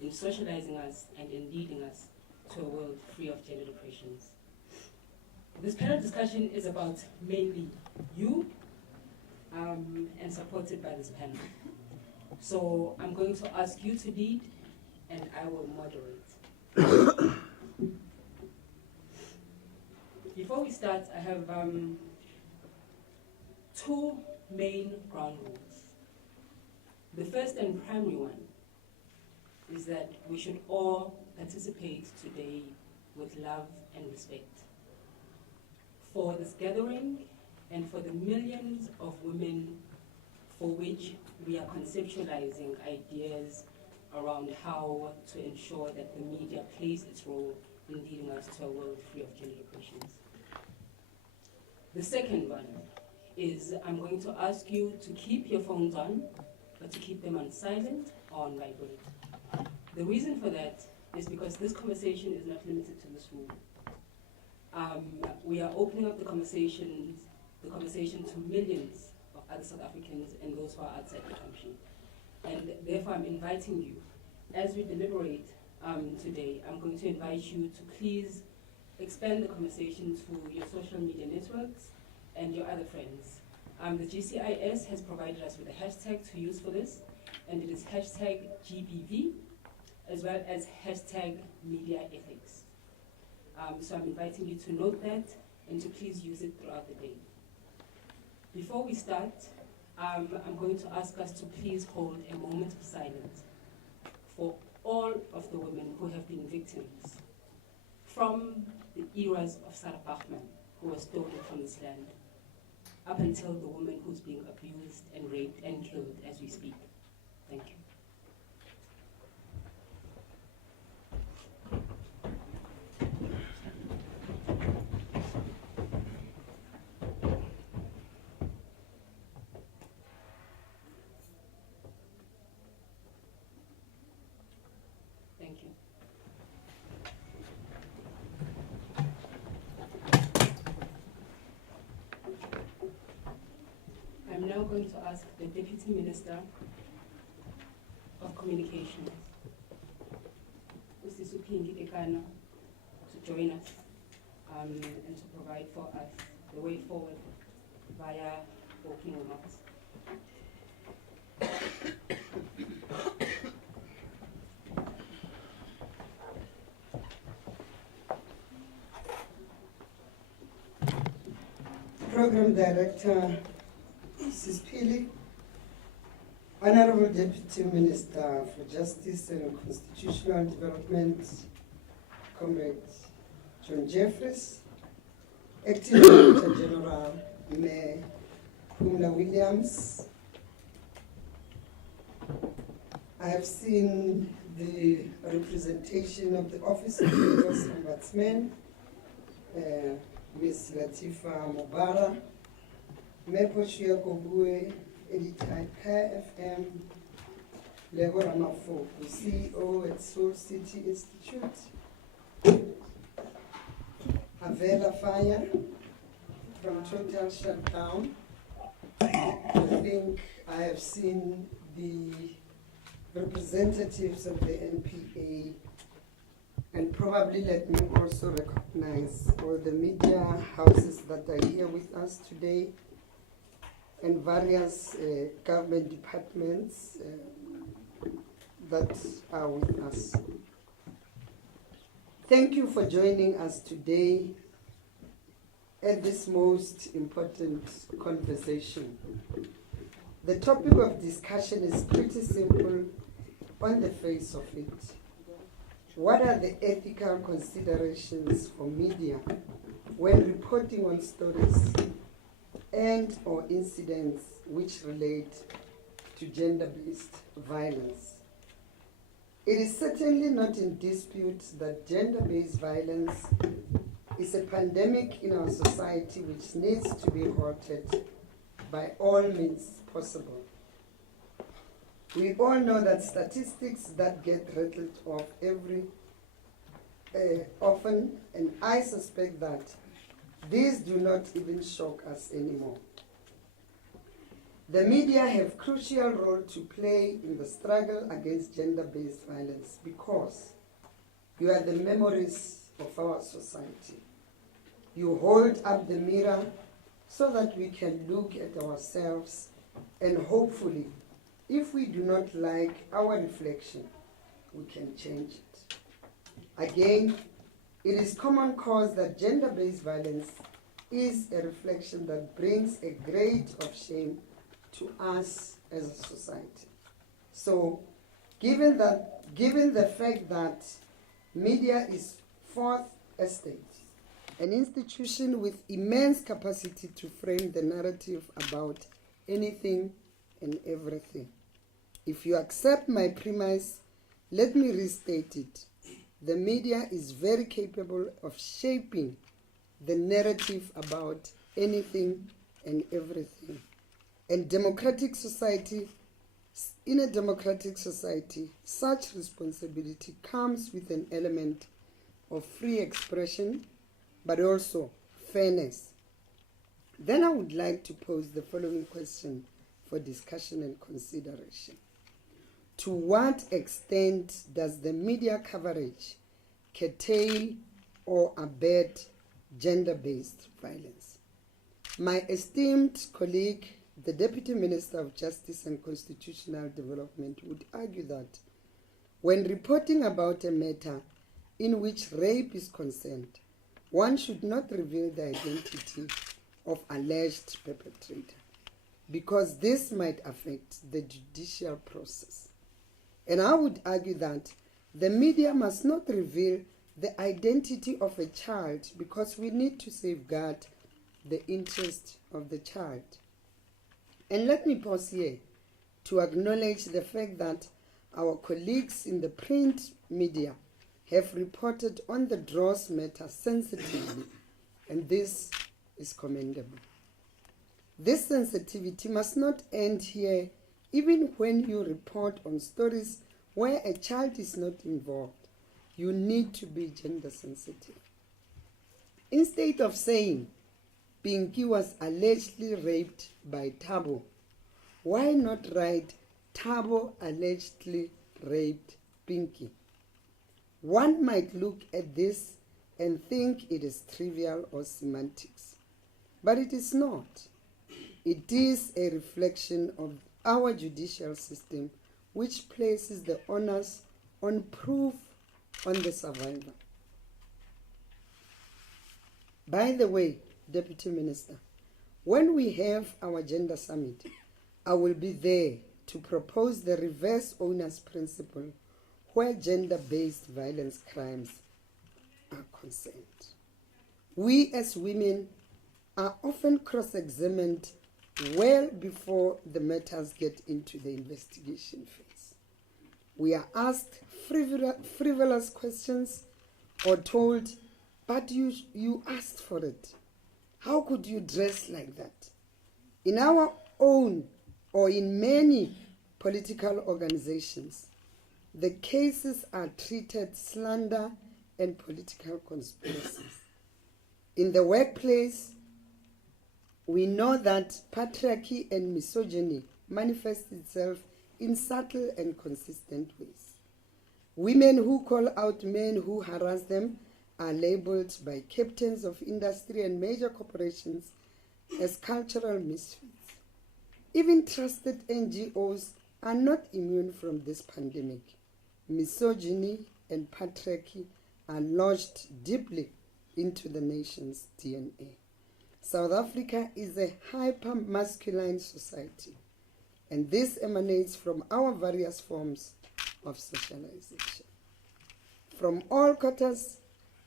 in socializing us and in leading us to a world free of gender oppressions. This panel discussion is about mainly you, and supported by this panel. So I'm going to ask you to lead, and I will moderate. Before we start, I have two main ground rules. The first and primary one is that we should all participate today with love and respect for this gathering and for the millions of women for which we are conceptualizing ideas around how to ensure that the media plays its role in leading us to a world free of gender oppressions. The second one is I'm going to ask you to keep your phones on, but to keep them on silent or on vibrate. The reason for that is because this conversation is not limited to this room. We are opening up the conversation to millions of other South Africans and those who are outside the country. And therefore I'm inviting you, as we deliberate today, I'm going to invite you to please expand the conversation to your social media networks and your other friends. The GCIS has provided us with a hashtag to use for this, and it is hashtag GBV, as well as hashtag media ethics. So I'm inviting you to note that and to please use it throughout the day. Before we start, I'm going to ask us to please hold a moment of silence for all of the women who have been victims from the eras of Sarah Bachman, who was stolen from this land, up until the woman who's being abused and raped and killed as we speak. Thank you. Thank you. I'm now going to ask the Deputy Minister of Communications, Usisupingi Ekana, to join us and to provide for us the way forward via opening remarks. Program Director Mrs. Pili, Honorable Deputy Minister for Justice and Constitutional Development, Comrade John Jeffries, Acting Director General Mayor Phumla Williams. I have seen the representation of the Office of the Lagos Ombudsman, Ms. Latifa Mubara, Mepo Shia Editor FM, Lego Ramaphosa, CEO at Soul City Institute, Avela Fire from Total Shutdown. I think I have seen the representatives of the NPA, and probably let me also recognize all the media houses that are here with us today and various government departments that are with us. Thank you for joining us today at this most important conversation. The topic of discussion is pretty simple on the face of it. What are the ethical considerations for media when reporting on stories and or incidents which relate to gender-based violence? It is certainly not in dispute that gender-based violence is a pandemic in our society which needs to be halted by all means possible. We all know that statistics that get rattled off often, and I suspect that these do not even shock us anymore. The media have crucial role to play in the struggle against gender-based violence because you are the memories of our society. You hold up the mirror so that we can look at ourselves and hopefully, if we do not like our reflection, we can change it. Again, it is common cause that gender-based violence is a reflection that brings a grade of shame to us as a society. So, given the fact that media is fourth estate, an institution with immense capacity to frame the narrative about anything and everything. If you accept my premise, let me restate it. The media is very capable of shaping the narrative about anything and everything. And in a democratic society, such responsibility comes with an element of free expression, but also fairness. Then I would like to pose the following question for discussion and consideration. To what extent does the media coverage curtail or abet gender-based violence? My esteemed colleague, the Deputy Minister of Justice and Constitutional Development, would argue that when reporting about a matter in which rape is concerned, one should not reveal the identity of alleged perpetrator because this might affect the judicial process. And I would argue that the media must not reveal the identity of a child because we need to safeguard the interest of the child. And let me pause here to acknowledge the fact that our colleagues in the print media have reported on the Dross matter sensitively, and this is commendable. This sensitivity must not end here, even when you report on stories where a child is not involved. You need to be gender sensitive. Instead of saying Pinky was allegedly raped by Thabo, why not write Thabo allegedly raped Pinky? One might look at this and think it is trivial or semantics, but it is not. It is a reflection of our judicial system, which places the onus on proof on the survivor. By the way, Deputy Minister, when we have our gender summit, I will be there to propose the reverse onus principle where gender-based violence crimes are concerned. We as women are often cross-examined well before the matters get into the investigation phase. We are asked frivolous questions or told, but you asked for it. How could you dress like that? In our own or in many political organizations, the cases are treated slander and political conspiracies. In the workplace, we know that patriarchy and misogyny manifest itself in subtle and consistent ways. Women who call out men who harass them are labeled by captains of industry and major corporations as cultural misfits. Even trusted NGOs are not immune from this pandemic. Misogyny and patriarchy are lodged deeply into the nation's DNA. South Africa is a hyper-masculine society, and this emanates from our various forms of socialization. From all quarters,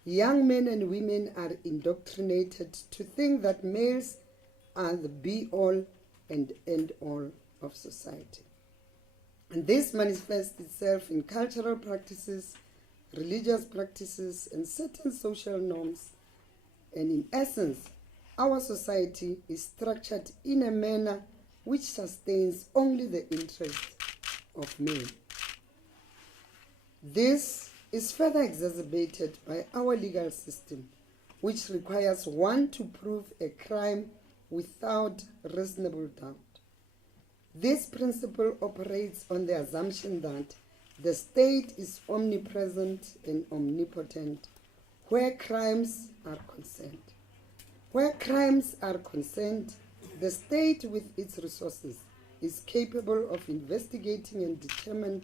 young men and women are indoctrinated to think that males are the be-all and end-all of society. And this manifests itself in cultural practices, religious practices, and certain social norms. And in essence, our society is structured in a manner which sustains only the interests of men. This is further exacerbated by our legal system, which requires one to prove a crime without reasonable doubt. This principle operates on the assumption that the state is omnipresent and omnipotent where crimes are concerned. Where crimes are concerned, the state with its resources is capable of investigating and determining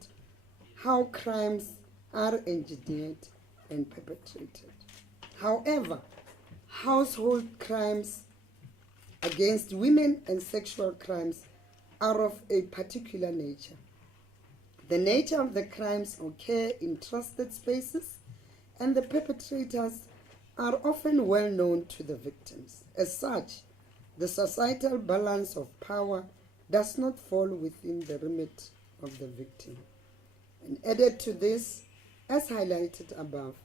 how crimes are engineered and perpetrated. However, household crimes against women and sexual crimes are of a particular nature. The nature of the crimes occur in trusted spaces, and the perpetrators are often well known to the victims. As such, the societal balance of power does not fall within the remit of the victim. And added to this, as highlighted above,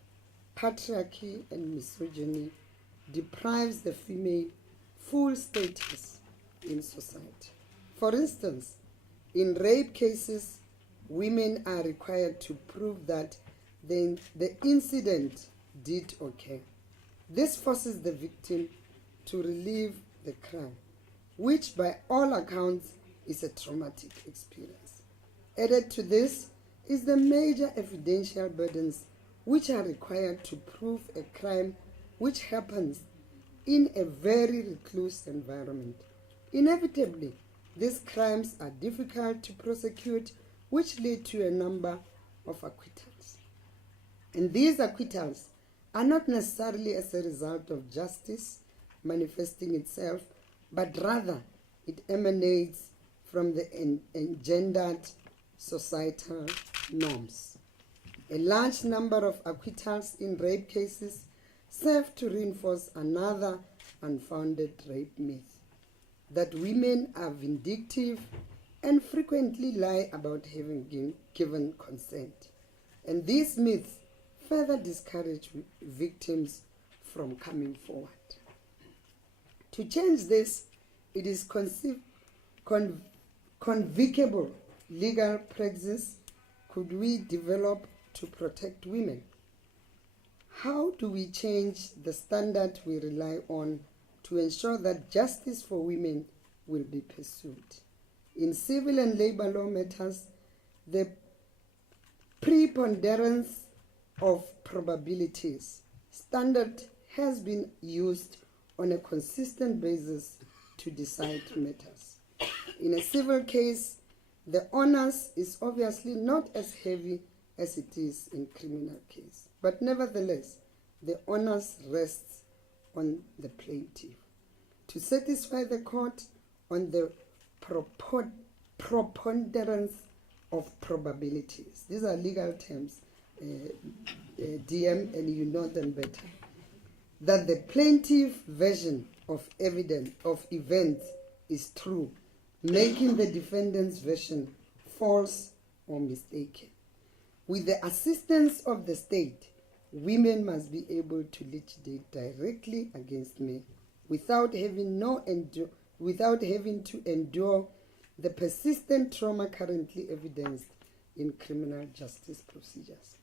patriarchy and misogyny deprives the female full status in society. For instance, in rape cases, women are required to prove that the incident did occur. This forces the victim to relive the crime, which by all accounts is a traumatic experience. Added to this is the major evidential burdens which are required to prove a crime which happens in a very recluse environment. Inevitably, these crimes are difficult to prosecute, which lead to a number of acquittals. And these acquittals are not necessarily as a result of justice manifesting itself, but rather it emanates from the engendered societal norms. A large number of acquittals in rape cases serve to reinforce another unfounded rape myth, that women are vindictive and frequently lie about having given consent. And these myths further discourage victims from coming forward. To change this, it is convocable legal practice could we develop to protect women? How do we change the standard we rely on to ensure that justice for women will be pursued? In civil and labor law matters, the preponderance of probabilities standard has been used on a consistent basis to decide matters. In a civil case, the onus is obviously not as heavy as it is in criminal case, but nevertheless, the onus rests on the plaintiff to satisfy the court on the preponderance of probabilities. These are legal terms, DM, and you know them better. That the plaintiff version of events is true, making the defendant's version false or mistaken. With the assistance of the state, women must be able to litigate directly against men without having to endure the persistent trauma currently evidenced in criminal justice procedures.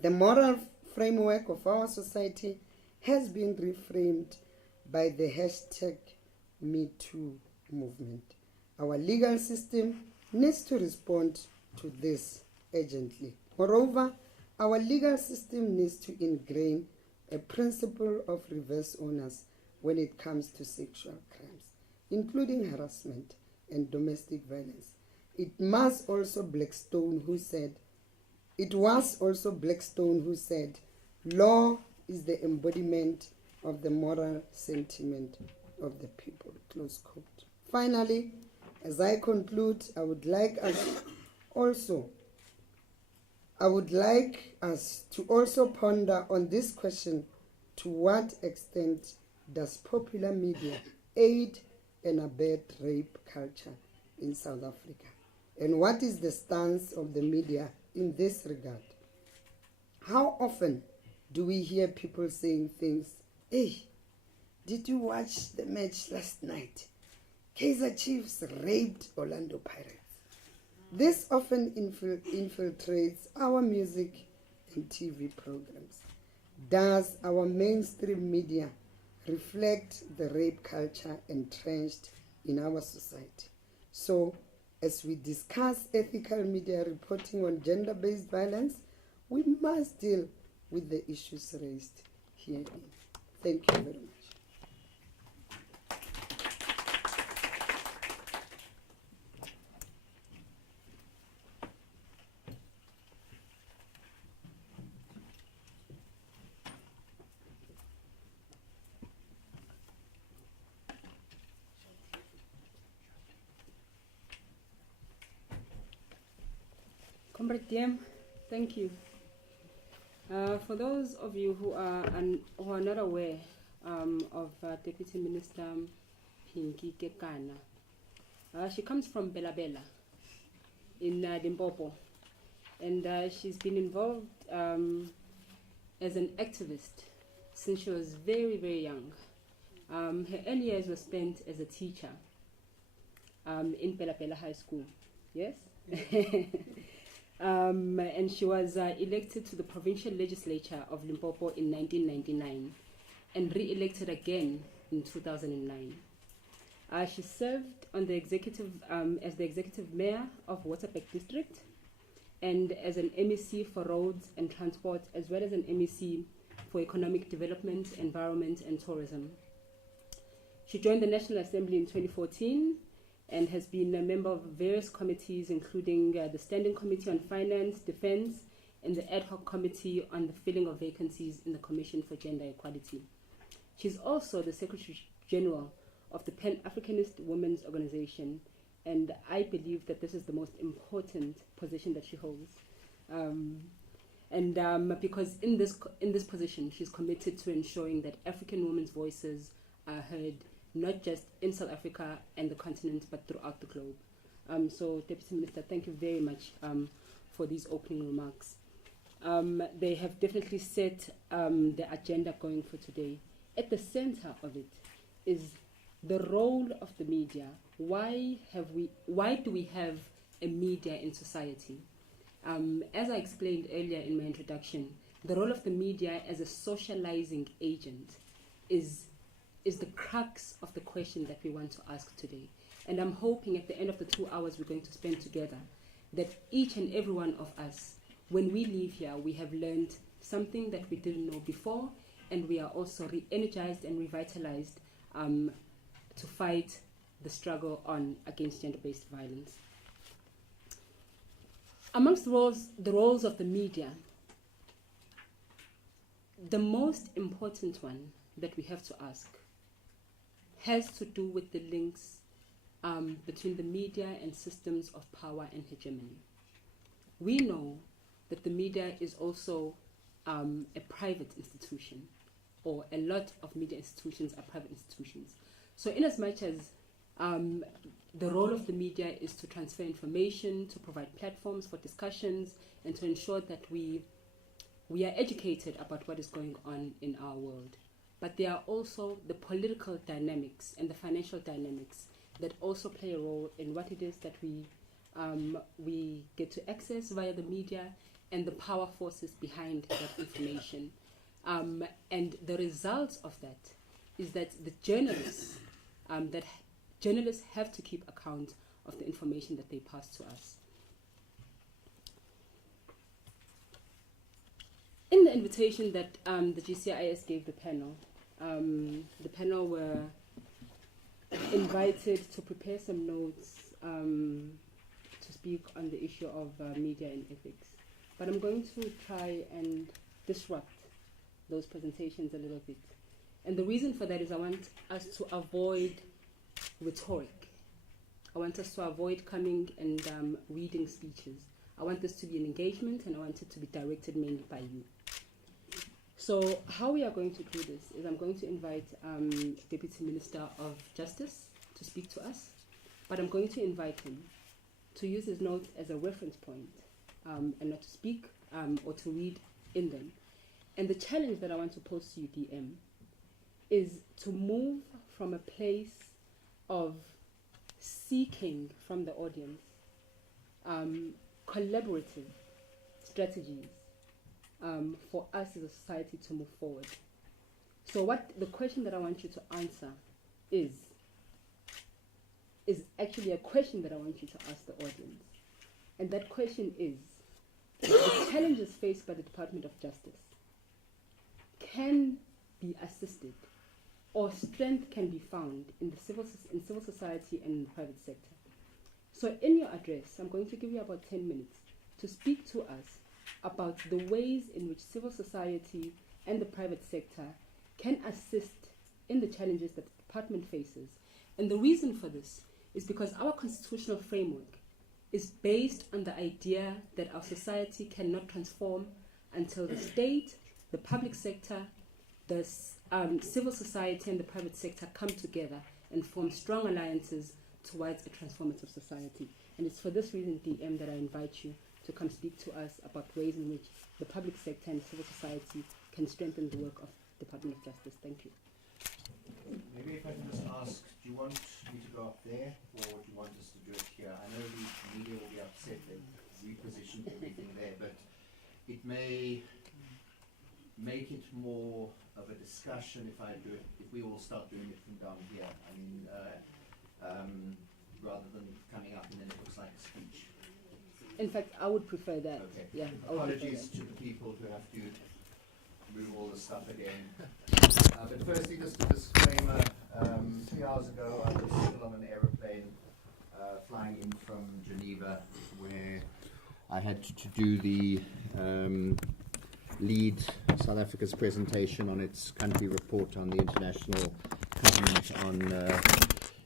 The moral framework of our society has been reframed by the hashtag #MeToo movement. Our legal system needs to respond to this urgently. Moreover, our legal system needs to ingrain a principle of reverse onus when it comes to sexual crimes, including harassment and domestic violence. It was also Blackstone who said, law is the embodiment of the moral sentiment of the people, close quote. Finally, as I conclude, I would like us to also ponder on this question: to what extent does popular media aid and abet rape culture in South Africa? And what is the stance of the media in this regard? How often do we hear people saying things, "Hey, did you watch the match last night? Kaizer Chiefs raped Orlando Pirates." This often infiltrates our music and TV programs. Does our mainstream media reflect the rape culture entrenched in our society? So, as we discuss ethical media reporting on gender-based violence, we must deal with the issues raised here. Thank you very much. Comrade Diem, thank you. For those of you who are not aware of Deputy Minister Pinky Kekana, she comes from Bela Bela in Limpopo, and she's been involved as an activist since she was very, very young. Her early years were spent as a teacher in Bela Bela High School, yes? And she was elected to the provincial legislature of Limpopo in 1999 and re-elected again in 2009. She served on the executive as the executive mayor of Waterberg district and as an MEC for roads and transport, as well as an MEC for economic development, environment and tourism. She joined the National Assembly in 2014 and has been a member of various committees, including the Standing Committee on Finance, Defense, and the Ad Hoc Committee on the Filling of Vacancies in the Commission for Gender Equality. She's also the Secretary General of the Pan-Africanist Women's Organization, and I believe that this is the most important position that she holds. Because in this position, she's committed to ensuring that African women's voices are heard not just in South Africa and the continent, but throughout the globe. So, Deputy Minister, thank you very much for these opening remarks. They have definitely set the agenda going for today. At the center of it is the role of the media. Why do we have a media in society? As I explained earlier in my introduction, the role of the media as a socializing agent is the crux of the question that we want to ask today. And I'm hoping at the end of the 2 hours we're going to spend together that each and every one of us, when we leave here, we have learned something that we didn't know before, and we are also re-energized and revitalized to fight the struggle on against gender-based violence. Amongst the roles of the media, the most important one that we have to ask has to do with the links between the media and systems of power and hegemony. We know that the media is also a private institution, or a lot of media institutions are private institutions. So in as much as the role of the media is to transfer information, to provide platforms for discussions, and to ensure that we are educated about what is going on in our world. But there are also the political dynamics and the financial dynamics that also play a role in what it is that we get to access via the media and the power forces behind that information. And the results of that is that the journalists have to keep account of the information that they pass to us. In the invitation that the GCIS gave the panel were invited to prepare some notes to speak on the issue of media and ethics. But I'm going to try and disrupt those presentations a little bit. And the reason for that is I want us to avoid rhetoric. I want us to avoid coming and reading speeches. I want this to be an engagement, and I want it to be directed mainly by you. So how we are going to do this is I'm going to invite Deputy Minister of Justice to speak to us, but I'm going to invite him to use his notes as a reference point and not to speak or to read in them. And the challenge that I want to pose to you, DM, is to move from a place of seeking from the audience collaborative strategies for us as a society to move forward. So the question that I want you to answer is, is actually a question that I want you to ask the audience. And that question is, the challenges faced by the Department of Justice can be assisted, or strength can be found in civil society and in the private sector. So in your address, I'm going to give you about 10 minutes to speak to us about the ways in which civil society and the private sector can assist in the challenges that the department faces. And the reason for this is because our constitutional framework is based on the idea that our society cannot transform until the state, the public sector, the civil society and the private sector come together and form strong alliances towards a transformative society. And it's for this reason, DM, that I invite you to come speak to us about ways in which the public sector and civil society can strengthen the work of the Department of Justice. Thank you. Maybe if I can just ask, do you want me to go up there, or do you want us to do it here? I know the media will be upset that we positioned everything there, but it may make it more of a discussion if I do it, if we all start doing it from down here. I mean, rather than coming up and then it looks like a speech. In fact, I would prefer that. Okay. Yeah. Apologies to the people who have to move all this stuff again. But firstly, just a disclaimer. 3 hours ago, I was still on an aeroplane flying in from Geneva, where I had to do the lead South Africa's presentation on its country report on the International Covenant on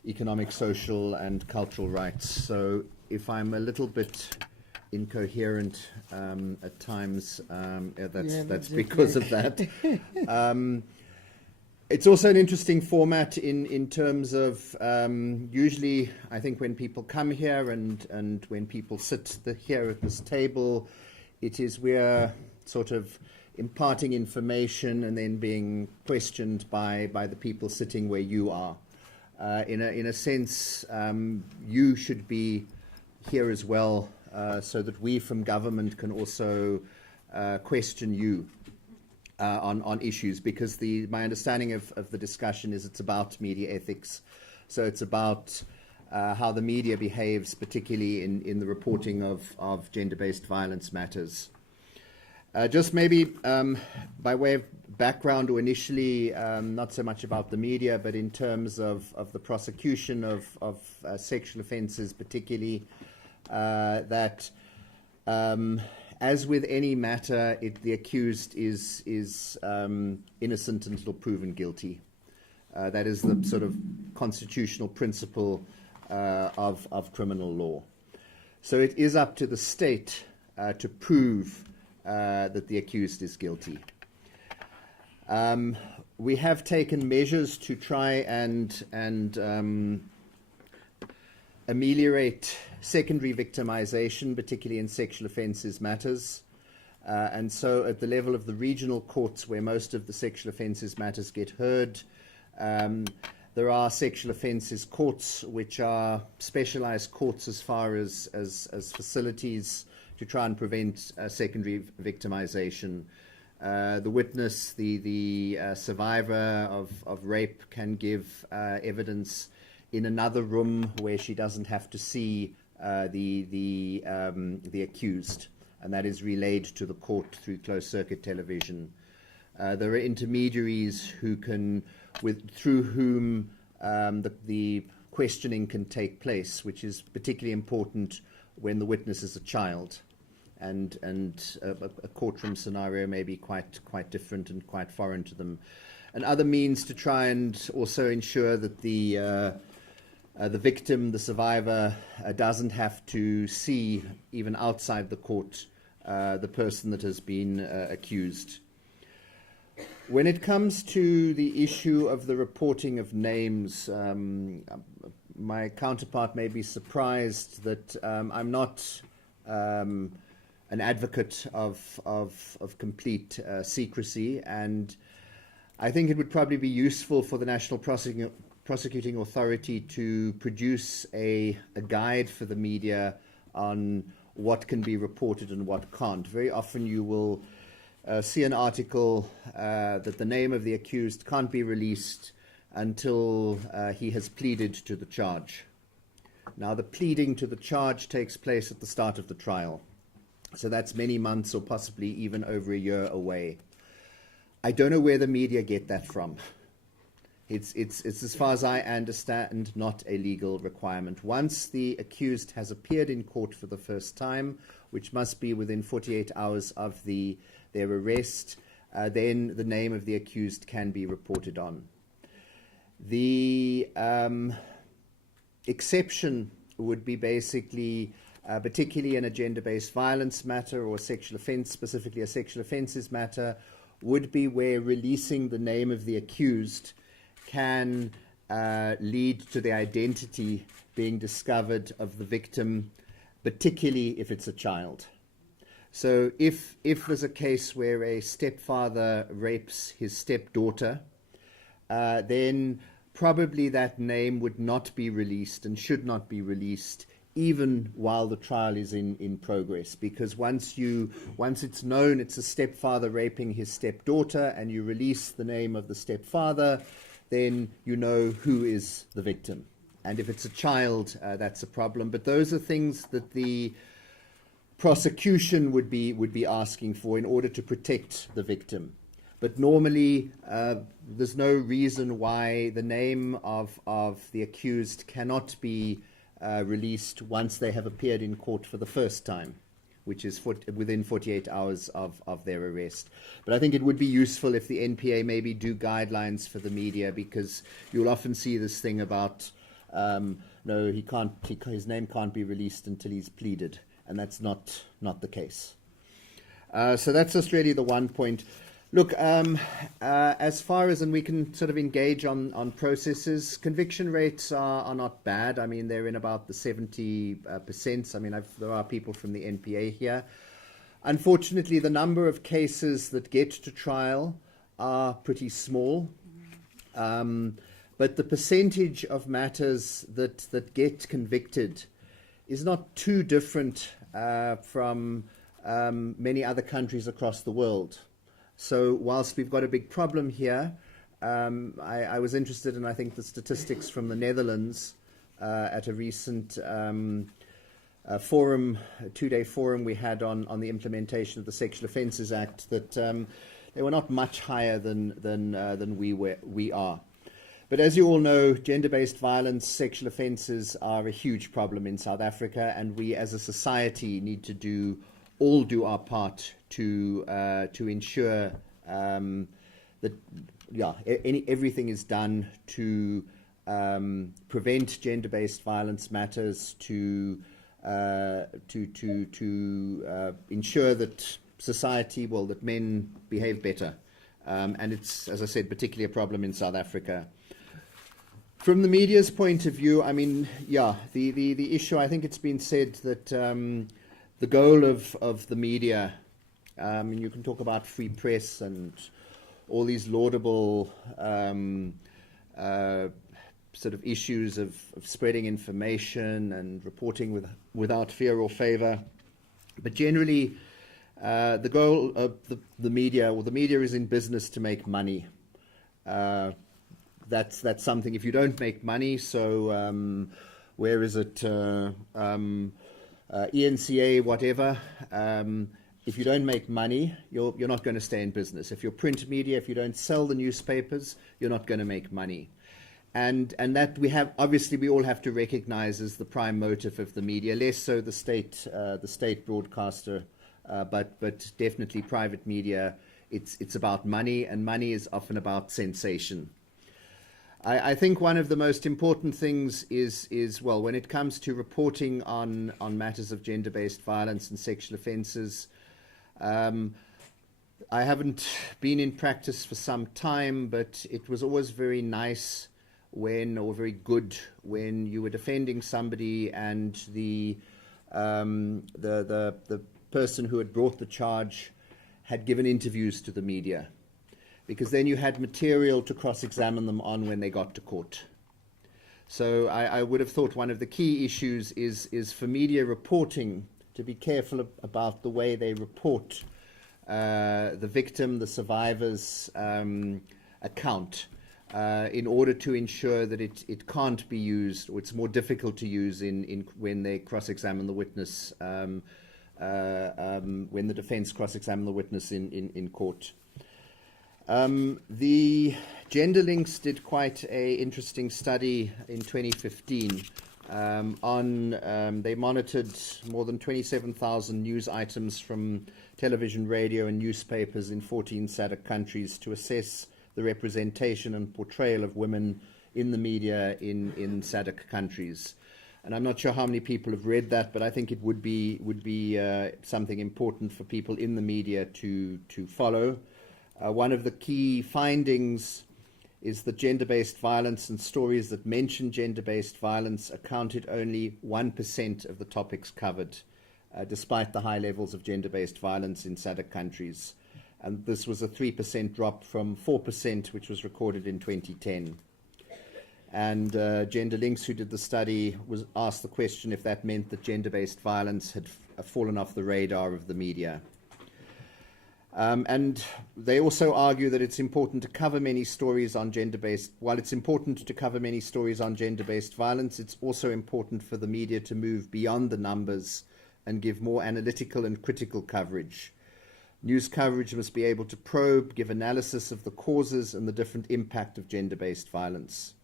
Economic, Social and Cultural Rights. So if I'm a little bit incoherent at times, that's because of that. It's also an interesting format in terms of usually I think when people come here and when people sit here at this table, it is we're sort of imparting information and then being questioned by the people sitting where you are. In a sense, you should be here as well, so that we from government can also question you on issues, because my understanding of the discussion is it's about media ethics. So it's about how the media behaves, particularly in the reporting of gender-based violence matters. Just maybe by way of background, or initially, not so much about the media, but in terms of the prosecution of sexual offences, particularly, that as with any matter, the accused is innocent until proven guilty. That is the sort of constitutional principle of criminal law. So it is up to the state to prove that the accused is guilty. We have taken measures to try and ameliorate secondary victimization, particularly in sexual offences matters. And so at the level of the regional courts, where most of the sexual offences matters get heard, there are sexual offences courts, which are specialised courts as far as facilities to try and prevent secondary victimization. The witness, the survivor of rape, can give evidence in another room where she doesn't have to see the accused, and that is relayed to the court through closed circuit television. There are intermediaries through whom the questioning can take place, which is particularly important when the witness is a child, and a courtroom scenario may be quite different and quite foreign to them. And other means to try and also ensure that the victim, the survivor, doesn't have to see, even outside the court, the person that has been accused. When it comes to the issue of the reporting of names, my counterpart may be surprised that I'm not an advocate of complete secrecy, and I think it would probably be useful for the National Prosecuting Authority to produce a guide for the media on what can be reported and what can't. Very often you will see an article that the name of the accused can't be released until he has pleaded to the charge. Now, the pleading to the charge takes place at the start of the trial. So that's many months or possibly even over a year away. I don't know where the media get that from. It's as far as I understand, not a legal requirement. Once the accused has appeared in court for the first time, which must be within 48 hours of their arrest, then the name of the accused can be reported on. The exception would be basically, particularly in a gender-based violence matter or sexual offence, specifically a sexual offences matter, would be where releasing the name of the accused can lead to the identity being discovered of the victim, particularly if it's a child. So if there's a case where a stepfather rapes his stepdaughter, then probably that name would not be released and should not be released even while the trial is in progress, because once it's known it's a stepfather raping his stepdaughter and you release the name of the stepfather, then you know who is the victim. And if it's a child, that's a problem. But those are things that the prosecution would be asking for in order to protect the victim. But normally, there's no reason why the name of the accused cannot be released once they have appeared in court for the first time, which is within 48 hours of their arrest. But I think it would be useful if the NPA maybe do guidelines for the media, because you'll often see this thing about, no, his name can't be released until he's pleaded, and that's not the case. So that's just really the one point. Look, as far as, and we can sort of engage on processes, conviction rates are not bad. I mean, they're in about the 70%. I mean, there are people from the NPA here. Unfortunately, the number of cases that get to trial are pretty small. But the percentage of matters that get convicted is not too different from many other countries across the world. So whilst we've got a big problem here, I was interested in, I think, the statistics from the Netherlands at a recent forum, a 2-day forum we had on the implementation of the Sexual Offences Act, that they were not much higher than we are. But as you all know, gender-based violence, sexual offences are a huge problem in South Africa, and we as a society need to do our part to ensure that everything is done to prevent gender-based violence matters, to ensure that society, that men behave better, and it's, as I said, particularly a problem in South Africa. From the media's point of view, I mean, the issue, I think it's been said that the goal of the media, and you can talk about free press and all these laudable sort of issues of spreading information and reporting without fear or favor. But generally, the goal of the media, the media is in business to make money. That's something. If you don't make money, so where is it? ENCA, whatever. If you don't make money, you're not going to stay in business. If you're print media, if you don't sell the newspapers, you're not going to make money. And that we all have to recognize as the prime motive of the media, less so the state broadcaster, but definitely private media. It's about money, and money is often about sensation. I think one of the most important things is when it comes to reporting on matters of gender-based violence and sexual offences, I haven't been in practice for some time, but it was always very nice very good when you were defending somebody and the person who had brought the charge had given interviews to the media, because then you had material to cross-examine them on when they got to court. So I would have thought one of the key issues is for media reporting to be careful about the way they report the victim, the survivor's account. in order to ensure that it can't be used, or it's more difficult to use when they cross-examine the witness, when the defense cross-examine the witness in court. The Gender Links did quite an interesting study in 2015 they monitored more than 27,000 news items from television, radio and newspapers in 14 SADC countries to assess the representation and portrayal of women in the media in SADC countries. And I'm not sure how many people have read that, but I think it would be something important for people in the media to follow. One of the key findings is that gender-based violence and stories that mention gender-based violence accounted only 1% of the topics covered, despite the high levels of gender-based violence in SADC countries. And this was a 3% drop from 4%, which was recorded in 2010. And Gender Links, who did the study, was asked the question if that meant that gender-based violence had fallen off the radar of the media. And they also argue that it's important to cover many stories on gender-based. While it's important to cover many stories on gender-based violence, it's also important for the media to move beyond the numbers and give more analytical and critical coverage. News coverage must be able to probe, give analysis of the causes and the different impact of gender-based violence.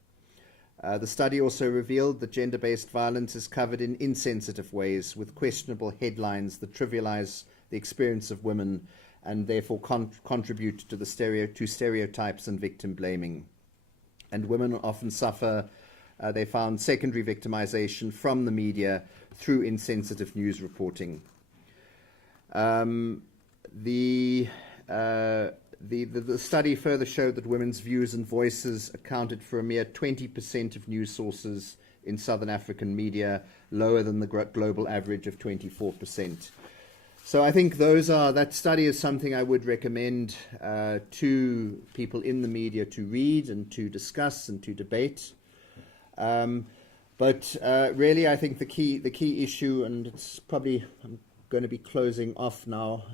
The study also revealed that gender-based violence is covered in insensitive ways, with questionable headlines that trivialize the experience of women and therefore contribute to the stereotypes and victim blaming. And women often suffer, they found, secondary victimization from the media through insensitive news reporting. The study further showed that women's views and voices accounted for a mere 20% of news sources in Southern African media, lower than the global average of 24%. So I think that study is something I would recommend to people in the media to read and to discuss and to debate. But really, I think the key issue, and it's probably, I'm going to be closing off now,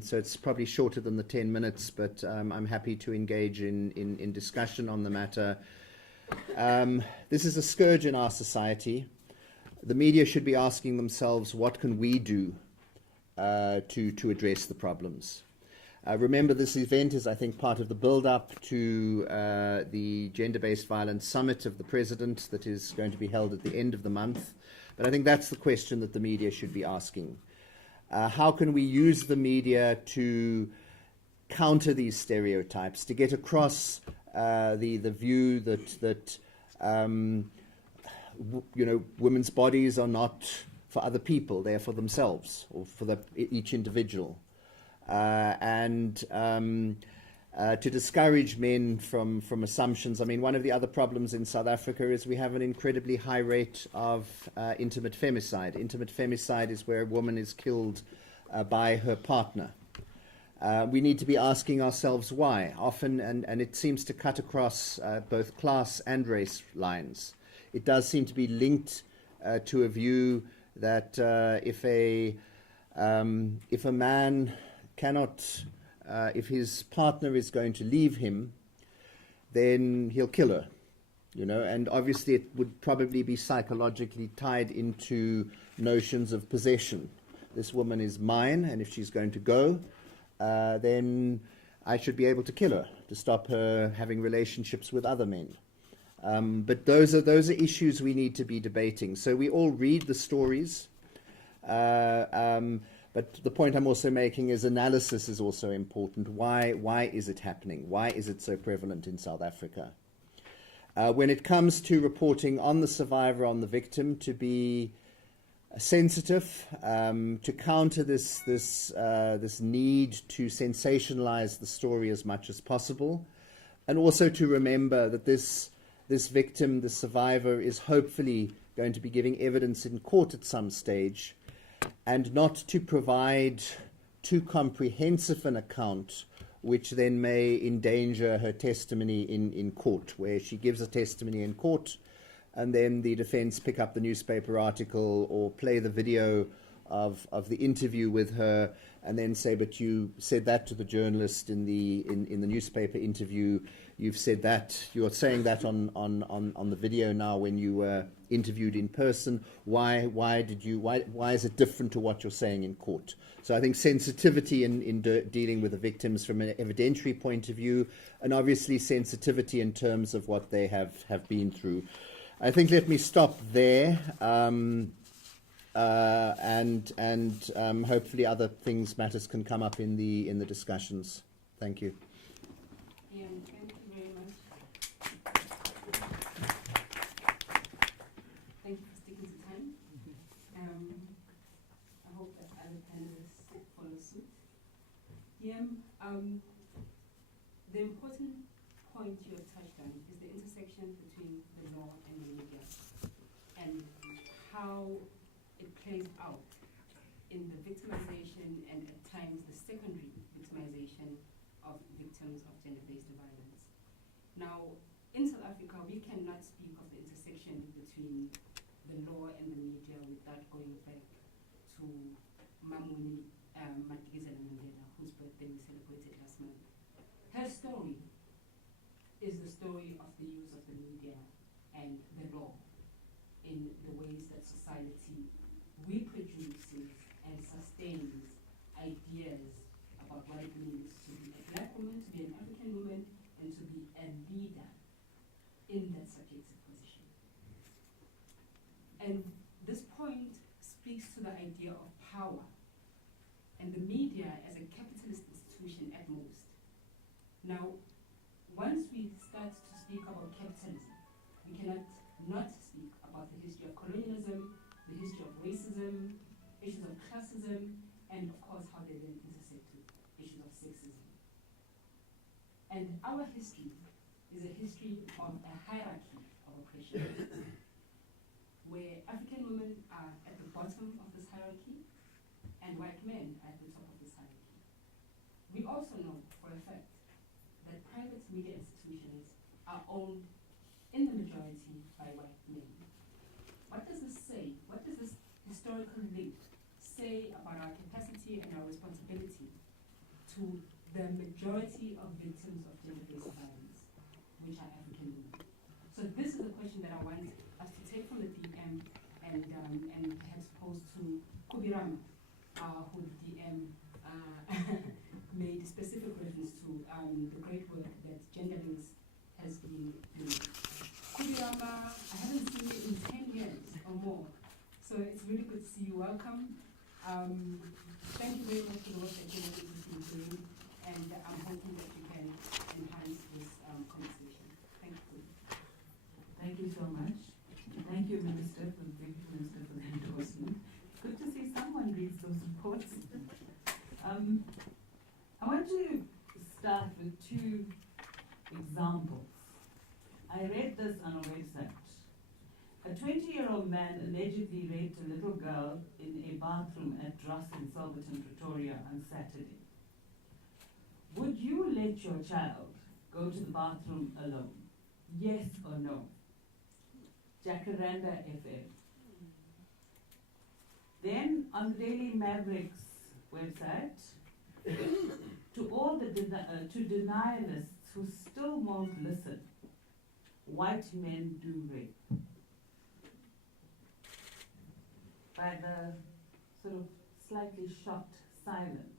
so it's probably shorter than the 10 minutes, but I'm happy to engage in discussion on the matter. This is a scourge in our society. The media should be asking themselves, what can we do to address the problems? Remember, this event is, I think, part of the build-up to the Gender-Based Violence Summit of the President that is going to be held at the end of the month. But I think that's the question that the media should be asking. How can we use the media to counter these stereotypes, to get across the view that women's bodies are not for other people, they're for themselves or for each individual, and to discourage men from assumptions. I mean, one of the other problems in South Africa is we have an incredibly high rate of intimate femicide. Intimate femicide is where a woman is killed by her partner. We need to be asking ourselves why. Often, and it seems to cut across both class and race lines. It does seem to be linked to a view that if a man cannot, if his partner is going to leave him, then he'll kill her, and obviously it would probably be psychologically tied into notions of possession. This woman is mine, and if she's going to go, then I should be able to kill her to stop her having relationships with other men. But those are issues we need to be debating. So we all read the stories, but the point I'm also making is analysis is also important. Why is it happening? Why is it so prevalent in South Africa? When it comes to reporting on the survivor, on the victim, to be sensitive, to counter this need to sensationalize the story as much as possible, and also to remember that this victim, the survivor, is hopefully going to be giving evidence in court at some stage, and not to provide too comprehensive an account, which then may endanger her testimony in court, where she gives a testimony in court, and then the defense pick up the newspaper article or play the video of the interview with her, and then say, but you said that to the journalist in the newspaper interview. You've said that. You're saying that on the video now when you were interviewed in person. Why is it different to what you're saying in court? So I think sensitivity in dealing with the victims from an evidentiary point of view, and obviously sensitivity in terms of what they have been through. I think let me stop there, and hopefully other matters can come up in the discussions. Thank you. Yeah, thank you very much. Thank you for sticking to time. I hope that other panelists follow suit. Yeah, the important point you have touched on is the intersection between the law and the media, and how it plays out in the victimization and at times the secondary victimization of victims of gender-based violence. Now, in South Africa, we cannot speak of the intersection between the law and the media without going back to Mamuni Madikizela Mandela, whose birthday we celebrated last month. Her story is the story of the use of the media and the law in the ways that society reproduces and sustains ideas about what it means to be a black woman, to be an African woman, and to be a leader in that subjective position. And this point speaks to the idea of power and the media as a capitalist institution at most. Now, once we start to speak about capitalism, we cannot not speak about the history of colonialism, the history of racism, issues of classism, and of course how they then intersect with issues of sexism. And our history is a history of a hierarchy of oppression, where African women are at the bottom of this hierarchy and white men are at the top of this hierarchy. We also know for a fact that private media institutions are owned in the majority by white men. What does this say? What does this historical link say about our capacity and our responsibility to the majority of victims of gender-based violence, which are African women? So this is a question that I want us to take from the DM and perhaps pose to Kubirama, who the DM made specific reference to the great work that GenderLinks has been doing. Kubirama, I haven't seen you in 10 years or more, so it's really good to see you. Welcome. Thank you very much for the work that GenderLinks has been doing, and I'm hoping that you can enhance this conversation. Thank you. Thank you so much. Thank you, Minister, for the endorsement. Good to see someone reads those reports. I want to start with two examples. I read this on a website. A 20-year-old man allegedly raped a little girl in a bathroom at Dross in Silverton, Pretoria on Saturday. Would you let your child go to the bathroom alone? Yes or no? Jacaranda FM. Then on the Daily Mavericks website, to all the to denialists who still won't listen, white men do rape. By the sort of slightly shocked silence.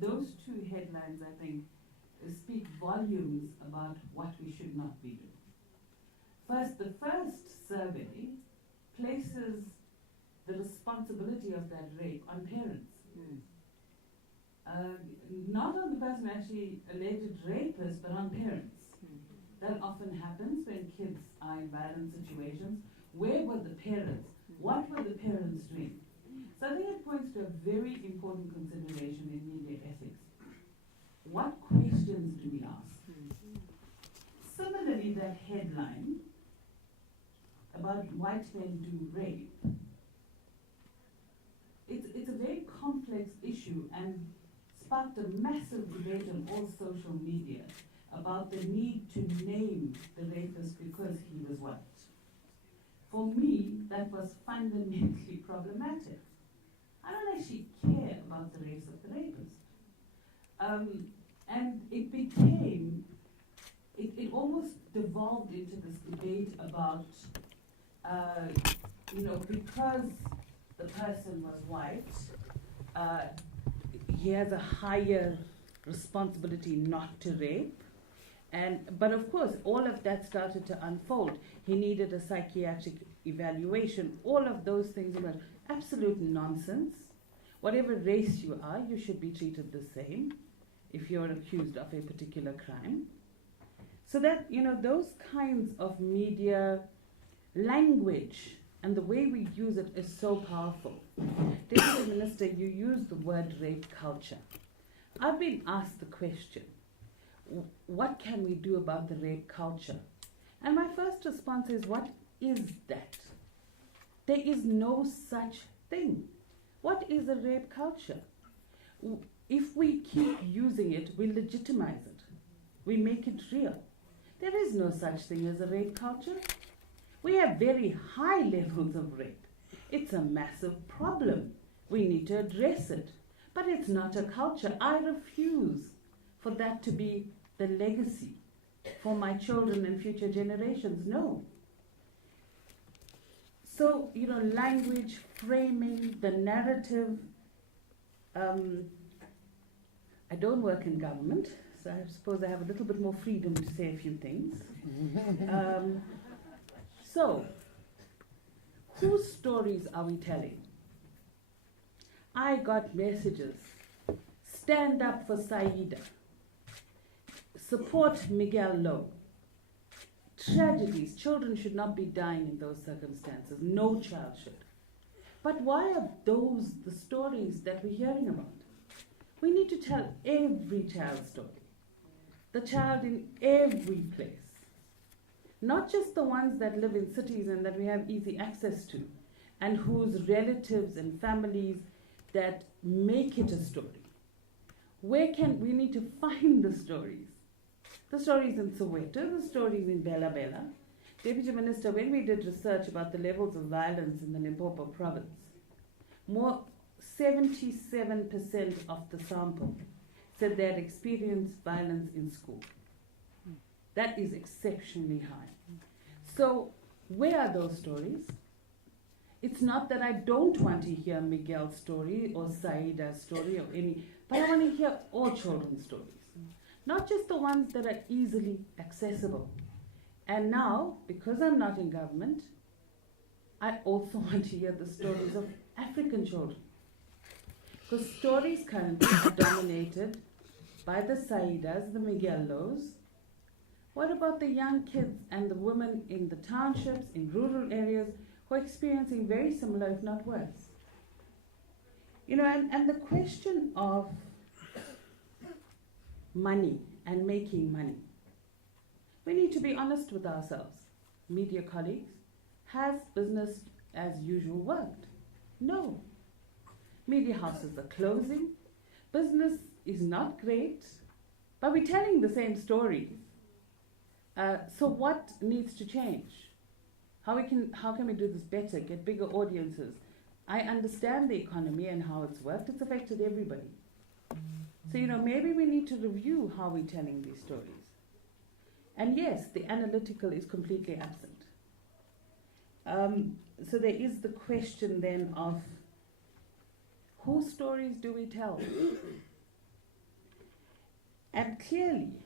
Those two headlines, I think, speak volumes about what we should not be doing. First, the first survey places the responsibility of that rape on parents. Not on the person who actually alleged rapist, but on parents. That often happens when kids are in violent situations. Where were the parents? What were the parents doing? So I think it points to a very important consideration in media ethics. What questions do we ask? Similarly, that headline about white men do rape, it's a very complex issue and sparked a massive debate on all social media about the need to name the rapist because he was white. For me, that was fundamentally problematic. I don't actually care about the race of the rapist. And it became, it almost devolved into this debate about, because the person was white, he has a higher responsibility not to rape. But of course, all of that started to unfold. He needed a psychiatric evaluation. All of those things were absolute nonsense. Whatever race you are, you should be treated the same if you're accused of a particular crime. So that, those kinds of media language and the way we use it is so powerful. Deputy Minister, you used the word rape culture. I've been asked the question, what can we do about the rape culture? And my first response is, what is that? There is no such thing. What is a rape culture? If we keep using it, we legitimize it. We make it real. There is no such thing as a rape culture. We have very high levels of rape. It's a massive problem. We need to address it. But it's not a culture. I refuse for that to be the legacy for my children and future generations. No. So, language, framing, the narrative. I don't work in government, so I suppose I have a little bit more freedom to say a few things. So, whose stories are we telling? I got messages. Stand up for Saida. Support Miguel Lowe. Tragedies. Children should not be dying in those circumstances. No child should. But why are those the stories that we're hearing about? We need to tell every child's story. The child in every place. Not just the ones that live in cities and that we have easy access to, and whose relatives and families that make it a story. We need to find the stories? The stories in Soweto, the stories in Bela Bela. Deputy Minister, when we did research about the levels of violence in the Limpopo province, 77% of the sample said they had experienced violence in school. That is exceptionally high. So, where are those stories? It's not that I don't want to hear Miguel's story or Saida's story or any, but I want to hear all children's stories. Not just the ones that are easily accessible. And now, because I'm not in government, I also want to hear the stories of African children. Because stories currently are dominated by the Saidas, the Miguel Lows. What about the young kids and the women in the townships, in rural areas, who are experiencing very similar, if not worse? And the question of money and making money. We need to be honest with ourselves. Media colleagues, has business as usual worked? No. Media houses are closing. Business is not great, but we're telling the same stories. So what needs to change? How can we do this better, get bigger audiences? I understand the economy and how it's worked. It's affected everybody. So, maybe we need to review how we're telling these stories. And yes, the analytical is completely absent. So there is the question then of, whose stories do we tell? And clearly,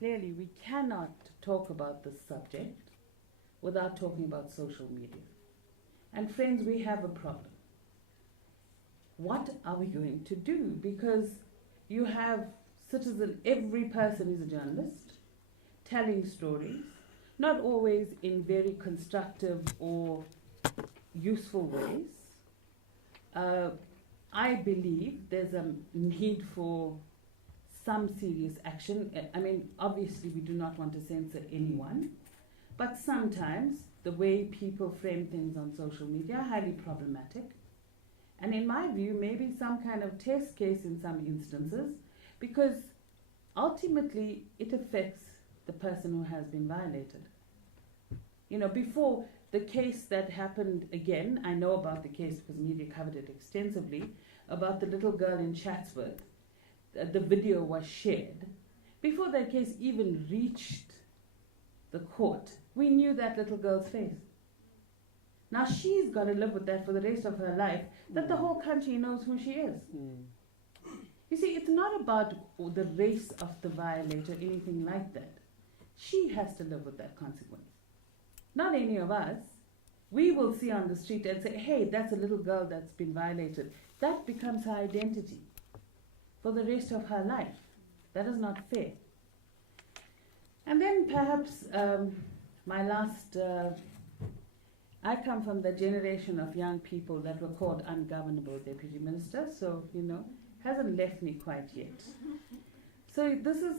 we cannot talk about this subject without talking about social media. And friends, we have a problem. What are we going to do? Because you have every person is a journalist, telling stories, not always in very constructive or useful ways. I believe there's a need for some serious action. I mean, obviously we do not want to censor anyone, but sometimes the way people frame things on social media are highly problematic. And in my view, maybe some kind of test case in some instances, because ultimately it affects the person who has been violated. Before, the case that happened again, I know about the case because media covered it extensively, about the little girl in Chatsworth. The video was shared. Before that case even reached the court, we knew that little girl's face. Now she's got to live with that for the rest of her life, that the whole country knows who she is. You see, it's not about the race of the violator or anything like that. She has to live with that consequence. Not any of us. We will see on the street and say, hey, that's a little girl that's been violated. That becomes her identity for the rest of her life. That is not fair. And then perhaps my last, I come from the generation of young people that were called ungovernable, Deputy Minister, so, hasn't left me quite yet. So this is,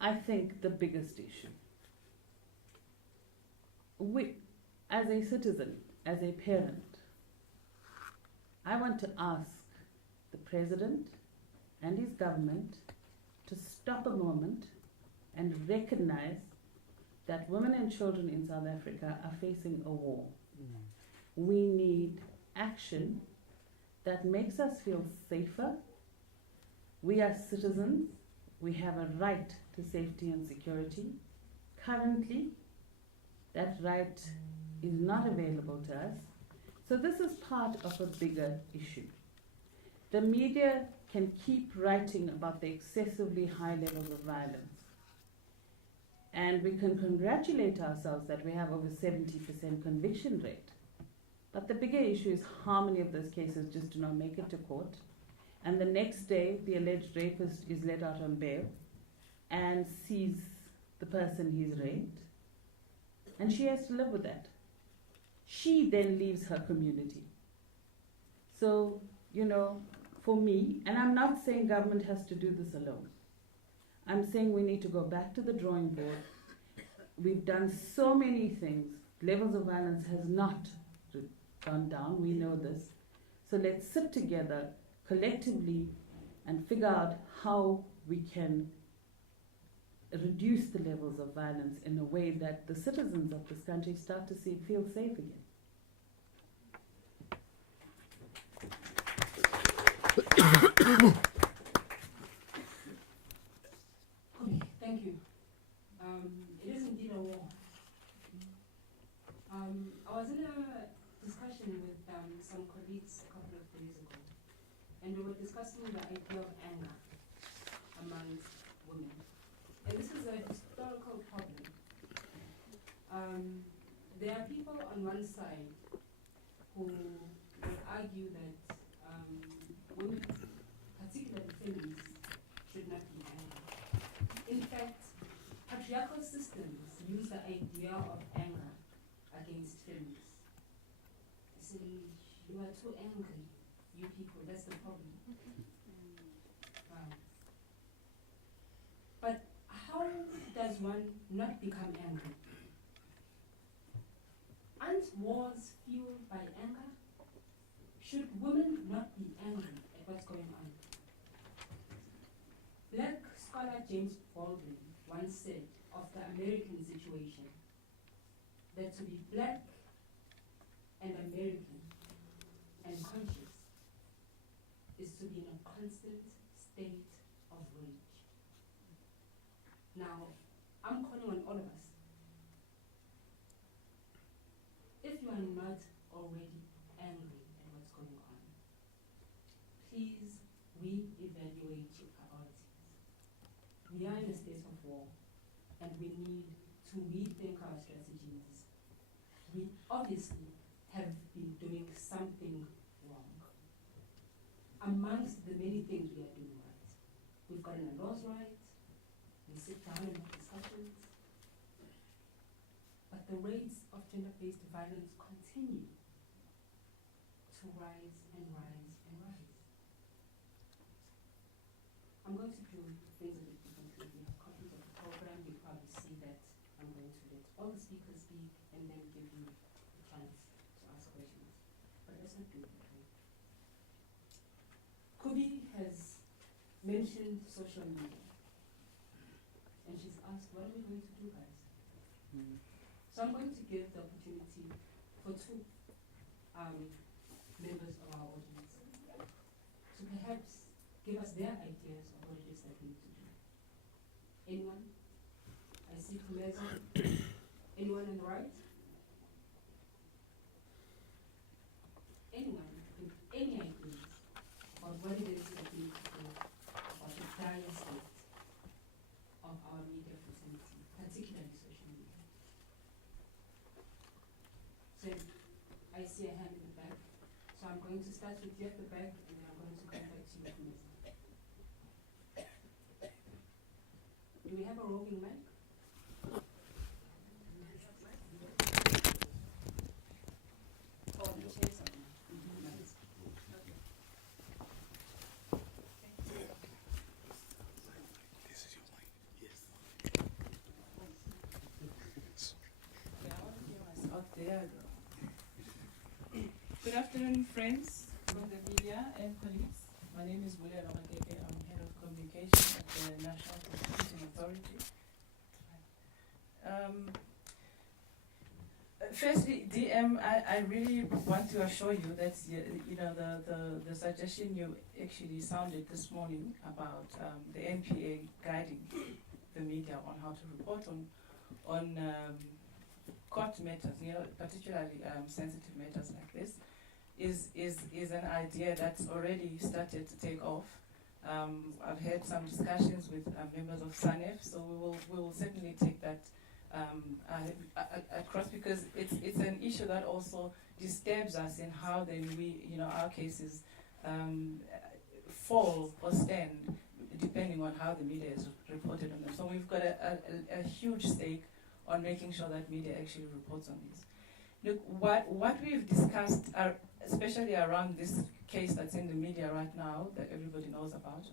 I think, the biggest issue. We, as a citizen, as a parent, I want to ask the President and his government to stop a moment and recognize that women and children in South Africa are facing a war. We need action that makes us feel safer. We are citizens. We have a right to safety and security. Currently, that right is not available to us. So this is part of a bigger issue. The media can keep writing about the excessively high levels of violence. And we can congratulate ourselves that we have over 70% conviction rate. But the bigger issue is how many of those cases just do not make it to court. And the next day, the alleged rapist is let out on bail and sees the person he's raped. And she has to live with that. She then leaves her community. So, for me, and I'm not saying government has to do this alone. I'm saying we need to go back to the drawing board. We've done so many things. Levels of violence has not gone down. We know this. So let's sit together collectively and figure out how we can reduce the levels of violence in a way that the citizens of this country start to feel safe again. Okay, thank you. It is indeed a war. I was in a discussion with some colleagues a couple of days ago, and we were discussing the idea of anger amongst women. And this is a historical problem. There are people on one side who will argue that women, particularly feminists, should not be angry. In fact, patriarchal systems use the idea of anger against feminists. They say, you are too angry, you people, that's the problem. Wow. But how does one not become angry? Aren't wars fueled by anger? Should women not be angry at what's going on? Black scholar James Baldwin once said of the American situation that to be black and American and conscious is to be in a constant state of rage. Now, I'm calling on all of us. If you are not already angry at what's going on, please re-evaluate your priorities. We are in a state of war, and we need to rethink our strategies. We obviously have been doing something wrong. Amongst the many things we are doing right, we've gotten our laws right, we sit down and have discussions, but the rates of gender-based violence continue to rise and rise and rise. I'm going to do things a bit differently. We have copies of the program. You probably see that I'm going to let all the speakers speak and then give you a chance to ask questions. But let's not do it that way. Kubi has mentioned social media. And she's asked, what are we going to do, guys? So I'm going to give the opportunity for two members of our audience to perhaps give us their ideas of what it is that we need to do. Anyone? I see Kumeza. Anyone on the right? Anyone with any ideas about what it is that we need to do about the dire state of our media fraternity, particularly social media? So I see a hand in the back. So I'm going to start with you at the back, and then I'm going to come back to you, Kumeza. Do we have a roving mic? Oh, the chairs are on. Nice. Okay. Good afternoon, friends from the media and colleagues. My name is William Amakeke. I'm head of communication at the National Constitution Authority. Firstly, DM, I really want to assure you that the suggestion you actually sounded this morning about the NPA guiding the media on how to report on court matters, particularly sensitive matters like this, is an idea that's already started to take off. I've had some discussions with members of SANEF, so we will certainly take that across, because it's an issue that also disturbs us in how then our cases fall or stand depending on how the media is reported on them. So we've got a huge stake on making sure that media actually reports on this. Look, what we've discussed, especially around this case that's in the media right now, that everybody knows about,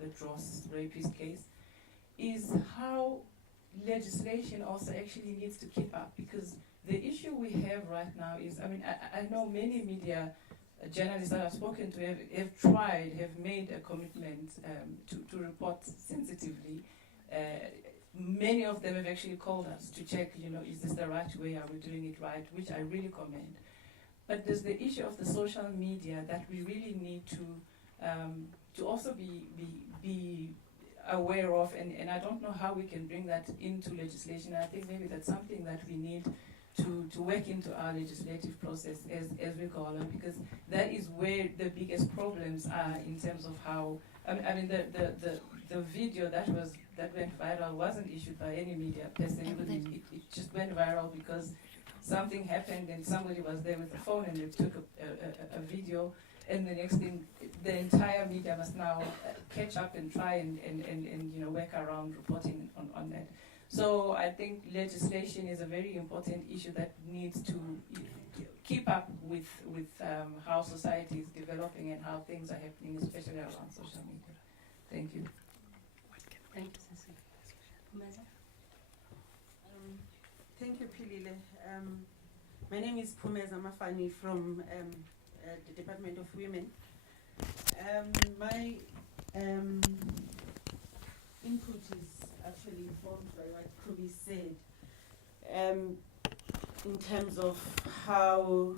the Dross rapist case, is how legislation also actually needs to keep up. Because the issue we have right now is, I know many media journalists that I've spoken to have made a commitment to report sensitively. Many of them have actually called us to check, is this the right way? Are we doing it right? Which I really commend. But there's the issue of the social media that we really need to also be aware of, and I don't know how we can bring that into legislation. I think maybe that's something that we need to work into our legislative process as we go along, because that is where the biggest problems are in terms of how, the video that went viral wasn't issued by any media person, but it just went viral because something happened and somebody was there with a phone and they took a video, and the next thing, the entire media must now catch up and try and work around reporting on that. So I think legislation is a very important issue that needs to keep up with how society is developing and how things are happening, especially around social media. Thank you. Thank you, Sisi. Kumeza? Thank you, Pilile. My name is Pumeza Mafani from the Department of Women. My input is actually informed by what Kubi said in terms of how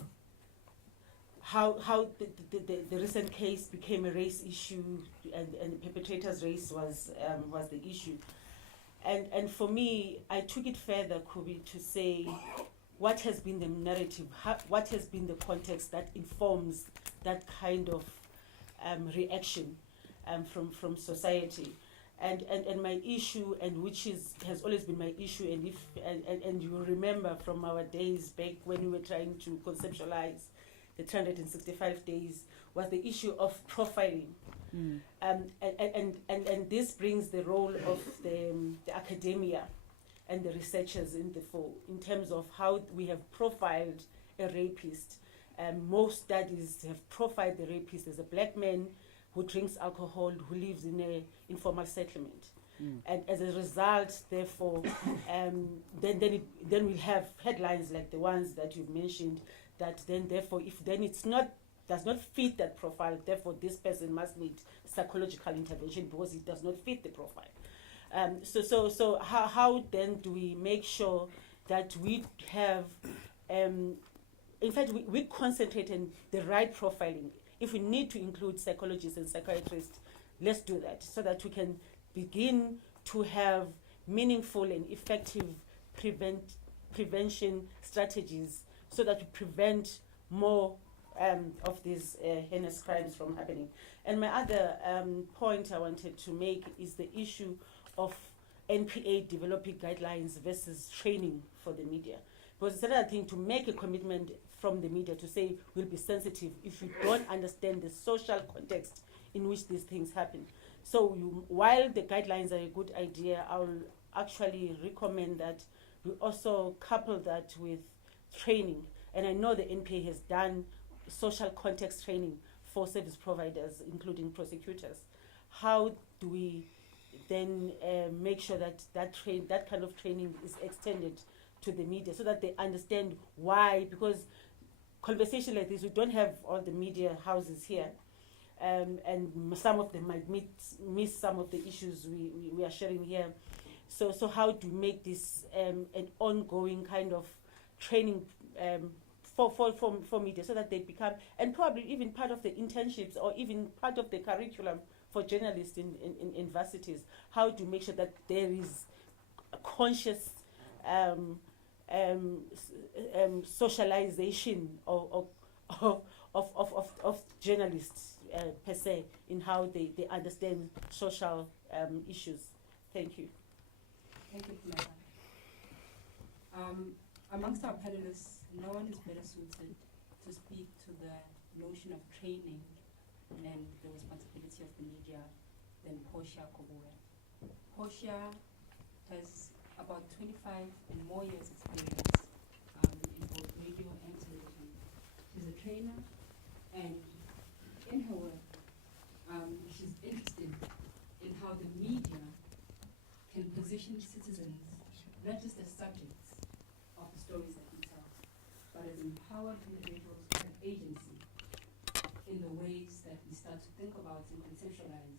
the recent case became a race issue, and the perpetrator's race was the issue. And for me, I took it further, Kubi, to say what has been the narrative, what has been the context that informs that kind of reaction from society. And my issue, and which has always been my issue, and you will remember from our days back when we were trying to conceptualize the 365 days, was the issue of profiling. And this brings the role of the academia and the researchers in the fore in terms of how we have profiled a rapist. Most studies have profiled the rapist as a black man who drinks alcohol, who lives in an informal settlement. And as a result, therefore, then we'll have headlines like the ones that you've mentioned, that then therefore, if then does not fit that profile, therefore this person must need psychological intervention because it does not fit the profile. So how then do we make sure that we have a in fact, we concentrate on the right profiling. If we need to include psychologists and psychiatrists, let's do that so that we can begin to have meaningful and effective prevention strategies so that we prevent more of these heinous crimes from happening. And my other point I wanted to make is the issue of NPA developing guidelines versus training for the media. Because it's another thing to make a commitment from the media to say we'll be sensitive if you don't understand the social context in which these things happen. So while the guidelines are a good idea, I'll actually recommend that we also couple that with training. And I know the NPA has done social context training for service providers, including prosecutors. How do we then make sure that that kind of training is extended to the media so that they understand why? Because conversation like this, we don't have all the media houses here, and some of them might miss some of the issues we are sharing here. So how to make this an ongoing kind of training for media so that they become, and probably even part of the internships or even part of the curriculum for journalists in universities, how to make sure that there is a conscious socialization of journalists per se in how they understand social issues. Thank you. Thank you, Kumara. Amongst our panelists, no one is better suited to speak to the notion of training and the responsibility of the media than Portia Kobue. Portia has about 25 and more years experience in both radio and television. She's a trainer, and in her work, she's interested in how the media can position citizens not just as subjects of the stories that we tell, but as empowered individuals who have agency in the ways that we start to think about and conceptualize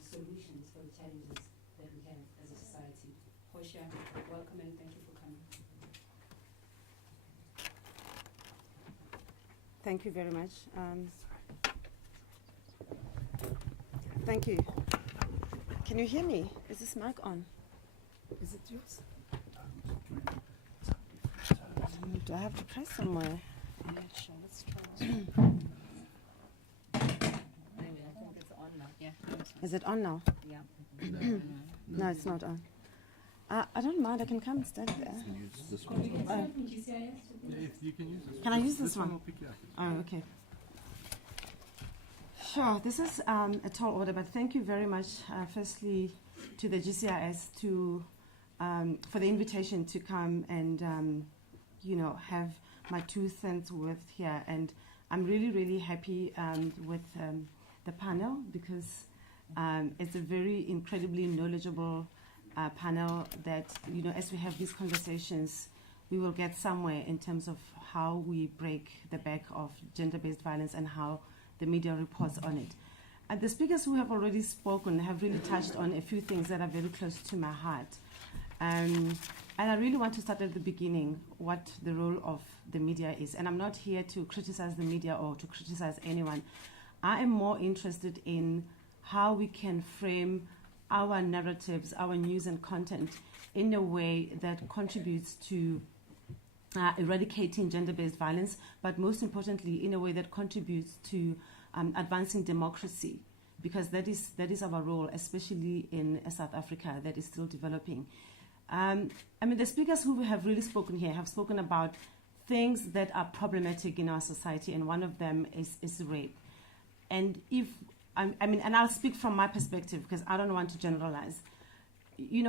solutions for the challenges that we have as a society. Portia, welcome and thank you for coming. Thank you very much. Thank you. Can you hear me? Is this mic on? Is it yours? Do I have to press somewhere? Yeah, sure, let's try. Anyway, I think it's on now. Yeah. Is it on now? Yeah. No, it's not on. I don't mind. I can come and stand there. Use this Can we one. get someone from GCIS? Yeah, if you can use this Can I use this one? will pick you up. Oh, okay. Sure. This is a tall order, but thank you very much, firstly, to the GCIS for the invitation to come and have my 2 cents worth here. And I'm really, really happy with the panel because it's a very incredibly knowledgeable panel that, as we have these conversations, we will get somewhere in terms of how we break the back of gender-based violence and how the media reports on it. And the speakers who have already spoken have really touched on a few things that are very close to my heart. And I really want to start at the beginning, what the role of the media is. And I'm not here to criticize the media or to criticize anyone. I am more interested in how we can frame our narratives, our news and content in a way that contributes to eradicating gender-based violence, but most importantly, in a way that contributes to advancing democracy, because that is our role, especially in South Africa that is still developing. The speakers who have really spoken here have spoken about things that are problematic in our society, and one of them is rape. And and I'll speak from my perspective because I don't want to generalize.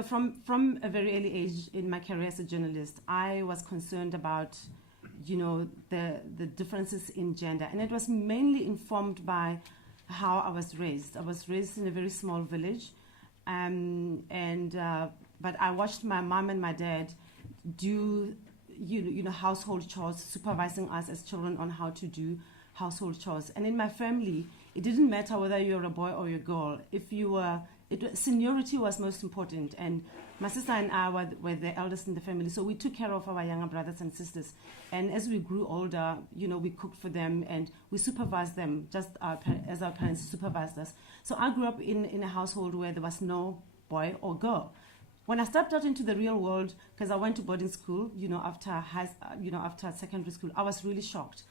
From a very early age in my career as a journalist, I was concerned about, the differences in gender. And it was mainly informed by how I was raised. I was raised in a very small village. But I watched my mom and my dad do, household chores, supervising us as children on how to do household chores. And in my family, it didn't matter whether you're a boy or a girl. If you were seniority was most important, and my sister and I were the eldest in the family, so we took care of our younger brothers and sisters. And as we grew older, we cooked for them and we supervised them, just as our parents supervised us. So I grew up in a household where there was no boy or girl. When I stepped out into the real world, because I went to boarding school, after secondary school, I was really shocked.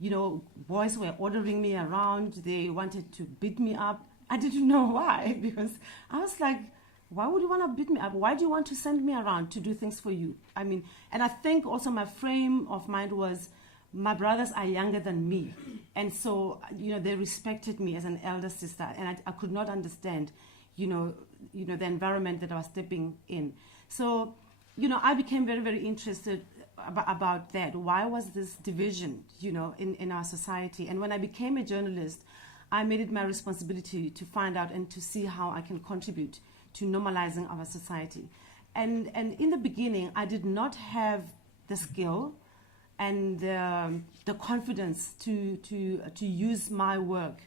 Boys were ordering me around. They wanted to beat me up. I didn't know why, because I was like, why would you want to beat me up? Why do you want to send me around to do things for you? And I think also my frame of mind was, my brothers are younger than me. And so, they respected me as an elder sister. And I could not understand, the environment that I was stepping in. So, I became very, very interested about that. Why was this division, in our society? And when I became a journalist, I made it my responsibility to find out and to see how I can contribute to normalizing our society. And in the beginning, I did not have the skill and the confidence to use my work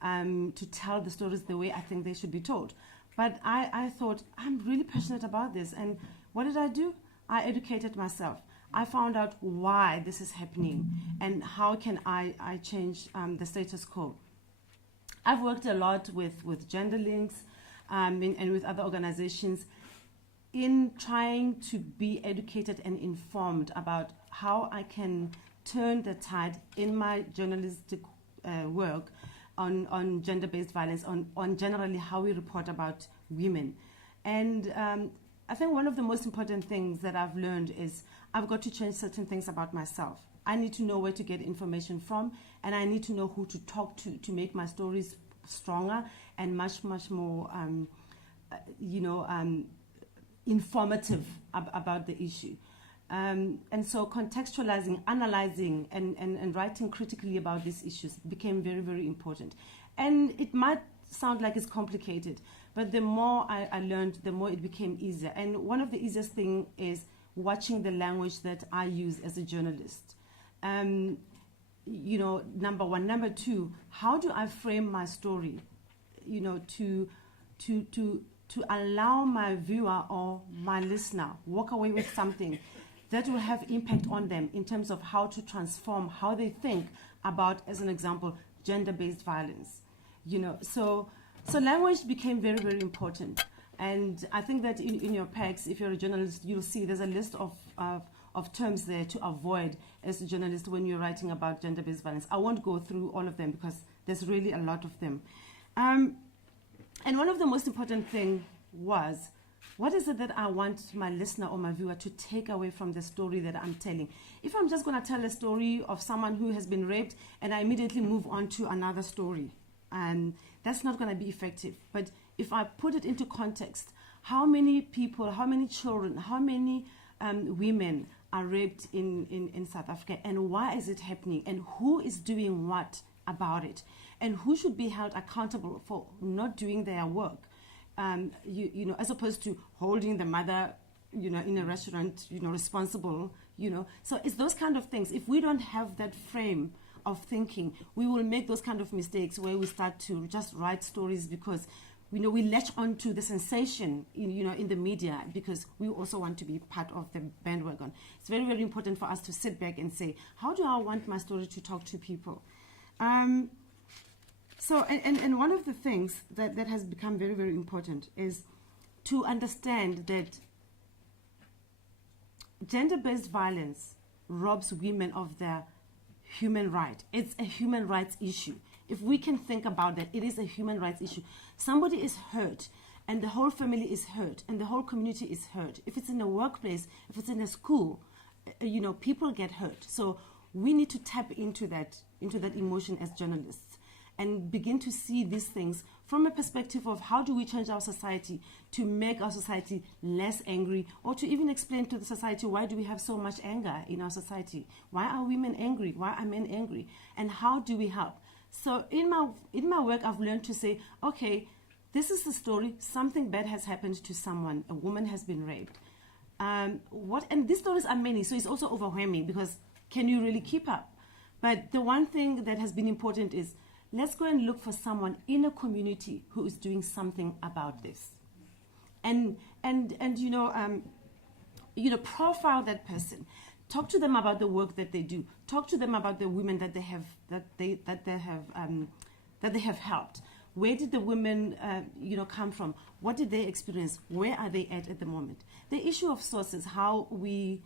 to tell the stories the way I think they should be told. But I thought, I'm really passionate about this. And what did I do? I educated myself. I found out why this is happening and how can I change the status quo. I've worked a lot with Gender Links and with other organizations in trying to be educated and informed about how I can turn the tide in my journalistic work on gender-based violence, on generally how we report about women. And I think one of the most important things that I've learned is I've got to change certain things about myself. I need to know where to get information from, and I need to know who to talk to make my stories stronger and much, much more, informative about the issue. And so contextualizing, analyzing, and writing critically about these issues became very, very important. And it might sound like it's complicated, but the more I learned, the more it became easier. And one of the easiest things is watching the language that I use as a journalist. Number one. Number two, how do I frame my story, to allow my viewer or my listener walk away with something that will have impact on them in terms of how to transform how they think about, as an example, gender-based violence. So language became very, very important. And I think that in your packs, if you're a journalist, you'll see there's a list of terms there to avoid as a journalist when you're writing about gender-based violence. I won't go through all of them because there's really a lot of them. And one of the most important thing was, what is it that I want my listener or my viewer to take away from the story that I'm telling? If I'm just going to tell a story of someone who has been raped and I immediately move on to another story, that's not going to be effective. But if I put it into context, how many people, how many children, how many women are raped in South Africa, and why is it happening, and who is doing what about it, and who should be held accountable for not doing their work, as opposed to holding the mother, in a restaurant, responsible, So it's those kind of things. If we don't have that frame of thinking, we will make those kind of mistakes where we start to just write stories because we latch onto the sensation in the media because we also want to be part of the bandwagon. It's very, very important for us to sit back and say, how do I want my story to talk to people? So one of the things that has become very, very important is to understand that gender-based violence robs women of their human right. It's a human rights issue. If we can think about that, it is a human rights issue. Somebody is hurt, and the whole family is hurt, and the whole community is hurt. If it's in a workplace, if it's in a school, people get hurt. So we need to tap into that emotion as journalists and begin to see these things from a perspective of how do we change our society to make our society less angry, or to even explain to the society, why do we have so much anger in our society? Why are women angry? Why are men angry? And how do we help? So in my work, I've learned to say, okay, this is the story. Something bad has happened to someone. A woman has been raped. And these stories are many, so it's also overwhelming because can you really keep up? But the one thing that has been important is let's go and look for someone in a community who is doing something about this. And profile that person. Talk to them about the work that they do. Talk to them about the women that they have helped. Where did the women, come from? What did they experience? Where are they at the moment? The issue of sources, how we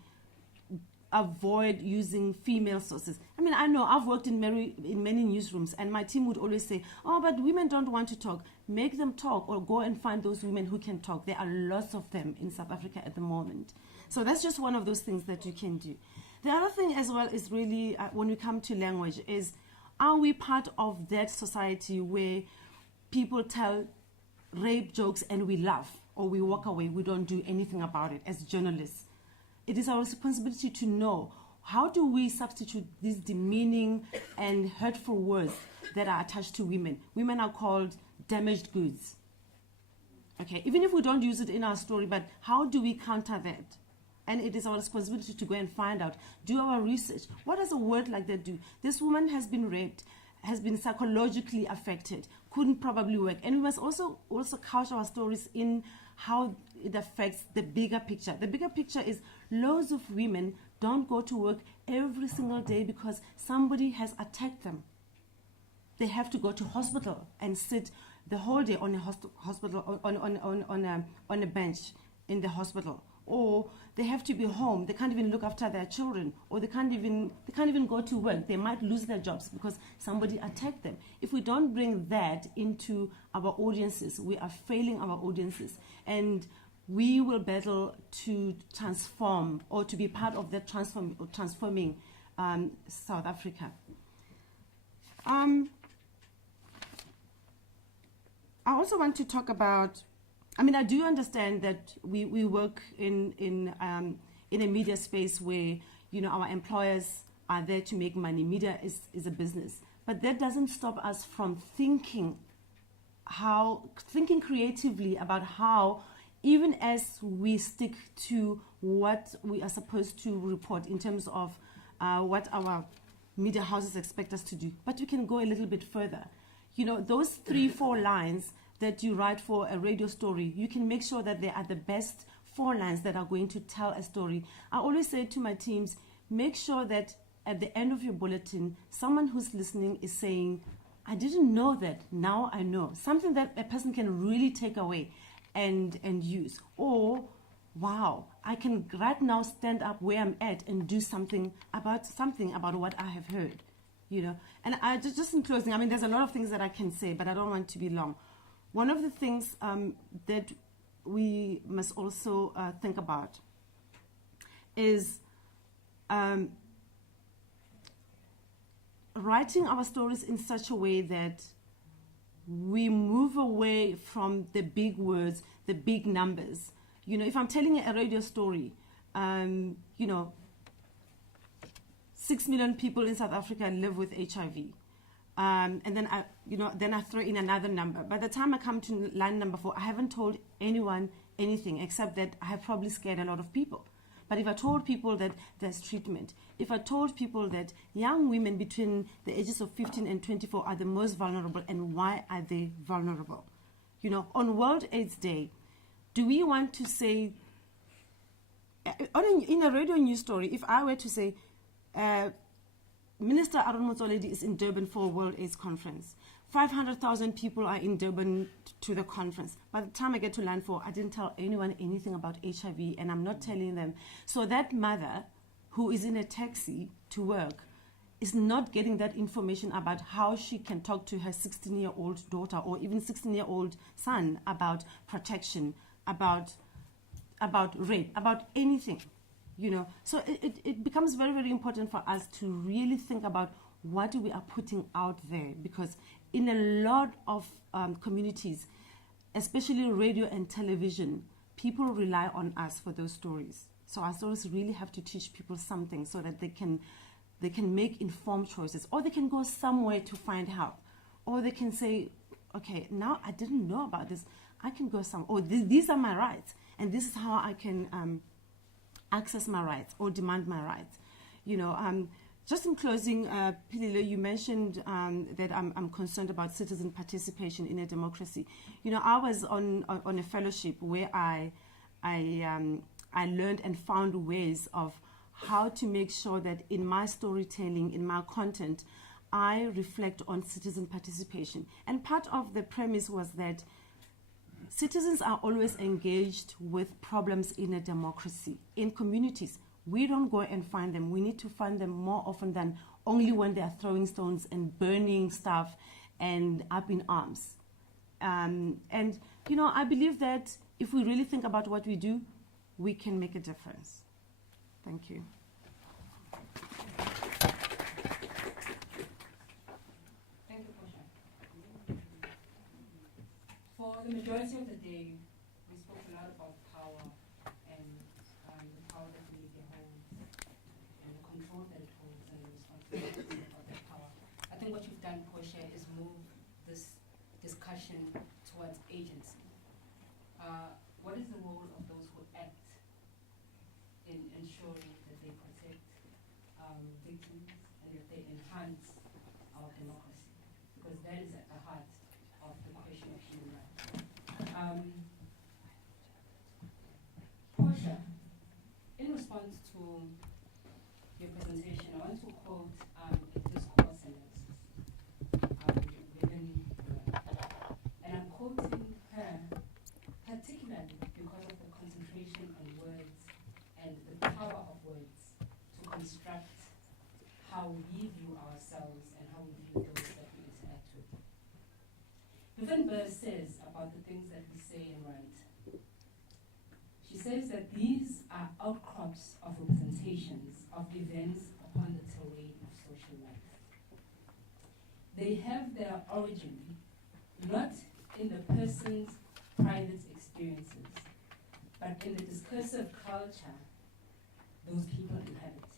avoid using female sources. I mean, I know I've worked in many newsrooms, and my team would always say, "Oh, but women don't want to talk." Make them talk, or go and find those women who can talk. There are lots of them in South Africa at the moment. So that's just one of those things that you can do. The other thing as well is really, when we come to language, is are we part of that society where people tell rape jokes and we laugh, or we walk away, we don't do anything about it as journalists? It is our responsibility to know, how do we substitute these demeaning and hurtful words that are attached to women? Women are called damaged goods. Okay, even if we don't use it in our story, but how do we counter that? And it is our responsibility to go and find out, do our research. What does a word like that do? This woman has been raped, has been psychologically affected, couldn't probably work. And we must also couch our stories in how it affects the bigger picture. The bigger picture is loads of women don't go to work every single day because somebody has attacked them. They have to go to hospital and sit the whole day on a hospital on a bench in the hospital, or they have to be home. They can't even look after their children, or they can't even go to work. They might lose their jobs because somebody attacked them. If we don't bring that into our audiences, we are failing our audiences, and we will battle to transform, or to be part of that transforming South Africa. I also want to talk about, I do understand that we work in a media space where, our employers are there to make money. Media is a business. But that doesn't stop us from thinking creatively about how, even as we stick to what we are supposed to report in terms of what our media houses expect us to do, but we can go a little bit further. Those 3-4 lines that you write for a radio story, you can make sure that they are the best 4 lines that are going to tell a story. I always say to my teams, make sure that at the end of your bulletin, someone who's listening is saying, I didn't know that, now I know. Something that a person can really take away and use. Or, wow, I can right now stand up where I'm at and do something about what I have heard. And I just in closing, there's a lot of things that I can say, but I don't want to be long. One of the things that we must also think about is writing our stories in such a way that we move away from the big words, the big numbers. If I'm telling a radio story, 6 million people in South Africa live with HIV. And then I throw in another number. By the time I come to line number 4, I haven't told anyone anything except that I have probably scared a lot of people. But if I told people that there's treatment, if I told people that young women between the ages of 15 and 24 are the most vulnerable, and why are they vulnerable? On World AIDS Day, do we want to say, in a radio news story, if I were to say, Minister Aaron Motsoaledi is in Durban for a World AIDS Conference. 500,000 people are in Durban to the conference. By the time I get to line 4, I didn't tell anyone anything about HIV, and I'm not telling them. So that mother who is in a taxi to work is not getting that information about how she can talk to her 16-year-old daughter or even 16-year-old son about protection, about rape, about anything. So it becomes very, very important for us to really think about what we are putting out there, because in a lot of communities, especially radio and television, people rely on us for those stories. So our stories really have to teach people something so that they can make informed choices, or they can go somewhere to find help, or they can say, okay, now I didn't know about this, I can go or these are my rights, and this is how I can access my rights or demand my rights. just in closing, Pilile, you mentioned that I'm concerned about citizen participation in a democracy. You know, I was on a fellowship where I learned and found ways of how to make sure that in my storytelling, in my content, I reflect on citizen participation. And part of the premise was that citizens are always engaged with problems in a democracy, in communities. We don't go and find them. We need to find them more often than only when they are throwing stones and burning stuff and up in arms. And, you know, I believe that if we really think about what we do, we can make a difference. Thank you. Thank you, Portia. For the majority of the day, we spoke a lot about power and the power that the media holds and the control that it holds and the responsibility of that power. I think what you've done, Portia, is move this discussion towards agency. What is the role of those who act in ensuring that they protect victims and that they enhance our democracy? Because that is at the heart of the question of human rights. Portia, in response to your presentation, I want to quote a discourse analysis within and I'm quoting her particularly because of the concentration on words and the power of words to construct how we view ourselves and how we view those that we interact with. Vivian Burr says about the things that we say and write. She says that these are outcrops of representations of events upon the terrain of social life. They have their origin not in the person's private experiences, but in the discursive culture those people inhabit.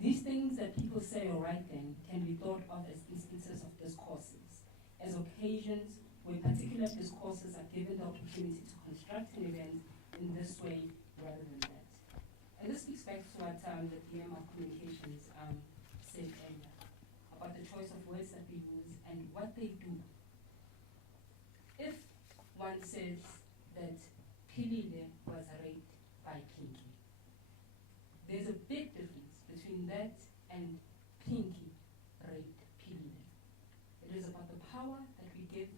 These things that people say or write then can be thought of as instances of discourses, as occasions where particular discourses are given the opportunity to construct an event in this way rather than that. And this speaks back to what the PM of Communications said earlier about the choice of words that we use and what they do. If one says that Pilile was raped by Pinky, there's a big difference between that and Pinky raped Pilile. It is about the power that we give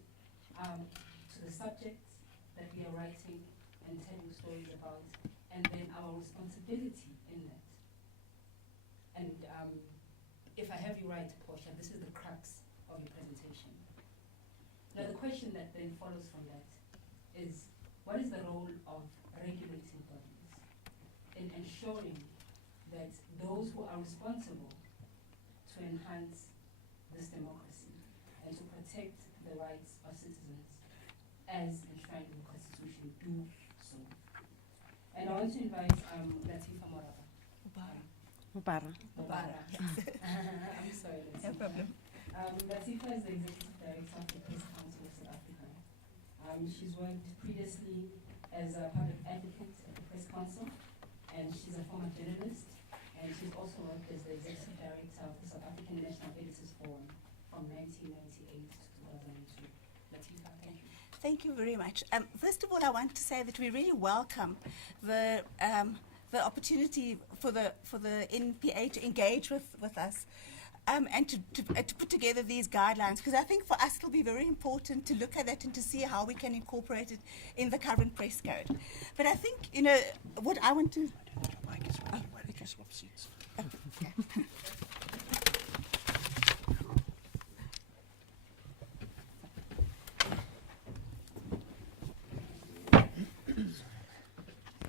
to the subjects that we are writing and telling stories about, and then our responsibility in that. And if I have you right, Portia, this is the crux of your presentation. Now the question that then follows from that is, what is the role of regulating bodies in ensuring that those who are responsible to enhance this democracy and to protect the rights of citizens as enshrined in the Constitution do so? And I want to invite Latifa Moraba. Mubara. I'm sorry, Latifa. No problem. Latifa is the Executive Director of the Press Council of South Africa. She's worked previously as a public advocate at the Press Council, and she's a former journalist, and she's also worked as the Executive Director of the South African National Editors Forum from 1998 to 2002. Latifa, thank you. Thank you very much. First of all, I want to say that we really welcome the opportunity for the NPA to engage with us and to put together these guidelines, because I think for us it'll be very important to look at that and to see how we can incorporate it in the current press code. But I think, you know, what I want to... Swap seats.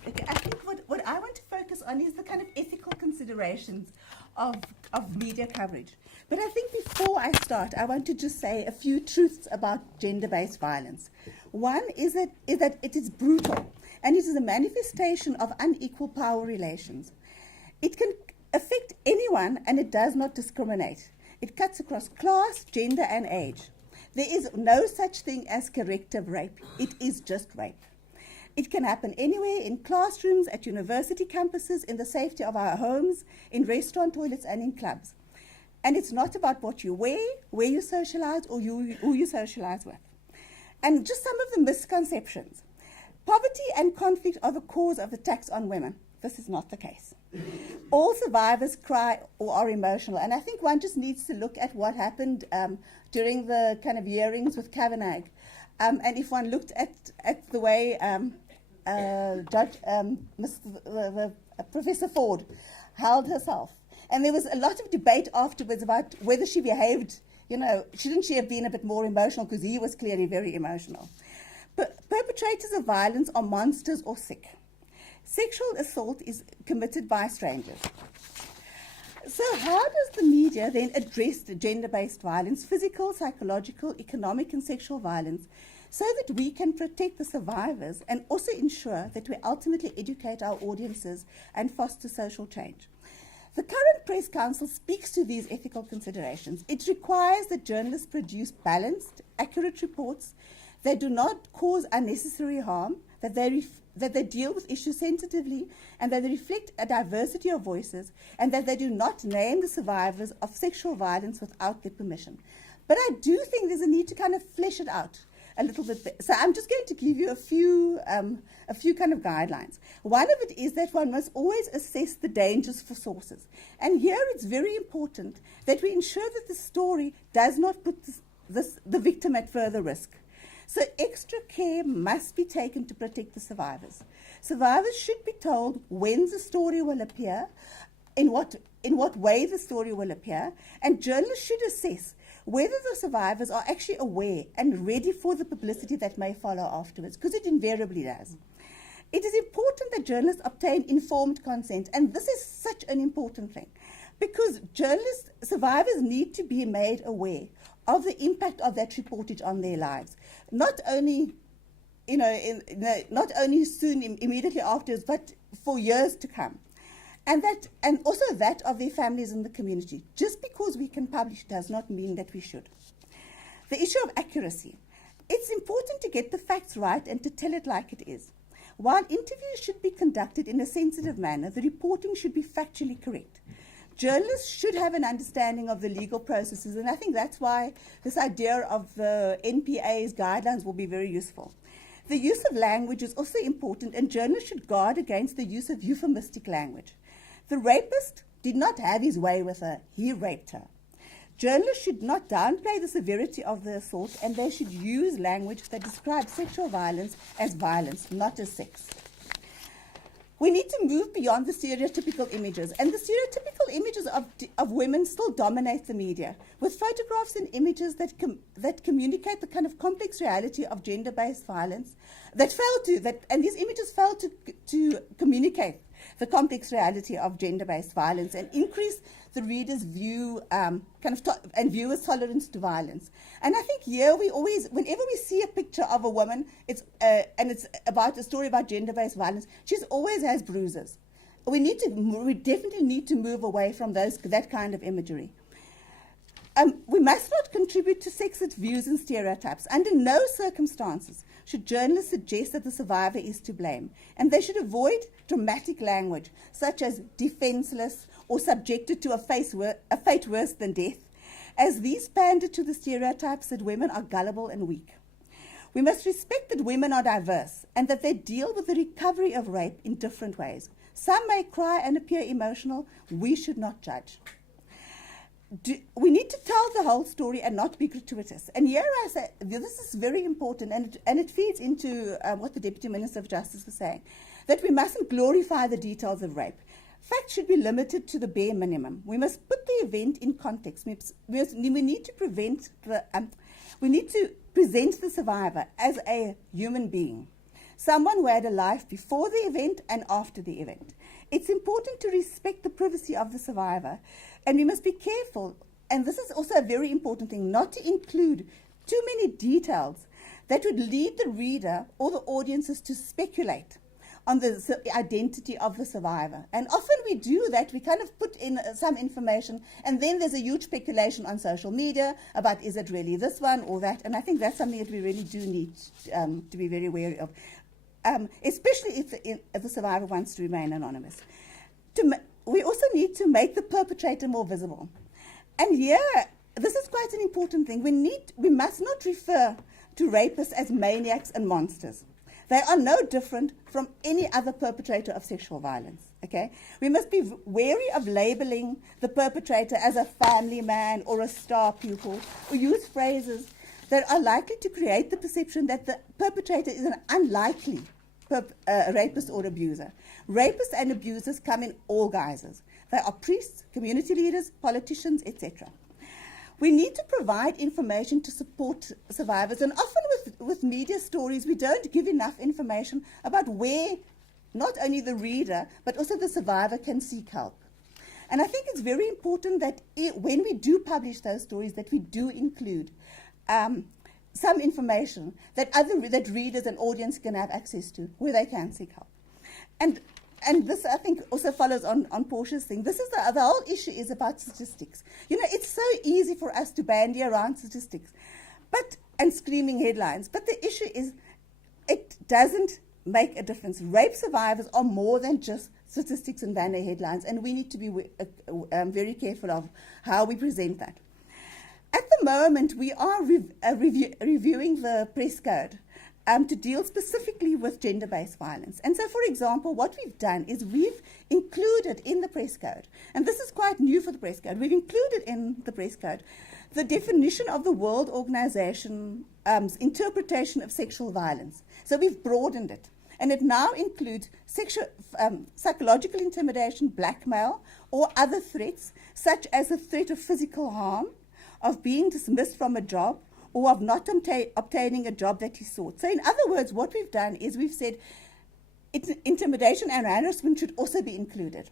Okay, I think what I want to focus on is the kind of ethical considerations of media coverage. But I think before I start, I want to just say a few truths about gender-based violence. One is that it is brutal, and it is a manifestation of unequal power relations. It can affect anyone, and it does not discriminate. It cuts across class, gender, and age. There is no such thing as corrective rape. It is just rape. It can happen anywhere, in classrooms, at university campuses, in the safety of our homes, in restaurant toilets, and in clubs. And it's not about what you wear, where you socialize, or who you socialize with. And just some of the misconceptions. Poverty and conflict are the cause of attacks on women. This is not the case. All survivors cry or are emotional. And I think one just needs to look at what happened during the kind of hearings with Kavanagh. And if one looked at the way Professor Ford held herself, and there was a lot of debate afterwards about whether she behaved, shouldn't she have been a bit more emotional, because he was clearly very emotional. But perpetrators of violence are monsters or sick. Sexual assault is committed by strangers. So how does the media then address the gender-based violence, physical, psychological, economic and sexual violence, so that we can protect the survivors and also ensure that we ultimately educate our audiences and foster social change? The current Press Council speaks to these ethical considerations. It requires that journalists produce balanced, accurate reports that do not cause unnecessary harm, that they deal with issues sensitively, and that they reflect a diversity of voices, and that they do not name the survivors of sexual violence without their permission. But I do think there's a need to kind of flesh it out a little bit. So I'm just going to give you a few kind of guidelines. One of it is that one must always assess the dangers for sources. And here it's very important that we ensure that the story does not put the victim at further risk. So extra care must be taken to protect the survivors. Survivors should be told when the story will appear, in what way the story will appear, and journalists should assess whether the survivors are actually aware and ready for the publicity that may follow afterwards, because it invariably does. It is important that journalists obtain informed consent, and this is such an important thing, because survivors need to be made aware of the impact of that reportage on their lives, not only, not only soon, immediately afterwards, but for years to come. And also that of their families and the community. Just because we can publish does not mean that we should. The issue of accuracy. It's important to get the facts right and to tell it like it is. While interviews should be conducted in a sensitive manner, the reporting should be factually correct. Journalists should have an understanding of the legal processes, and I think that's why this idea of the NPA's guidelines will be very useful. The use of language is also important, and journalists should guard against the use of euphemistic language. The rapist did not have his way with her, he raped her. Journalists should not downplay the severity of the assault, and they should use language that describes sexual violence as violence, not as sex. We need to move beyond the stereotypical images, and the stereotypical images of women still dominate the media, with photographs and images that communicate the kind of complex reality of gender-based violence and these images fail to communicate the complex reality of gender-based violence and increase the reader's view and viewers' tolerance to violence. And I think here whenever we see a picture of a woman, it's about a story about gender-based violence, she always has bruises. We definitely need to move away from that kind of imagery. We must not contribute to sexist views and stereotypes. Under no circumstances should journalists suggest that the survivor is to blame, and they should avoid dramatic language such as defenseless or subjected to a fate worse than death, as these pander to the stereotypes that women are gullible and weak. We must respect that women are diverse and that they deal with the recovery of rape in different ways. Some may cry and appear emotional. We should not judge. We need to tell the whole story and not be gratuitous. And here I say, this is very important, and it feeds into what the Deputy Minister of Justice was saying, that we mustn't glorify the details of rape. Facts should be limited to the bare minimum. We must put the event in context. We need to present the survivor as a human being, someone who had a life before the event and after the event. It's important to respect the privacy of the survivor, and we must be careful, and this is also a very important thing, not to include too many details that would lead the reader or the audiences to speculate on the identity of the survivor. And often we do that, we kind of put in some information, and then there's a huge speculation on social media about is it really this one or that, and I think that's something that we really do need to be very wary of, especially if the survivor wants to remain anonymous. We also need to make the perpetrator more visible. And here, this is quite an important thing. We must not refer to rapists as maniacs and monsters. They are no different from any other perpetrator of sexual violence. Okay? We must be wary of labeling the perpetrator as a family man or a star pupil, or use phrases that are likely to create the perception that the perpetrator is an unlikely rapist or abuser. Rapists and abusers come in all guises. They are priests, community leaders, politicians, etc. We need to provide information to support survivors, and often with media stories, we don't give enough information about where not only the reader, but also the survivor can seek help. And I think it's very important that when we do publish those stories, that we do include some information that readers and audience can have access to, where they can seek help. And this, I think, also follows on Portia's thing. This is the whole issue is about statistics. You know, it's so easy for us to bandy around statistics and screaming headlines. But the issue is it doesn't make a difference. Rape survivors are more than just statistics and banner headlines, and we need to be very careful of how we present that. At the moment, we are reviewing the press code to deal specifically with gender-based violence. And so, for example, what we've done is we've included in the press code, and this is quite new for the press code, we've included in the press code the definition of the World Organization's interpretation of sexual violence. So we've broadened it, and it now includes psychological intimidation, blackmail, or other threats, such as the threat of physical harm, of being dismissed from a job, or of not obtaining a job that he sought. So in other words, what we've done is we've said intimidation and harassment should also be included.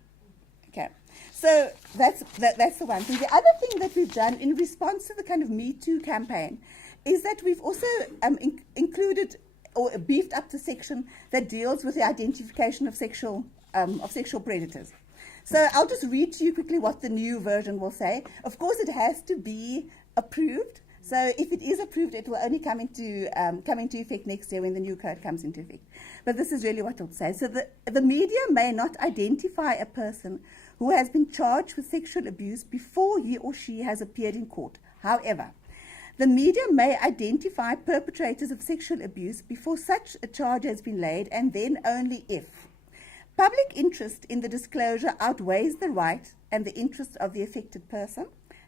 Okay, so that's the one thing. The other thing that we've done in response to the kind of Me Too campaign is that we've also included or beefed up the section that deals with the identification of sexual predators. So I'll just read to you quickly what the new version will say. Of course, it has to be approved. So if it is approved, it will only come into effect next year when the new code comes into effect. But this is really what it will say. So the media may not identify a person who has been charged with sexual abuse before he or she has appeared in court. However, the media may identify perpetrators of sexual abuse before such a charge has been laid, and then only if public interest in the disclosure outweighs the right and the interest of the affected person,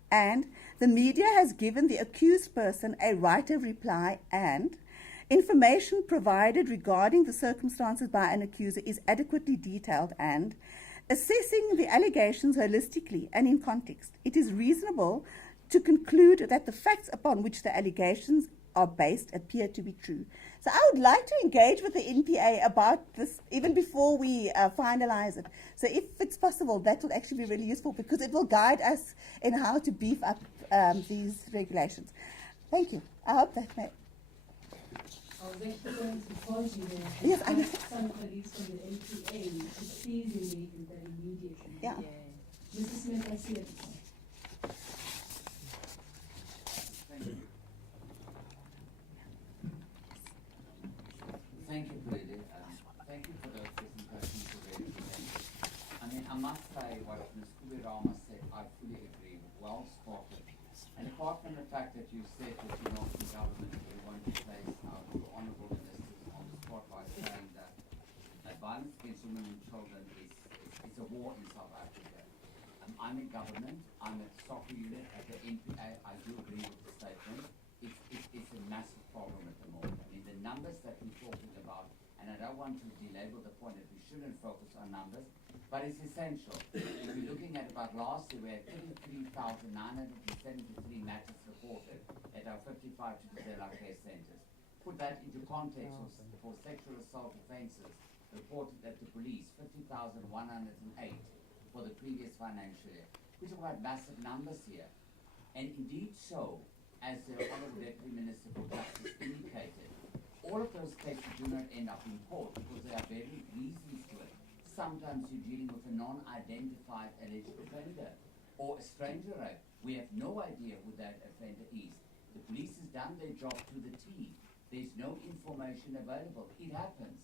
and the media has given the accused person a right of reply, and information provided regarding the circumstances by an accuser is adequately detailed, and assessing the allegations holistically and in context, it is reasonable to conclude that the facts upon which the allegations are based appear to be true. So I would like to engage with the NPA about this even before we finalize it. So if it's possible, that will actually be really useful because it will guide us in how to beef up these regulations. Thank you. I hope that may... I was actually going to pause you there. Yes, I know. Some colleagues from the NPA to please engage with that immediately. Yeah. Mrs. Smith, I see it. Thank you, Brady. Thank you for the presentation today. I mean, I must say what Ms. Kubirama said, I fully agree. Well spotted. And apart from the fact that you said that you're not the government, we want to place our honourable ministers on the spotlight saying that violence against women and children is a war in South Africa. I'm in government, I'm a soccer unit at the NPA, I do agree with the statement. It's a massive problem at the moment. I mean, the numbers that we're talking about, and I don't want to belabor the point that we shouldn't focus on numbers, but it's essential. If we're looking at about last year, we had 33,973 matters reported at our 55 Tudela care centres. Put that into context for sexual assault offences reported at the police, 50,108 for the previous financial year. We're talking about massive numbers here. And indeed so, as the Honourable Deputy Minister for Justice indicated, all of those cases do not end up in court because there are very reasons to it. Sometimes you're dealing with a non-identified alleged offender or a stranger rape. We have no idea who that offender is. The police has done their job to the T. There's no information available. It happens.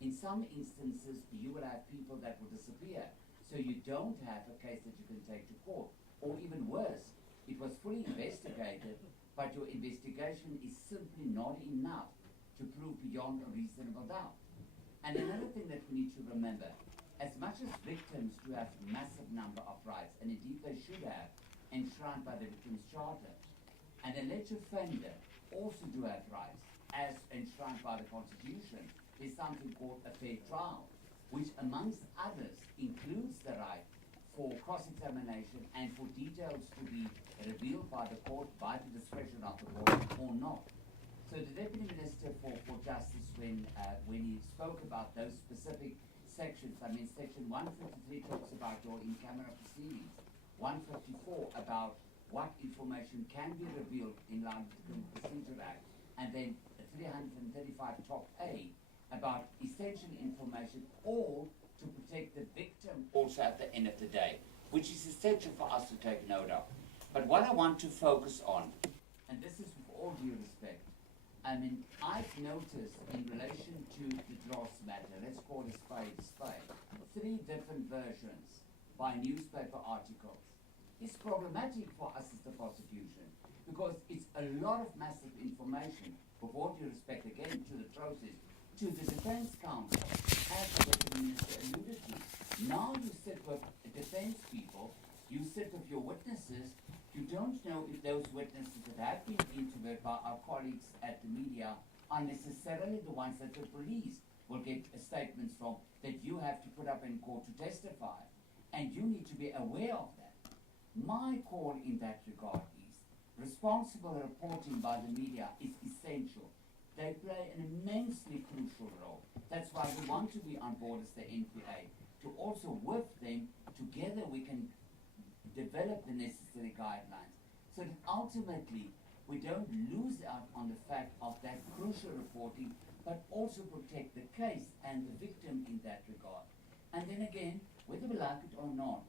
In some instances, you will have people that will disappear. So you don't have a case that you can take to court. Or even worse, it was fully investigated, but your investigation is simply not enough to prove beyond a reasonable doubt. And another thing that we need to remember, as much as victims do have massive number of rights, and indeed they should have, enshrined by the Victims' Charter, an alleged offender also do have rights, as enshrined by the Constitution. There's something called a fair trial, which amongst others includes the right for cross-examination and for details to be revealed by the court by the discretion of the court or not. So the Deputy Minister for Justice, when he spoke about those specific sections, I mean section 153 talks about your in-camera proceedings, 154 about what information can be revealed in line with the Criminal Procedure Act, and then 335 top A about essential information, all to protect the victim also at the end of the day, which is essential for us to take note of. But what I want to focus on, and this is with all due respect, I mean, I've noticed in relation to the Dross matter, let's call it spade, 3 different versions by newspaper articles. It's problematic for us as the prosecution because it's a lot of massive information, with all due respect again to the process, to the defense counsel, as the Minister alluded to. Now you sit with the defense people, you sit with your witnesses, you don't know if those witnesses that have been interviewed by our colleagues at the media are necessarily the ones that the police will get statements from that you have to put up in court to testify. And you need to be aware of that. My call in that regard is responsible reporting by the media is essential. They play an immensely crucial role. That's why we want to be on board as the NPA, to also with them, together we can develop the necessary guidelines so that ultimately we don't lose out on the fact of that crucial reporting, but also protect the case and the victim in that regard. And then again, whether we like it or not,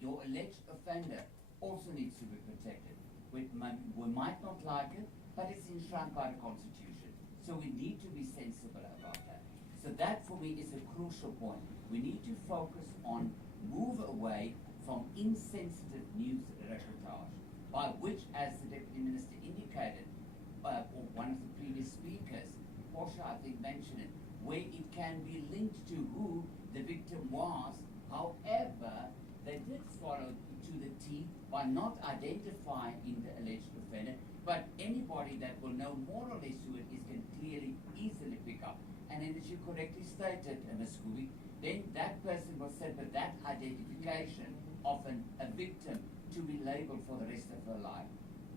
your alleged offender also needs to be protected. We might not like it, but it's enshrined by the Constitution. So we need to be sensible about that. So that for me is a crucial point. We need to focus on move away from insensitive news reportage, by which, as the Deputy Minister indicated, or one of the previous speakers, Portia I think mentioned it, where it can be linked to who the victim was. However, they did follow to the T by not identifying the alleged offender, but anybody that will know more or less who it is can clearly, easily pick up. And then as you correctly stated, Ms. Scooby, then that person will sit with that identification, often a victim, to be labeled for the rest of her life.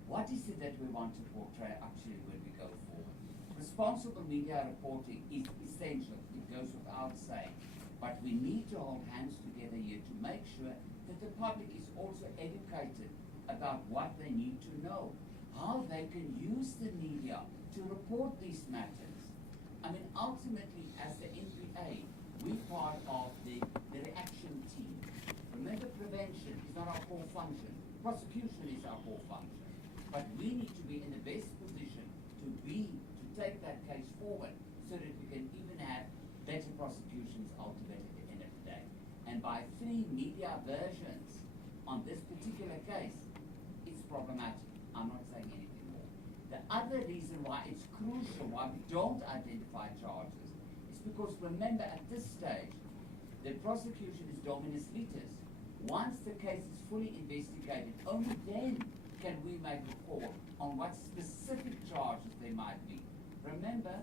What is it that we want to portray actually when we go forward? Responsible media reporting is essential, it goes without saying, but we need to hold hands together here to make sure that the public is also educated about what they need to know, how they can use the media to report these matters. I mean, ultimately, as the NPA, we're part of the reaction team. Remember, prevention is not our core function. Prosecution is our core function. But we need to be in the best position to take that case forward so that we can even have better prosecutions ultimately at the end of the day. And by 3 media versions on this particular case, it's problematic. I'm not saying anything more. The other reason why it's crucial, why we don't identify charges, is because remember at this stage, the prosecution is dominus litis. Once the case is fully investigated, only then can we make a call on what specific charges there might be. Remember,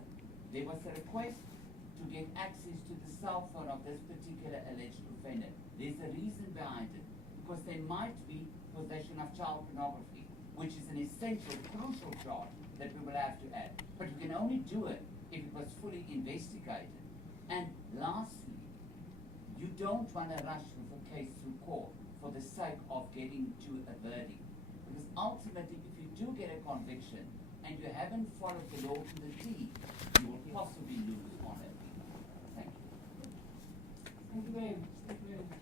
there was a request to get access to the cell phone of this particular alleged offender. There's a reason behind it, because there might be possession of child pornography, which is an essential, crucial charge that we will have to add. But we can only do it if it was fully investigated. And lastly, you don't want to rush with a case through court for the sake of getting to a verdict. Because ultimately, if you do get a conviction and you haven't followed the law to the T, you will possibly lose on it. Thank you. Thank you very much. Thank you very much.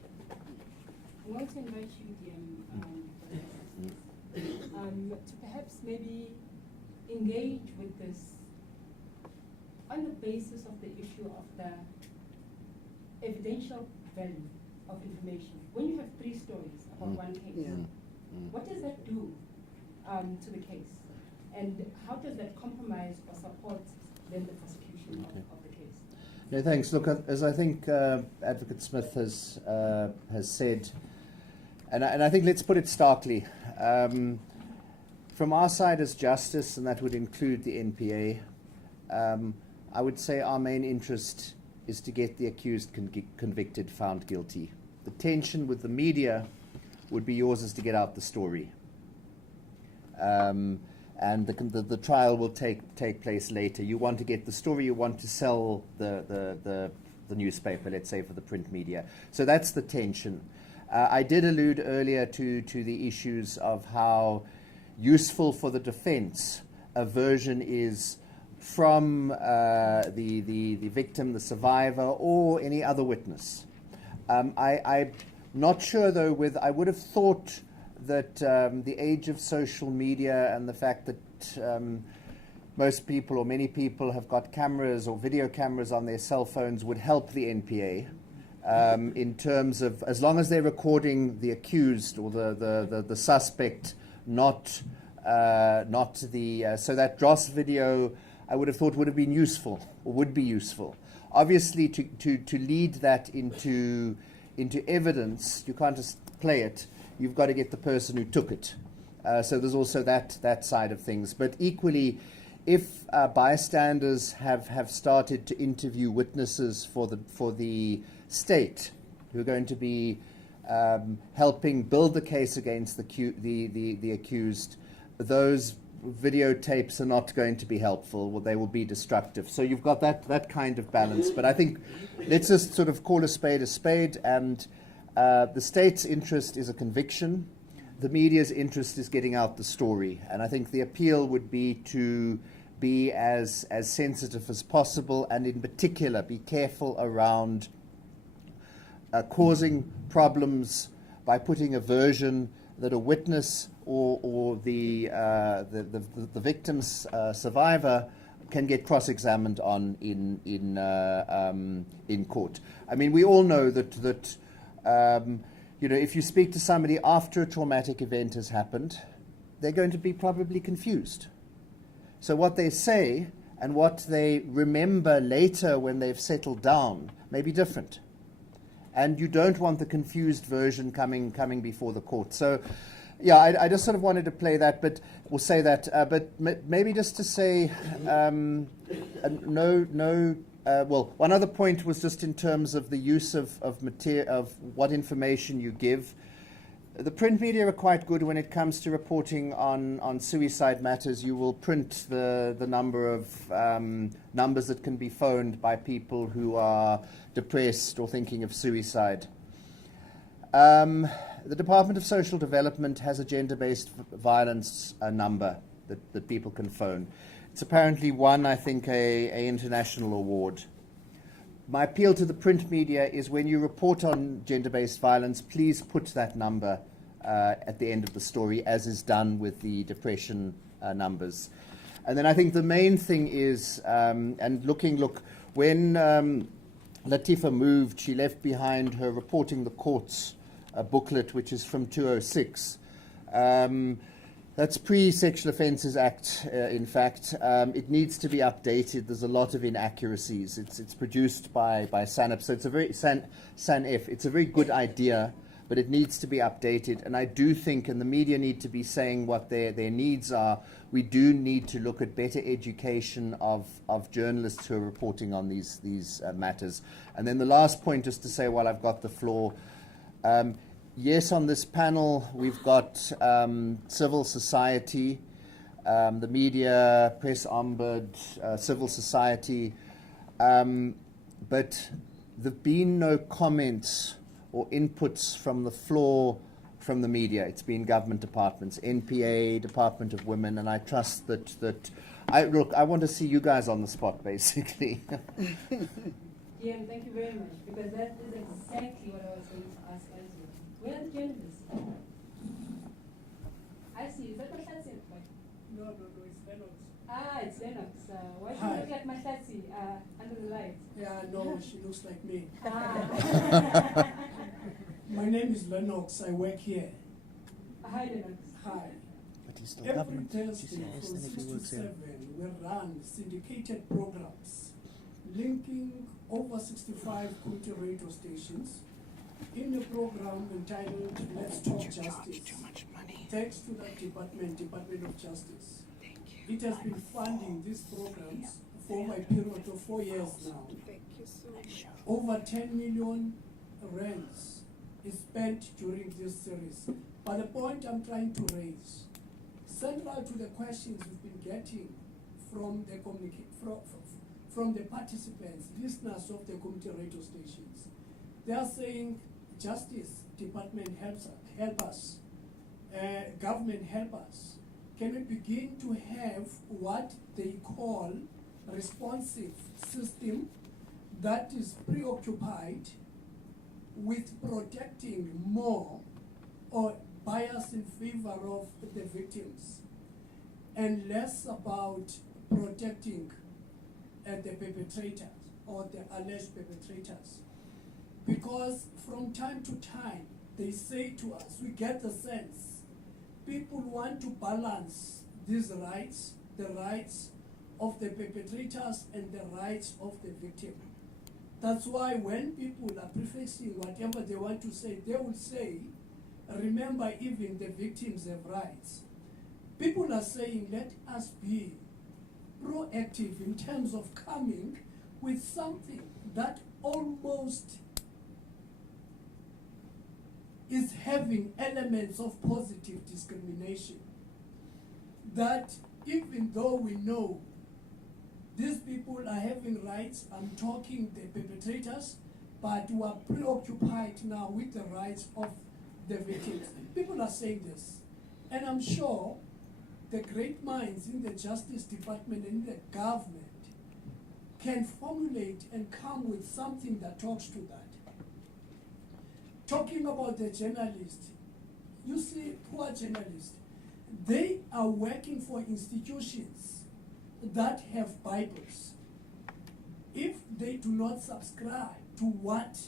I want to invite you, to perhaps maybe engage with this on the basis of the issue of the evidential value of information. When you have 3 stories about one case, What does that do to the case? And how does that compromise or support then the prosecution of the case? No, thanks. Look, as I think Advocate Smith has said, and I think let's put it starkly, from our side as justice, and that would include the NPA, I would say our main interest is to get the accused convicted, found guilty. The tension with the media would be yours is to get out the story. And the trial will take place later. You want to get the story, you want to sell the newspaper, let's say, for the print media. So that's the tension. I did allude earlier to the issues of how useful for the defense a version is from the victim, the survivor, or any other witness. I'm not sure, though, I would have thought that the age of social media and the fact that most people or many people have got cameras or video cameras on their cell phones would help the NPA in terms of, as long as they're recording the accused or the suspect, not the so that Dross video, I would have thought would have been useful or would be useful. Obviously, to lead that into evidence, you can't just play it. You've got to get the person who took it. So there's also that side of things. But equally, if bystanders have started to interview witnesses for the state who are going to be helping build the case against the accused, those videotapes are not going to be helpful. Well, they will be destructive. So you've got that kind of balance. But I think let's just sort of call a spade, and the state's interest is a conviction. The media's interest is getting out the story. And I think the appeal would be to be as sensitive as possible, and in particular be careful around causing problems by putting a version that a witness or the victim's survivor can get cross-examined on in court. I mean, we all know that if you speak to somebody after a traumatic event has happened, they're going to be probably confused. So what they say and what they remember later when they've settled down may be different. And you don't want the confused version coming before the court. So, yeah, I just sort of wanted to play that, but we'll say that. But maybe just to say, well, one other point was just in terms of the use of material, of what information you give. The print media are quite good when it comes to reporting on suicide matters. You will print the number of numbers that can be phoned by people who are depressed or thinking of suicide. The Department of Social Development has a gender-based violence number that people can phone. It's apparently won, I think, a international award. My appeal to the print media is when you report on gender-based violence, please put that number at the end of the story, as is done with the depression numbers. And then I think the main thing is, when Latifa moved, she left behind her Reporting the Courts booklet, which is from 2006. That's pre-Sexual Offences Act, in fact. It needs to be updated. There's a lot of inaccuracies. It's produced by SANEF, so it's a very SANEF. It's a very good idea, but it needs to be updated. And I do think, and the media need to be saying what their needs are, we do need to look at better education of journalists who are reporting on these matters. And then the last point, just to say while I've got the floor, yes, on this panel, we've got civil society, the media, press ombud, civil society, but there have been no comments or inputs from the floor from the media. It's been government departments, NPA, Department of Women, and I trust that I want to see you guys on the spot, basically. Ian, thank you very much, because that is exactly what I was going to ask Ezra. Where are the journalists? I see. Is that Mahlatsi? No, it's Lennox. Ah, it's Lennox. Why do you look like Mahlatsi under the lights? Yeah, no, she looks like me. Ah. My name is Lennox. I work here. Hi, Lennox. Hi. But he's still Every government. Thursday GCIS, from then if 6 he to works here. 7, we run syndicated programs linking over 65 community radio stations in a program entitled Let's Talk Justice. Thanks to that Department of Justice. It has been funding these programs for a period of 4 years now. Over 10 million rands is spent during this series. But the point I'm trying to raise, central to the questions we've been getting from the from the participants, listeners of the community radio stations, they are saying, Justice Department help us, government help us. Can we begin to have what they call responsive system that is preoccupied with protecting more or bias in favor of the victims and less about protecting the perpetrators or the alleged perpetrators? Because from time to time, they say to us, we get the sense, people want to balance these rights, the rights of the perpetrators and the rights of the victim. That's why when people are prefacing whatever they want to say, they will say, remember, even the victims have rights. People are saying, let us be proactive in terms of coming with something that almost is having elements of positive discrimination. That even though we know these people are having rights, I'm talking the perpetrators, but we are preoccupied now with the rights of the victims. People are saying this, and I'm sure the great minds in the Justice Department and the government can formulate and come with something that talks to that. Talking about the journalists, you see, poor journalists, they are working for institutions that have Bibles. If they do not subscribe to what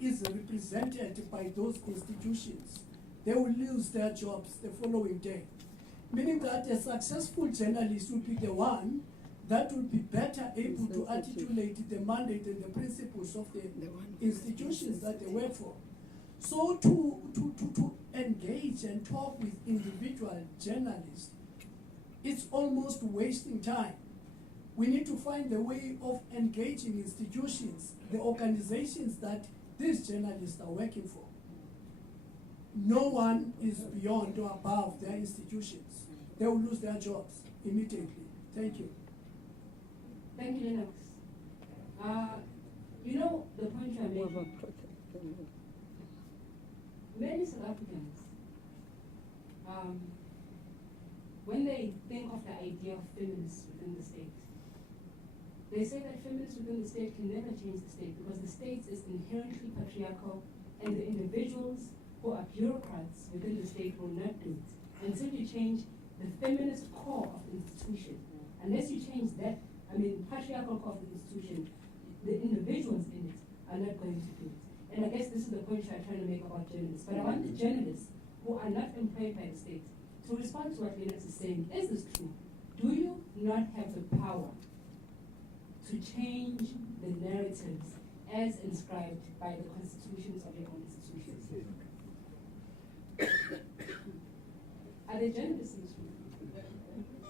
is represented by those institutions, they will lose their jobs the following day. Meaning that a successful journalist will be the one that will be better able to articulate the mandate and the principles of the institutions that they work for. So to engage and talk with individual journalists, it's almost wasting time. We need to find a way of engaging institutions, the organizations that these journalists are working for. No one is beyond or above their institutions. They will lose their jobs immediately. Thank you. Thank you, Lennox. You know the point you are making. Many South Africans, when they think of the idea of feminists within the state, they say that feminists within the state can never change the state because the state is inherently patriarchal and the individuals who are bureaucrats within the state will not do it until you change the feminist core of the institution. Unless you change that, patriarchal core of the institution, the individuals in it are not going to do it. And I guess this is the point you're trying to make about journalists. But I want the journalists who are not employed by the state to respond to what Lennox is saying. Is this true? Do you not have the power to change the narratives as inscribed by the constitutions of your own institutions? Are there journalists in this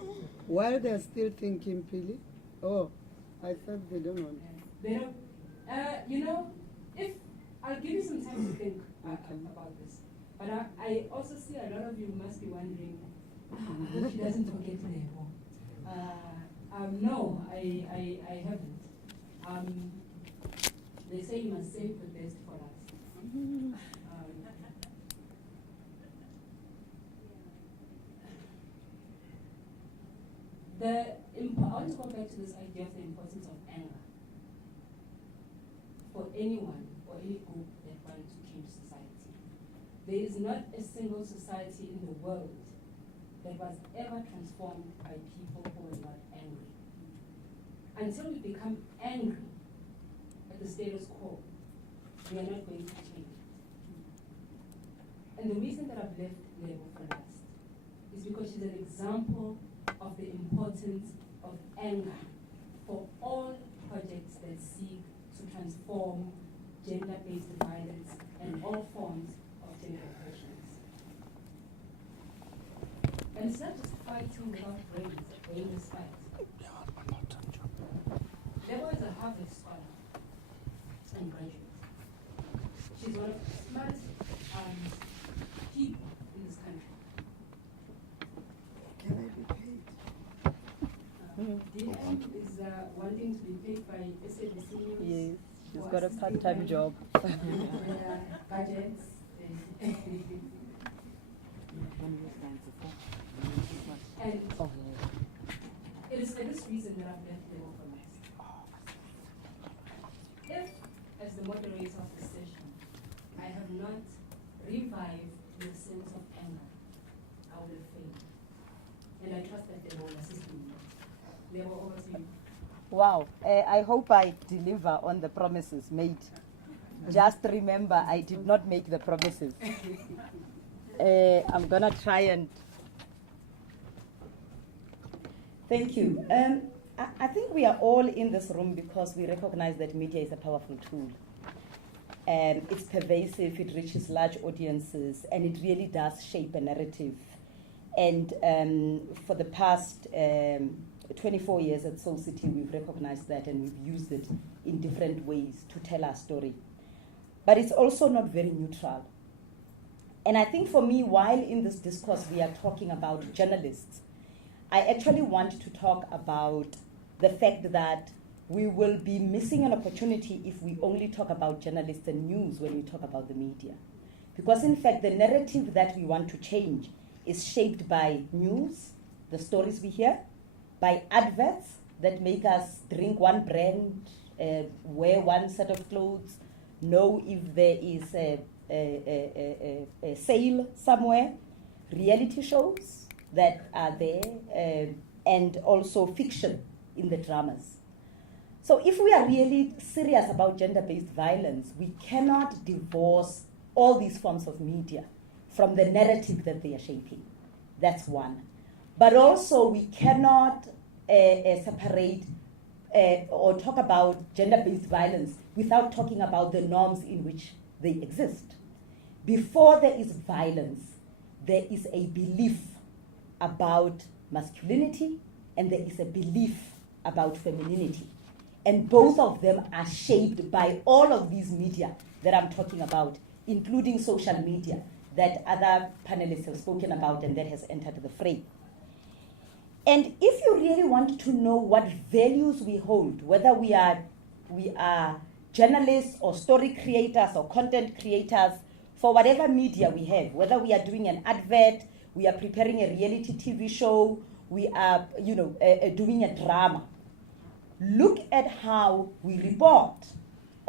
room? While they're still thinking, Pili? Oh, I thought they don't want. They don't. If I'll give you some time to think about this. But I also see a lot of you must be wondering, I hope she doesn't forget Lebo. No, I haven't. They say you must save the best for us. I want to go back to this idea of the importance of anger for anyone or any group that wants to change society. There is not a single society in the world that was ever transformed by people who were not angry. Until we become angry at the status quo, we are not going to change it. And the reason that I've left label feminist is because she's an example of the importance of anger for all projects that seek to transform gender-based violence and all forms of gender oppressions. And it's not just fighting without brains, a brainless fight. Debo is a Harvard scholar and graduate. She's one of the smartest people in this country. Can I be paid? DM is wanting to be paid by SABC News. Yes, she's for got a assisting part-time them job. with their budgets. And it is for this reason that I've left Labour for Next. If, as the moderator of the session, I have not revived your sense of anger, I will fail. And I trust that they will assist me. Labour, over to you. Wow, I hope I deliver on the promises made. Just remember, I did not make the promises. I'm gonna try and. Thank you. I think we are all in this room because we recognize that media is a powerful tool. It's pervasive, it reaches large audiences, and it really does shape a narrative. And for the past 24 years at Soul City, we've recognized that and we've used it in different ways to tell our story. But it's also not very neutral. And I think for me, while in this discourse we are talking about journalists, I actually want to talk about the fact that we will be missing an opportunity if we only talk about journalists and news when we talk about the media. Because in fact, the narrative that we want to change is shaped by news, the stories we hear, by adverts that make us drink one brand, wear one set of clothes, know if there is a sale somewhere, reality shows that are there, and also fiction in the dramas. So if we are really serious about gender-based violence, we cannot divorce all these forms of media from the narrative that they are shaping. That's one. But also we cannot separate or talk about gender-based violence without talking about the norms in which they exist. Before there is violence, there is a belief about masculinity and there is a belief about femininity. And both of them are shaped by all of these media that I'm talking about, including social media that other panelists have spoken about and that has entered the fray. And if you really want to know what values we hold, whether we are journalists or story creators or content creators, for whatever media we have, whether we are doing an advert, we are preparing a reality TV show, we are doing a drama, look at how we report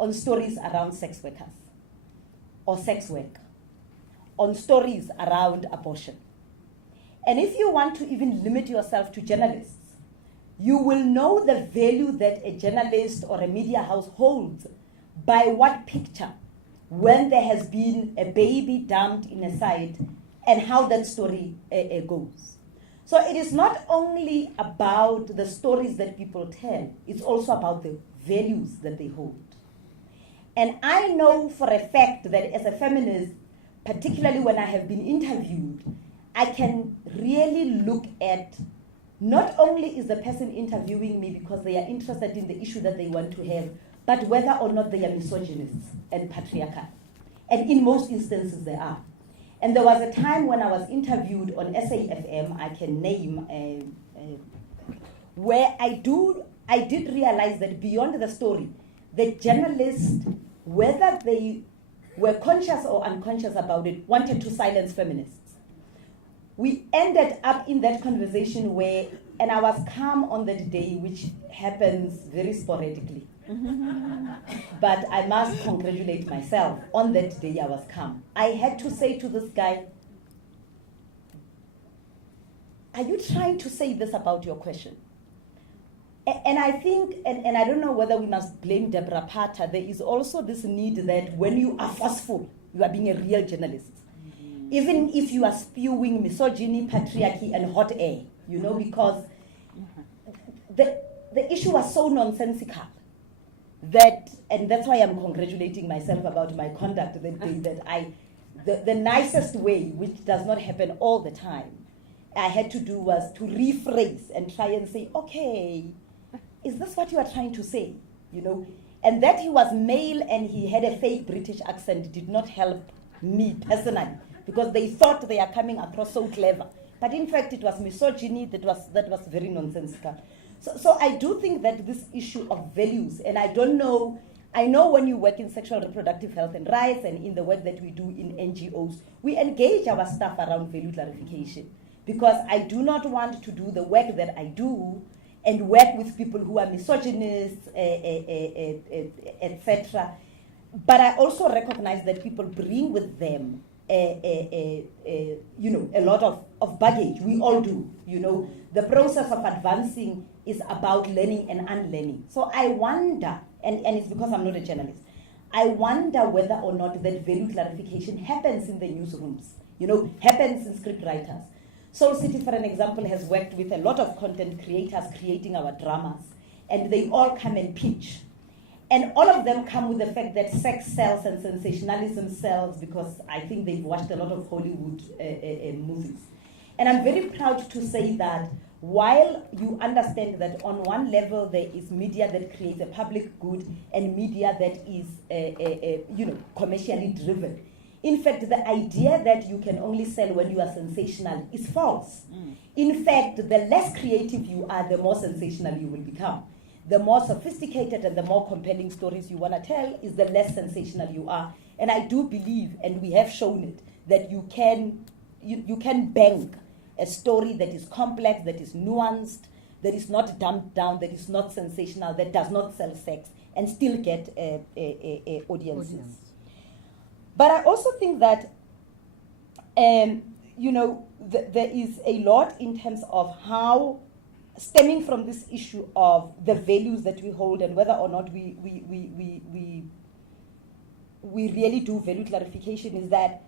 on stories around sex workers or sex work, on stories around abortion. And if you want to even limit yourself to journalists, you will know the value that a journalist or a media house holds by what picture when there has been a baby dumped in a site and how that story goes. So it is not only about the stories that people tell, it's also about the values that they hold. And I know for a fact that as a feminist, particularly when I have been interviewed, I can really look at not only is the person interviewing me because they are interested in the issue that they want to have, but whether or not they are misogynists and patriarchal. And in most instances they are. And there was a time when I was interviewed on SAFM, I can name, where I did realize that beyond the story, the journalists, whether they were conscious or unconscious about it, wanted to silence feminists. We ended up in that conversation where, and I was calm on that day, which happens very sporadically. But I must congratulate myself. On that day, I was calm. I had to say to this guy, are you trying to say this about your question? And I think, and I don't know whether we must blame Deborah Patta, there is also this need that when you are forceful, you are being a real journalist. even if you are spewing misogyny, patriarchy, and hot air, because the issue was so nonsensical and that's why I'm congratulating myself about my conduct that day, that the nicest way, which does not happen all the time, I had to do was to rephrase and try and say, okay, is this what you are trying to say? And that he was male and he had a fake British accent did not help me personally, because they thought they are coming across so clever. But in fact, it was misogyny that was very nonsensical. So I do think that this issue of values, and I know when you work in sexual reproductive health and rights and in the work that we do in NGOs, we engage our staff around value clarification, because I do not want to do the work that I do and work with people who are misogynists, etc. But I also recognize that people bring with them a lot of baggage. We all do. The process of advancing is about learning and unlearning. So I wonder, and it's because I'm not a journalist, I wonder whether or not that value clarification happens in the newsrooms, happens in script writers. Soul City, for an example, has worked with a lot of content creators creating our dramas, and they all come and pitch. And all of them come with the fact that sex sells and sensationalism sells, because I think they've watched a lot of Hollywood movies. And I'm very proud to say that while you understand that on one level there is media that creates a public good and media that is commercially driven, in fact, the idea that you can only sell when you are sensational is false. In fact, the less creative you are, the more sensational you will become. The more sophisticated and the more compelling stories you want to tell is the less sensational you are. And I do believe, and we have shown it, that you can bank a story that is complex, that is nuanced, that is not dumbed down, that is not sensational, that does not sell sex, and still get audiences. But I also think that, there is a lot in terms of how, stemming from this issue of the values that we hold and whether or not we really do value clarification, is that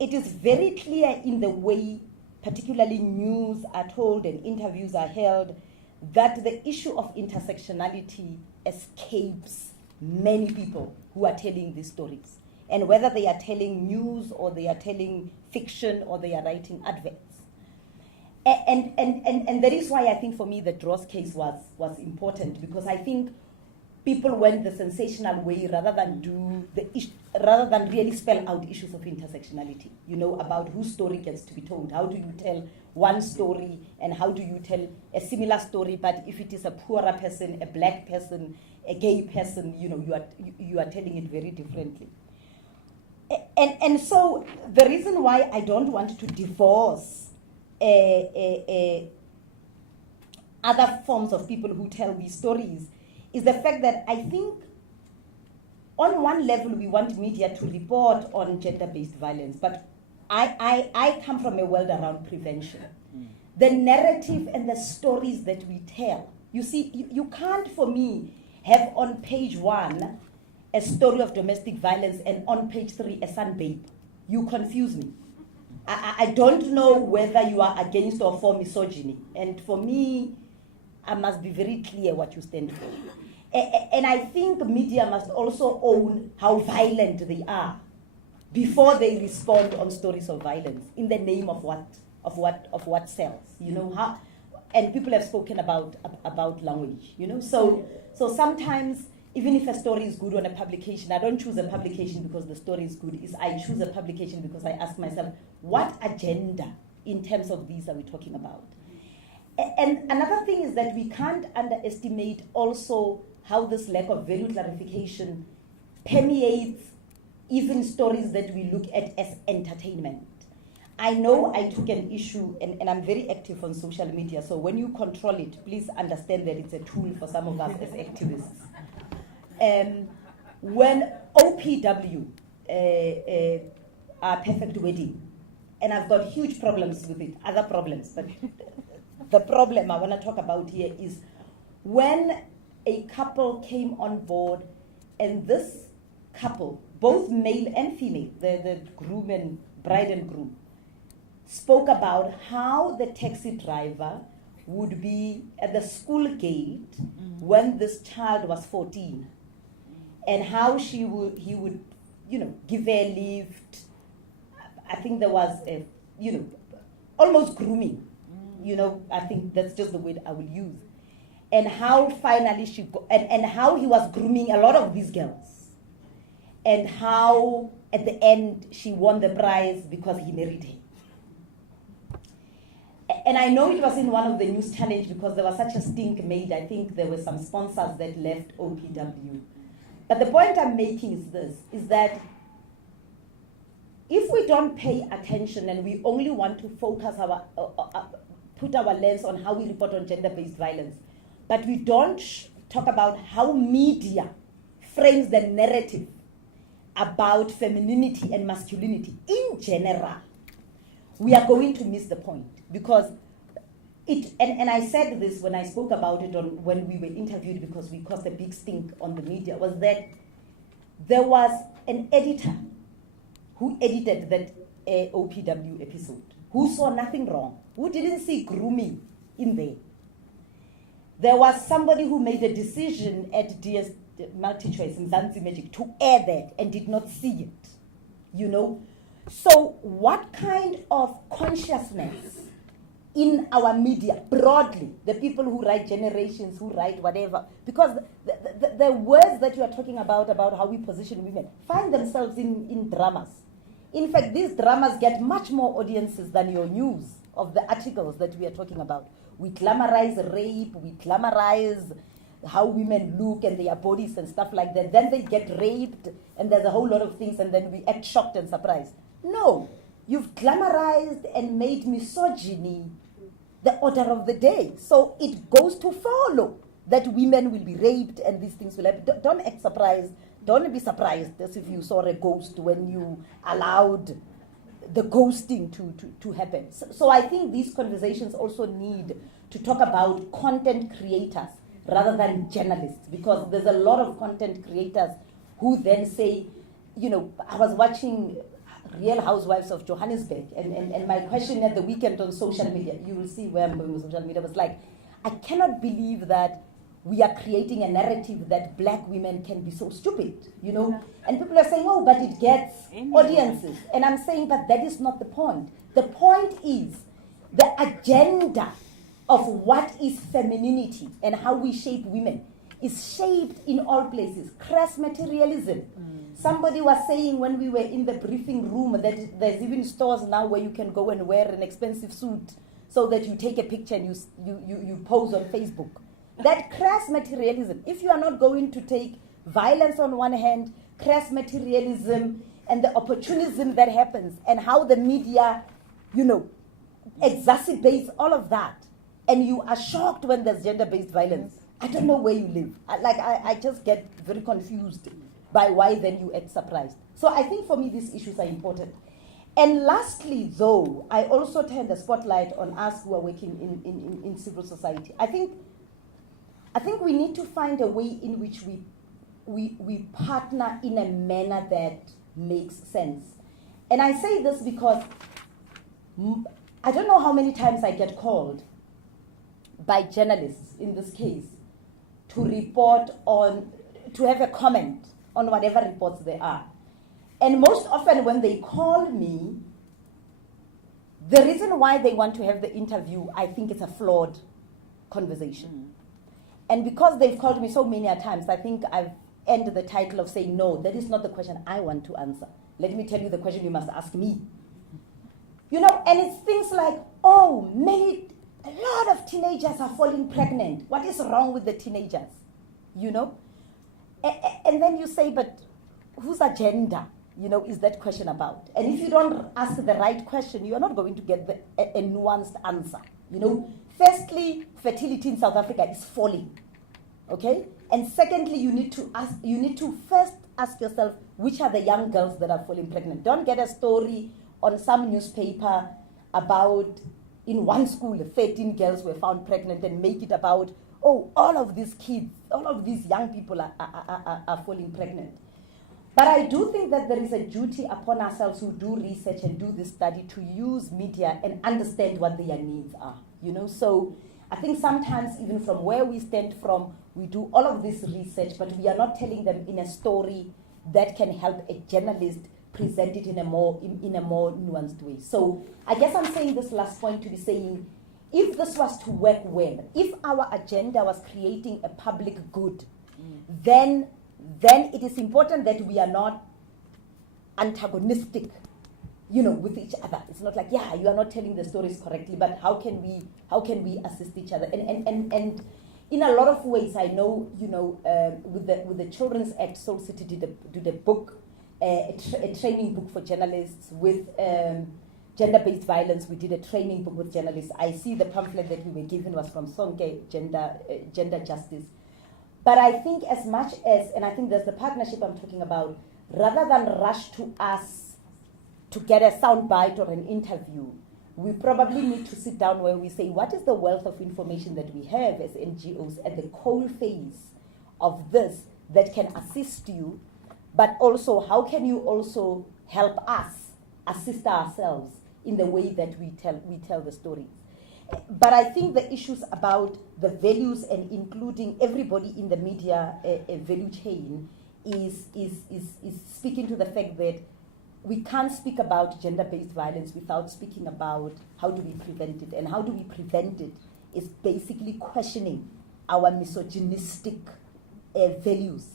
it is very clear in the way, particularly news are told and interviews are held, that the issue of intersectionality escapes many people who are telling these stories. And whether they are telling news or they are telling fiction or they are writing adverts. And that is why I think for me the Dross case was important, because I think people went the sensational way rather than really spell out issues of intersectionality, about whose story gets to be told. How do you tell one story and how do you tell a similar story, but if it is a poorer person, a black person, a gay person, you are telling it very differently. And so the reason why I don't want to divorce other forms of people who tell these stories is the fact that I think on one level we want media to report on gender-based violence, but I come from a world around prevention. The narrative and the stories that we tell, you see, you can't, for me, have on page 1 a story of domestic violence and on page 3 a sunbabe. You confuse me. I don't know whether you are against or for misogyny. And for me, I must be very clear what you stand for. And I think media must also own how violent they are before they respond on stories of violence in the name of what sells. How, and people have spoken about language. So sometimes, even if a story is good on a publication, I don't choose a publication because the story is good. I choose a publication because I ask myself, what agenda in terms of these are we talking about? And another thing is that we can't underestimate also how this lack of value clarification permeates even stories that we look at as entertainment. I know I took an issue, and I'm very active on social media, so when you control it, please understand that it's a tool for some of us as activists. When OPW, Our Perfect Wedding, and I've got huge problems with it, other problems, but the problem I want to talk about here is when a couple came on board, and this couple, both male and female, the groom and bride and groom, spoke about how the taxi driver would be at the school gate when this child was 14, and how he would, give her a lift. I think there was almost grooming. I think that's just the word I will use. And how finally and how he was grooming a lot of these girls. And how at the end she won the prize because he married her. And I know it was in one of the news challenge because there was such a stink made. I think there were some sponsors that left OPW. But the point I'm making is this, is that if we don't pay attention and we only want to focus put our lens on how we report on gender-based violence, but we don't talk about how media frames the narrative about femininity and masculinity in general, we are going to miss the point. Because and I said this when I spoke about it when we were interviewed, because we caused a big stink on the media, was that there was an editor who edited that OPW episode, who saw nothing wrong, who didn't see grooming in there. There was somebody who made a decision at DS Multichoice in Mzansi Magic to air that and did not see it, So what kind of consciousness in our media, broadly, the people who write Generations, who write whatever, because the words that you are talking about how we position women, find themselves in dramas. In fact, these dramas get much more audiences than your news of the articles that we are talking about. We glamorize rape, we glamorize how women look and their bodies and stuff like that. Then they get raped and there's a whole lot of things and then we act shocked and surprised. No, you've glamorized and made misogyny the order of the day. So it goes to follow that women will be raped and these things will happen. Don't act surprised. Don't be surprised as if you saw a ghost when you allowed the ghosting to happen. So I think these conversations also need to talk about content creators rather than journalists, because there's a lot of content creators who then say, I was watching Real Housewives of Johannesburg, and my question at the weekend on social media, you will see where I'm going with social media, was like, I cannot believe that we are creating a narrative that black women can be so stupid, And people are saying, oh, but it gets audiences. And I'm saying, but that is not the point. The point is the agenda of what is femininity and how we shape women is shaped in all places. Crass materialism. Somebody was saying when we were in the briefing room that there's even stores now where you can go and wear an expensive suit so that you take a picture and you pose on Facebook. That crass materialism, if you are not going to take violence on one hand, crass materialism and the opportunism that happens and how the media, exacerbates all of that, and you are shocked when there's gender-based violence, I don't know where you live. I just get very confused by why then you act surprised. So I think for me these issues are important. And lastly, though, I also turn the spotlight on us who are working in civil society. I think we need to find a way in which we partner in a manner that makes sense. And I say this because I don't know how many times I get called by journalists, in this case, to report on, to have a comment on whatever reports there are. And most often when they call me, the reason why they want to have the interview, I think it's a flawed conversation. And because they've called me so many times, I think I've ended the title of saying, no, that is not the question I want to answer. Let me tell you the question you must ask me. And it's things like, a lot of teenagers are falling pregnant. What is wrong with the teenagers? And then you say, but whose agenda, is that question about? And if you don't ask the right question, you are not going to get a nuanced answer. Firstly, fertility in South Africa is falling, okay? And secondly, you need to first ask yourself, which are the young girls that are falling pregnant? Don't get a story on some newspaper about, in one school, 13 girls were found pregnant and make it about, all of these kids, all of these young people are falling pregnant. But I do think that there is a duty upon ourselves who do research and do this study to use media and understand what their needs are. You know, so I think sometimes even from where we stand from, we do all of this research, but we are not telling them in a story that can help a journalist present it in a more nuanced way. So I guess I'm saying this last point to be saying, if this was to work well, if our agenda was creating a public good, then it is important that we are not antagonistic, you know, with each other. It's not like, yeah, you are not telling the stories correctly, but how can we assist each other? And in a lot of ways, I know, you know, with the Children's Act, Soul City did a book, a training book for journalists with gender-based violence. We did a training book with journalists. I see the pamphlet that we were given was from Sonke, Gender Justice. But I think as much as, and I think there's the partnership I'm talking about, rather than rush to us to get a soundbite or an interview, we probably need to sit down where we say, what is the wealth of information that we have as NGOs at the coal phase of this that can assist you, but also how can you also help us assist ourselves in the way that we tell the stories. But I think the issues about the values and including everybody in the media value chain is speaking to the fact that we can't speak about gender-based violence without speaking about how do we prevent it. And how do we prevent it is basically questioning our misogynistic values.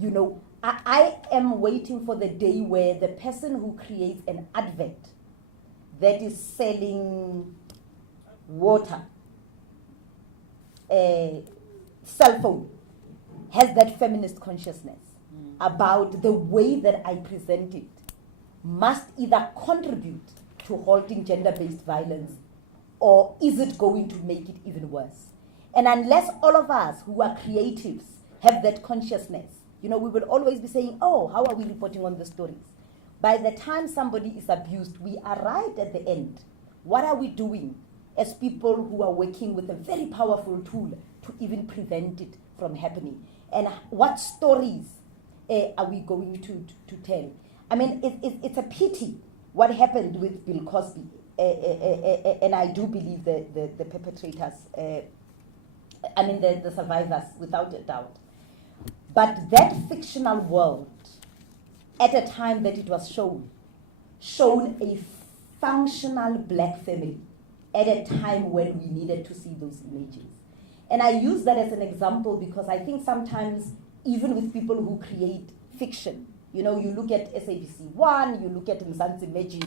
You know, I am waiting for the day where the person who creates an advert that is selling water, a cell phone, has that feminist consciousness about the way that I present it must either contribute to halting gender-based violence or is it going to make it even worse? And unless all of us who are creatives have that consciousness, you know, we will always be saying, oh, how are we reporting on the stories? By the time somebody is abused, we arrived at the end. What are we doing as people who are working with a very powerful tool to even prevent it from happening? And what stories are we going to tell? I mean, it's a pity what happened with Bill Cosby. And I do believe the perpetrators, I mean the survivors, without a doubt. But that fictional world, at a time that it was shown a functional black family at a time when we needed to see those images. And I use that as an example because I think sometimes, even with people who create fiction, you know, you look at SABC1, you look at Mzansi Magic,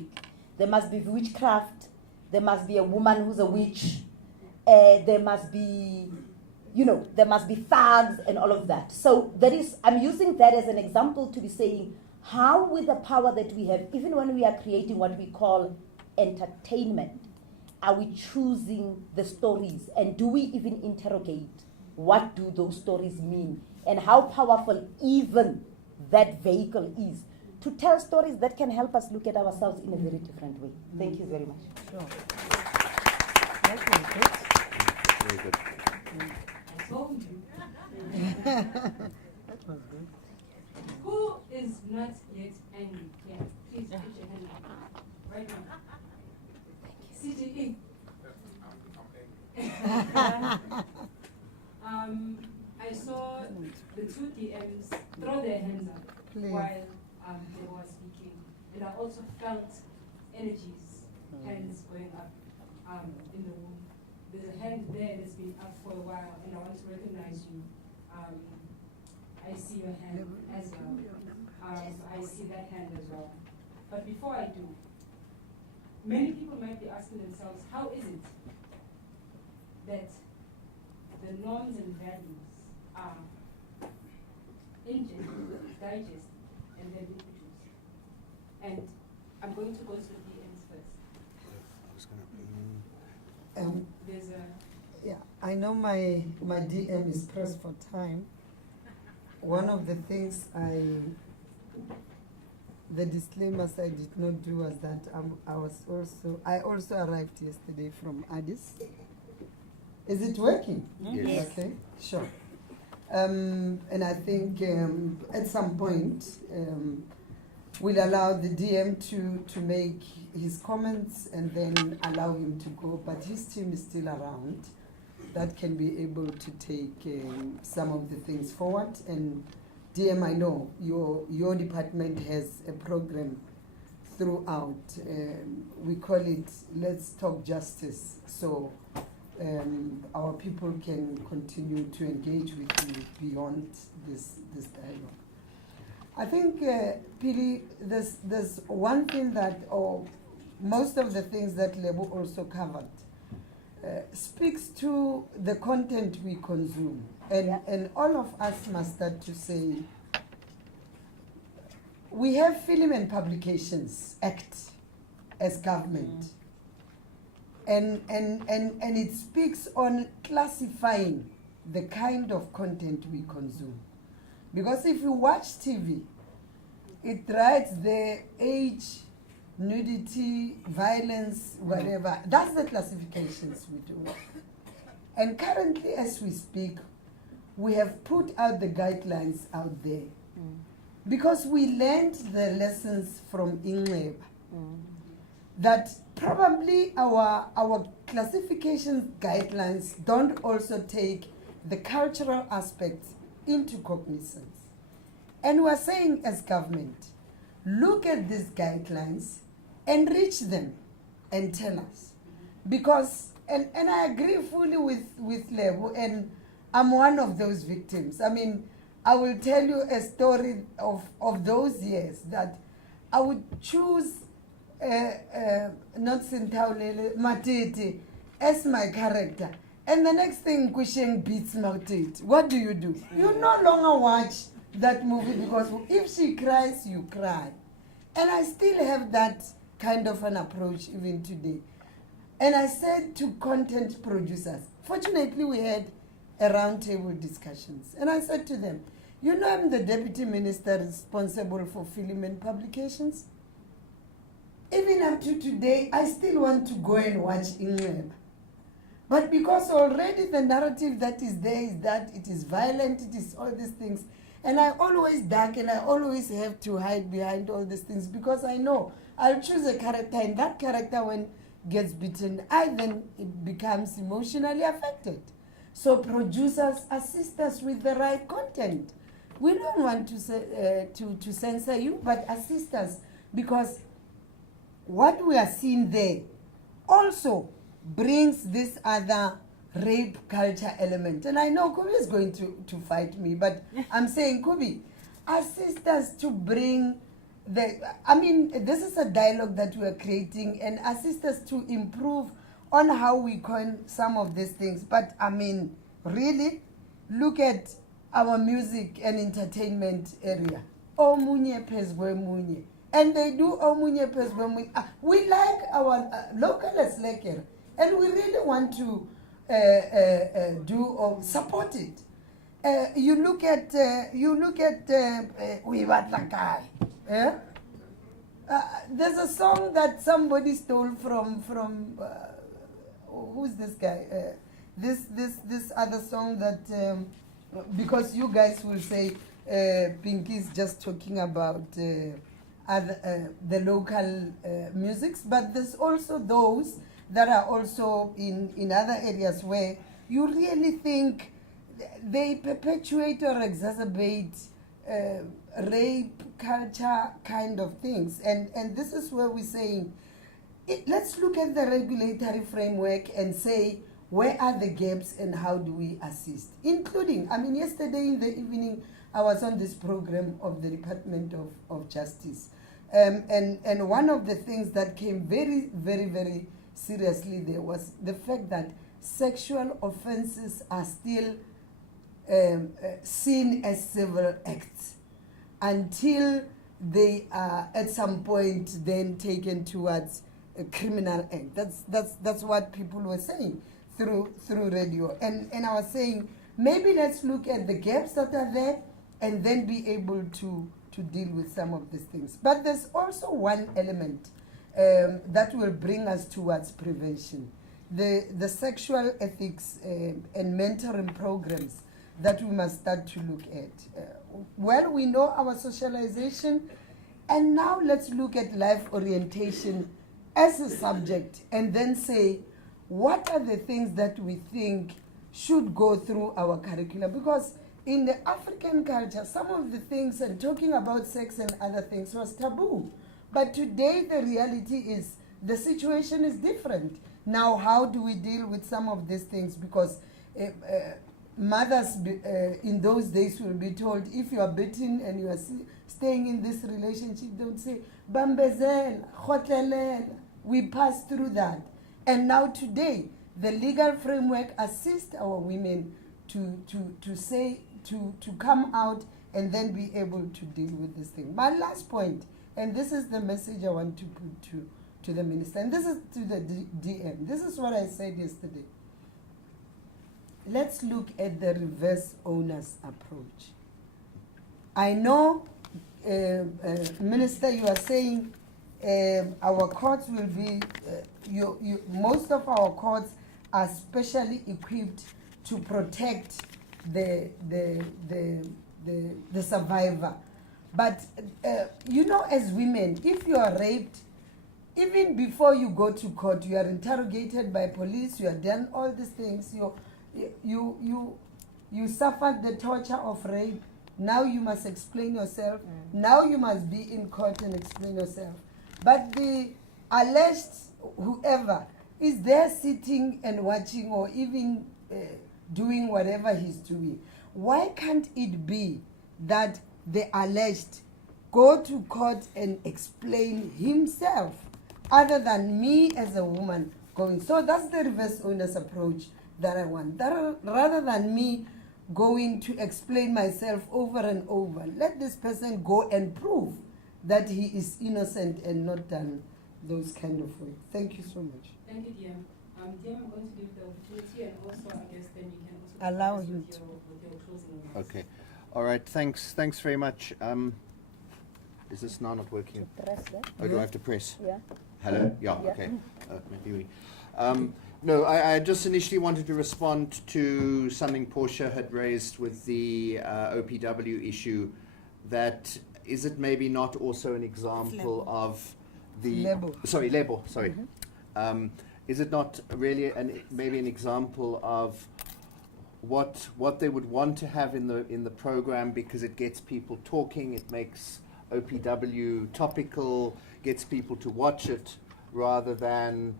there must be witchcraft, there must be a woman who's a witch, there must be, you know, there must be thugs and all of that. So I'm using that as an example to be saying, how with the power that we have, even when we are creating what we call entertainment, are we choosing the stories? And do we even interrogate what do those stories mean? And how powerful even that vehicle is to tell stories that can help us look at ourselves in a very different way. Thank you very much. Sure. Very good. I told you. That was good. Who is not yet angry? Yeah, please put your hand up. Right now. CGE. I saw the two DMs throw their hands up while they were speaking. And I also felt energies, hands going up in the room. There's a hand there that's been up for a while, and I want to recognize you. I see your hand as well. I see that hand as well. But before I do, many people might be asking themselves, how is it that the norms and values are ingested, digested, and then reproduced? And I'm going to go to the DMs first. There's a... Yeah, I know my DM is pressed for time. One of the things the disclaimers I did not do was that I also arrived yesterday from Addis. Is it working? Yes. Okay, sure. And I think at some point we'll allow the DM to make his comments and then allow him to go. But his team is still around that can be able to take some of the things forward. And DM, I know your department has a program throughout. We call it Let's Talk Justice. So our people can continue to engage with you beyond this dialogue. I think, Pili, there's one thing that, or most of the things that Lebo also covered, speaks to the content we consume. And all of us must start to say, we have Film and Publications Act as government. And it speaks on classifying the kind of content we consume. Because if you watch TV, it writes the age, nudity, violence, whatever. That's the classifications we do. And currently, as we speak, we have put out the guidelines out there. Because we learned the lessons from Ingleb. That probably our classification guidelines don't also take the cultural aspects into cognizance. And we're saying as government, look at these guidelines, enrich them, and tell us. Because, and I agree fully with Lebo, and I'm one of those victims. I mean, I will tell you a story of those years that I would choose not Sintaulele, Matete as my character. And the next thing, Kusheng beats Matete. What do? You no longer watch that movie because if she cries, you cry. And I still have that kind of an approach even today. And I said to content producers, fortunately we had a roundtable discussions. And I said to them, you know I'm the deputy minister responsible for film and publications. Even up to today, I still want to go and watch Ingleb. But because already the narrative that is there is that it is violent, it is all these things. And I always duck and I always have to hide behind all these things because I know I'll choose a character and that character when gets beaten, it becomes emotionally affected. So producers assist us with the right content. We don't want to say, to censor you, but assist us because what we are seeing there also brings this other rape culture element. And I know Kubi is going to fight me, but I'm saying, Kubi, assist us to bring this is a dialogue that we are creating and assist us to improve on how we coin some of these things. But I mean, really, look at our music and entertainment area. Omunye Pesgwe Munye. And they do Omunye Pesgwe Munye. We like our local Leker, and we really want to do or support it. You look at Wiwatlakai. There's a song that somebody stole from who's this guy? This other song that because you guys will say Pinky's just talking about the local musics, but there's also those that are also in other areas where you really think they perpetuate or exacerbate rape culture kind of things. And this is where we're saying, let's look at the regulatory framework and say, where are the gaps and how do we assist? Including, yesterday in the evening, I was on this program of the Department of Justice. And one of the things that came very, very, very seriously there was the fact that sexual offenses are still seen as civil acts until they are at some point then taken towards a criminal act. That's what people were saying through radio. And I was saying, maybe let's look at the gaps that are there and then be able to deal with some of these things. But there's also one element that will bring us towards prevention. The sexual ethics and mentoring programs that we must start to look at. Well, we know our socialization, and now let's look at life orientation as a subject and then say, what are the things that we think should go through our curriculum? Because in the African culture, some of the things, and talking about sex and other things, was taboo. But today, the reality is the situation is different. Now, how do we deal with some of these things? Because mothers in those days will be told, if you are beaten and you are staying in this relationship, they would say, Bambezel, Khotelel. We pass through that. And now today, the legal framework assists our women to come out and then be able to deal with this thing. My last point, and this is the message I want to put to the minister, and this is to the DM. This is what I said yesterday. Let's look at the reverse onus approach. I know, Minister, you are saying our courts will be, most of our courts are specially equipped to protect the survivor. But, as women, if you are raped, even before you go to court, you are interrogated by police, you have done all these things, you suffered the torture of rape, now you must explain yourself, now you must be in court and explain yourself. But the alleged whoever is there sitting and watching or even doing whatever he's doing. Why can't it be that the alleged go to court and explain himself other than me as a woman going? So that's the reverse onus approach that I want. Rather than me going to explain myself over and over, let this person go and prove that he is innocent and not done those kind of work. Thank you so much. Thank you, DM. DM, I'm going to give the opportunity, and also, I guess, then you can also allow with you your closing remarks. Okay. All right. Thanks very much. Is this now not working? Press, yeah? Oh, do I have to press? Yeah. Hello? Yeah, Yeah. okay. Maybe we... No, I just initially wanted to respond to something Portia had raised with the OPW issue, that is it maybe not also an example of the... Lebo. Sorry, Lebo, sorry. Is it not really maybe an example of what they would want to have in the program, because it gets people talking, it makes OPW topical, gets people to watch it, rather than...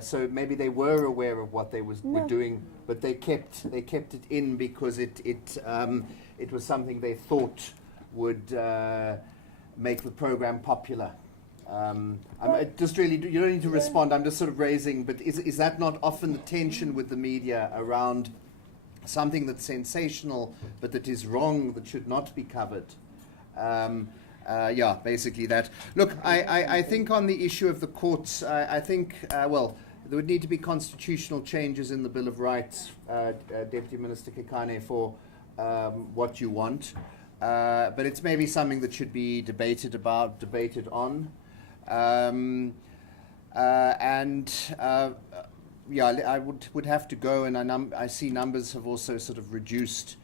so maybe they were aware of what they were doing, but they kept it in because it was something they thought would make the program popular. I just really you don't need to respond. I'm just sort of raising. But is that not often the tension with the media around something that's sensational but that is wrong, that should not be covered? Yeah, basically that. Look, I think on the issue of the courts, I think, well, there would need to be constitutional changes in the Bill of Rights, Deputy Minister Kekane, for what you want. But it's maybe something that should be debated on. Yeah, I would have to go, and I see numbers have also sort of reduced.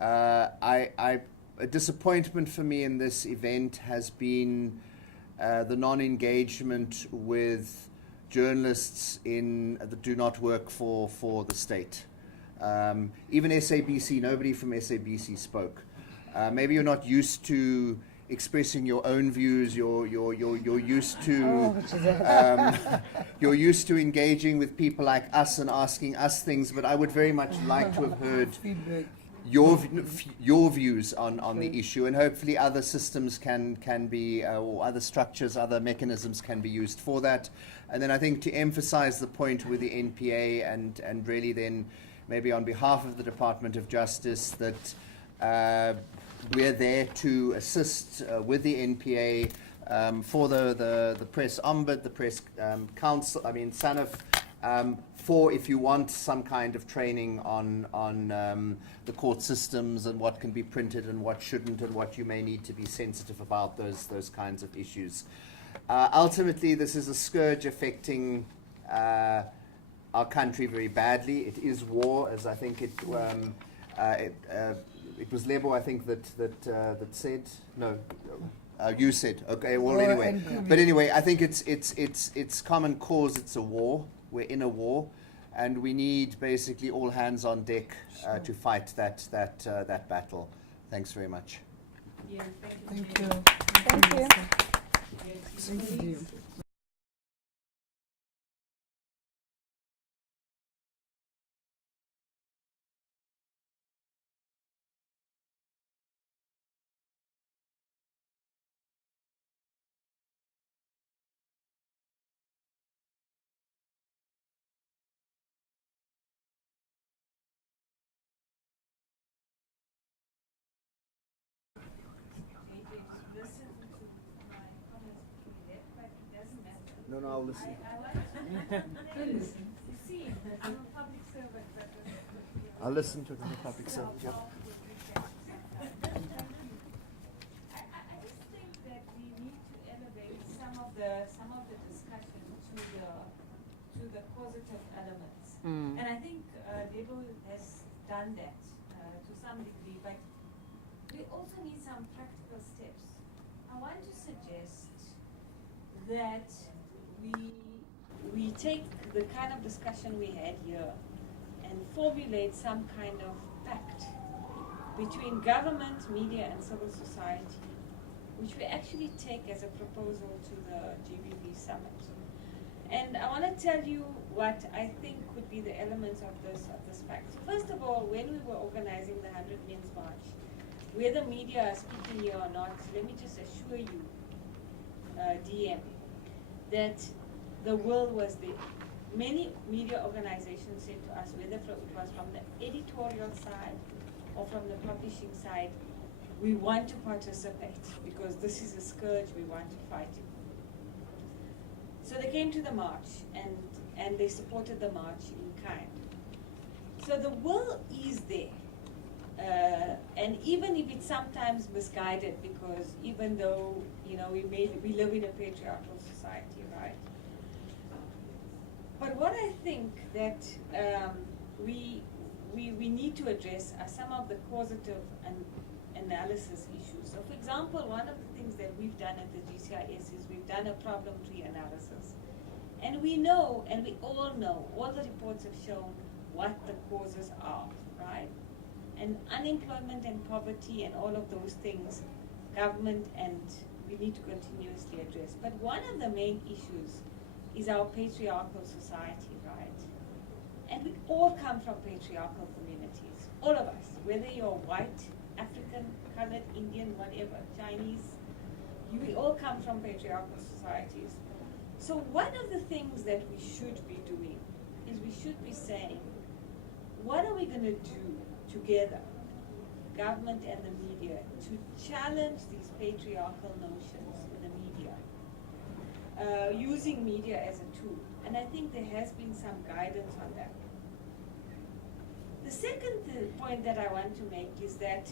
A disappointment for me in this event has been the non-engagement with journalists that do not work for the state. Even SABC, nobody from SABC spoke. Maybe you're not used to expressing your own views. You're used to you're used to engaging with people like us and asking us things. But I would very much like to have heard your views on the issue, and hopefully other systems can be, or other structures, other mechanisms can be used for that. And then I think to emphasize the point with the NPA and really then maybe on behalf of the Department of Justice that we're there to assist with the NPA for the press ombud, the press council, SANAF, for if you want some kind of training on the court systems and what can be printed and what shouldn't, and what you may need to be sensitive about, those kinds of issues. Ultimately, this is a scourge affecting our country very badly. It is war, as I think it It was Lebo, I think, that said no. You said okay. Well, anyway, but anyway, I think it's common cause. It's a war. We're in a war, and we need basically all hands on deck to fight that battle. Thanks very much. Yeah, Thank you. Thank you. No, I'll listen. I'll listen to the public servant. Yeah. I just think that we need to elevate some of the discussion to the positive elements, and I think Lebo has done that to some degree. But we also need some practical steps. I want to suggest that we take the kind of discussion we had here and formulate some kind of pact between government, media, and civil society, which we actually take as a proposal to the GBV summit. And I want to tell you what I think could be the elements of this pact. So first of all, when we were organizing the 100 Men's March, whether media are speaking here or not, let me just assure you, DM, that the will was there. Many media organizations said to us, whether it was from the editorial side or from the publishing side, we want to participate because this is a scourge, we want to fight it. So they came to the march and they supported the march in kind. So the will is there. And even if it's sometimes misguided, because even though we live in a patriarchal society, right? But what I think that we need to address are some of the causative and analysis issues. So, for example, one of the things that we've done at the GCIS is we've done a problem tree analysis, and we know, and we all know, all the reports have shown what the causes are, right? And unemployment and poverty and all of those things, government and we need to continuously address. But one of the main issues is our patriarchal society, right? And we all come from patriarchal communities, all of us, whether you're white, African, colored, Indian, whatever, Chinese, we all come from patriarchal societies. So one of the things that we should be doing is we should be saying, what are we going to do together, government and the media, to challenge these patriarchal notions in the media, using media as a tool. And I think there has been some guidance on that. The second point that I want to make is that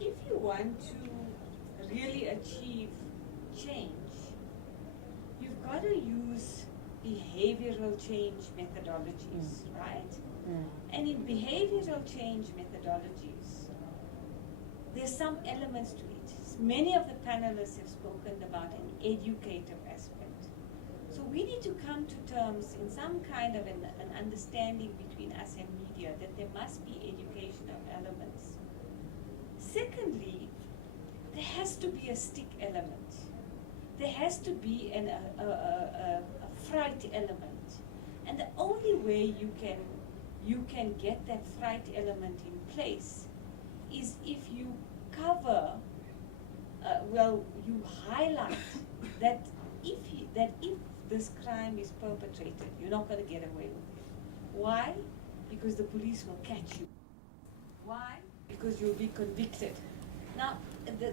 if you want to really achieve change, you've got to use behavioral change methodologies, right? And in behavioral change methodologies, there's some elements to it. Many of the panelists have spoken about an educative aspect. So we need to come to terms in some kind of an understanding between us and media that there must be educational elements. Secondly, there has to be a stick element. There has to be a fright element. And the only way you can get that fright element in place is if you cover, you highlight that if this crime is perpetrated, you're not going to get away with it. Why? Because the police will catch you. Why? Because you'll be convicted. Now,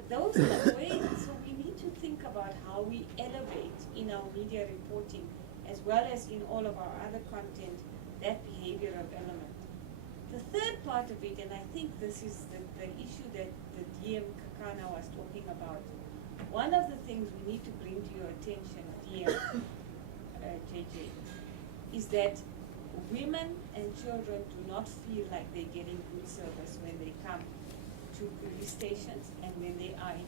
those are the ways, so we need to think about how we elevate in our media reporting, as well as in all of our other content, that behavioral element. The third part of it, and I think this is the issue that the DM Kakana was talking about, one of the things we need to bring to your attention, DM JJ, is that women and children do not feel like they're getting good service when they come to police stations and when they are in.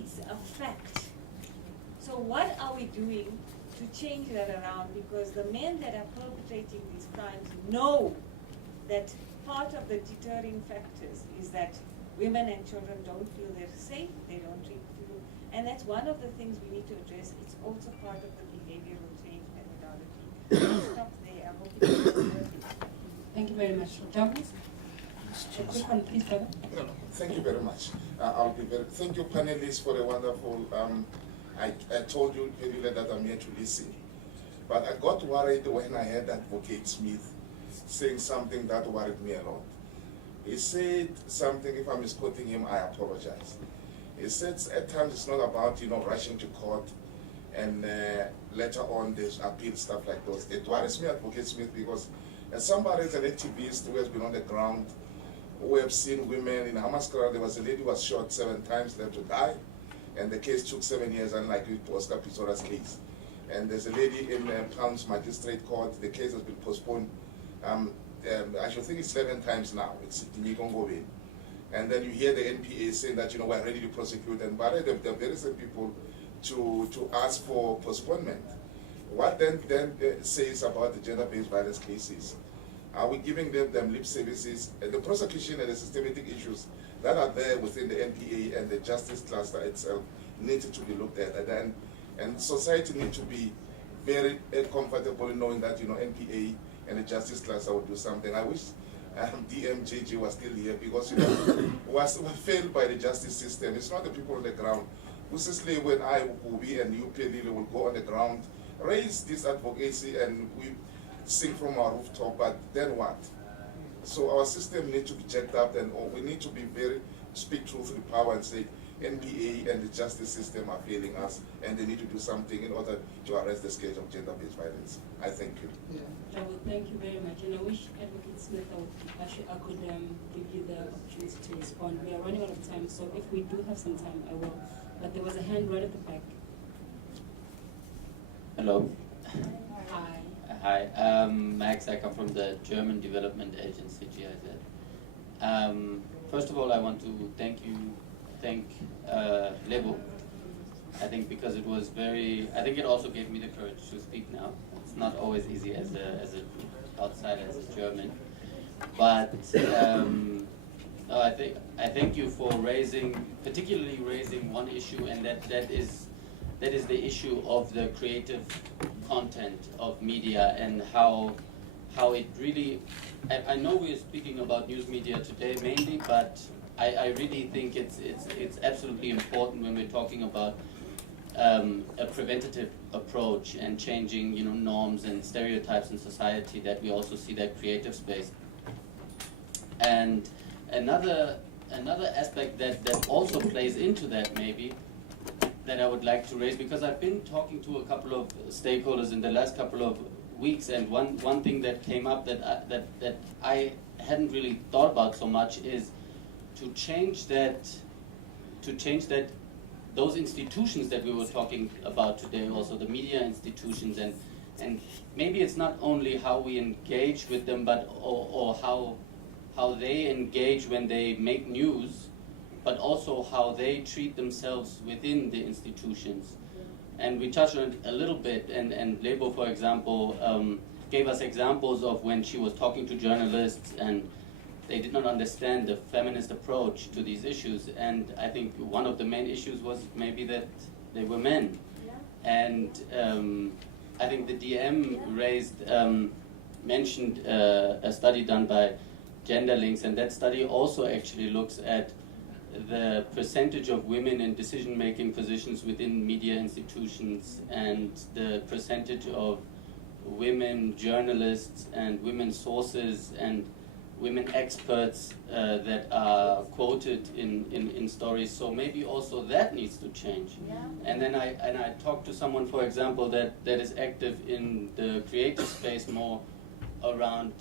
It's a fact. So what are we doing to change that around? Because the men that are perpetrating these crimes know that part of the deterring factors is that women and children don't feel they're safe, they don't feel, and that's one of the things we need to address. It's also part of the behavioral change methodology. I'll stop there. I hope it's working. Thank you very much. Douglas? A quick one, please, brother. No, thank you very much. Thank you, panelists, for a wonderful. I told you, Perila, that I'm here to listen. But I got worried when I heard Advocate Smith saying something that worried me a lot. He said something, if I'm misquoting him, I apologize. He said at times it's not about, rushing to court and later on there's appeal, stuff like those. It worries me, Advocate Smith, because as somebody, as an activist who has been on the ground, who have seen women in Hammanskraal, there was a lady who was shot 7 times, left to die, and the case took 7 years, unlike with Oscar Pisora's case. And there's a lady in Palms Magistrate Court, the case has been postponed. I should think it's 11 times now. It's Nikongobin. And then you hear the NPA saying that, we're ready to prosecute, and by the way, they're very same people to ask for postponement. What then says about the gender-based violence cases? Are we giving them lip services? The prosecution and the systematic issues that are there within the NPA and the justice cluster itself need to be looked at. And society needs to be very comfortable in knowing that, NPA and the justice cluster will do something. I wish DMJG was still here, because, was failed by the justice system. It's not the people on the ground. Usually when we and you, Pelile, will go on the ground, raise this advocacy, and we sing from our rooftop, but then what? So our system needs to be checked up, and we need to speak truth to the power and say NPA and the justice system are failing us, and they need to do something in order to arrest the scourge of gender-based violence. I thank you. Yeah. Thank you very much, and I wish Advocate Smith I could give you the opportunity to respond. We are running out of time, so if we do have some time, I will. But there was a hand right at the back. Hello. Hi. Hi, Max, I come from the German Development Agency, GIZ. First of all, I want to thank Lebo. I think because it was I think it also gave me the courage to speak now. It's not always easy as an outsider, as a German. But no, I thank you for particularly raising one issue, and that is the issue of the creative content of media, and how it really, I know we're speaking about news media today mainly, but I really think it's absolutely important when we're talking about a preventative approach and changing norms and stereotypes in society, that we also see that creative space. And another aspect that also plays into that, maybe, that I would like to raise, because I've been talking to a couple of stakeholders in the last couple of weeks, and one thing that came up that I hadn't really thought about so much is to change that those institutions that we were talking about today, also the media institutions, and maybe it's not only how we engage with them, but or how they engage when they make news, but also how they treat themselves within the institutions. And we touched on it a little bit, and Lebo, for example, gave us examples of when she was talking to journalists and they did not understand the feminist approach to these issues. And I think one of the main issues was maybe that they were men. Yeah. And I think the DM mentioned a study done by Gender Links, and that study also actually looks at the percentage of women in decision-making positions within media institutions, and the percentage of women journalists and women sources and women experts that are quoted in stories. So maybe also that needs to change. Yeah. And then I talked to someone, for example, that is active in the creative space more around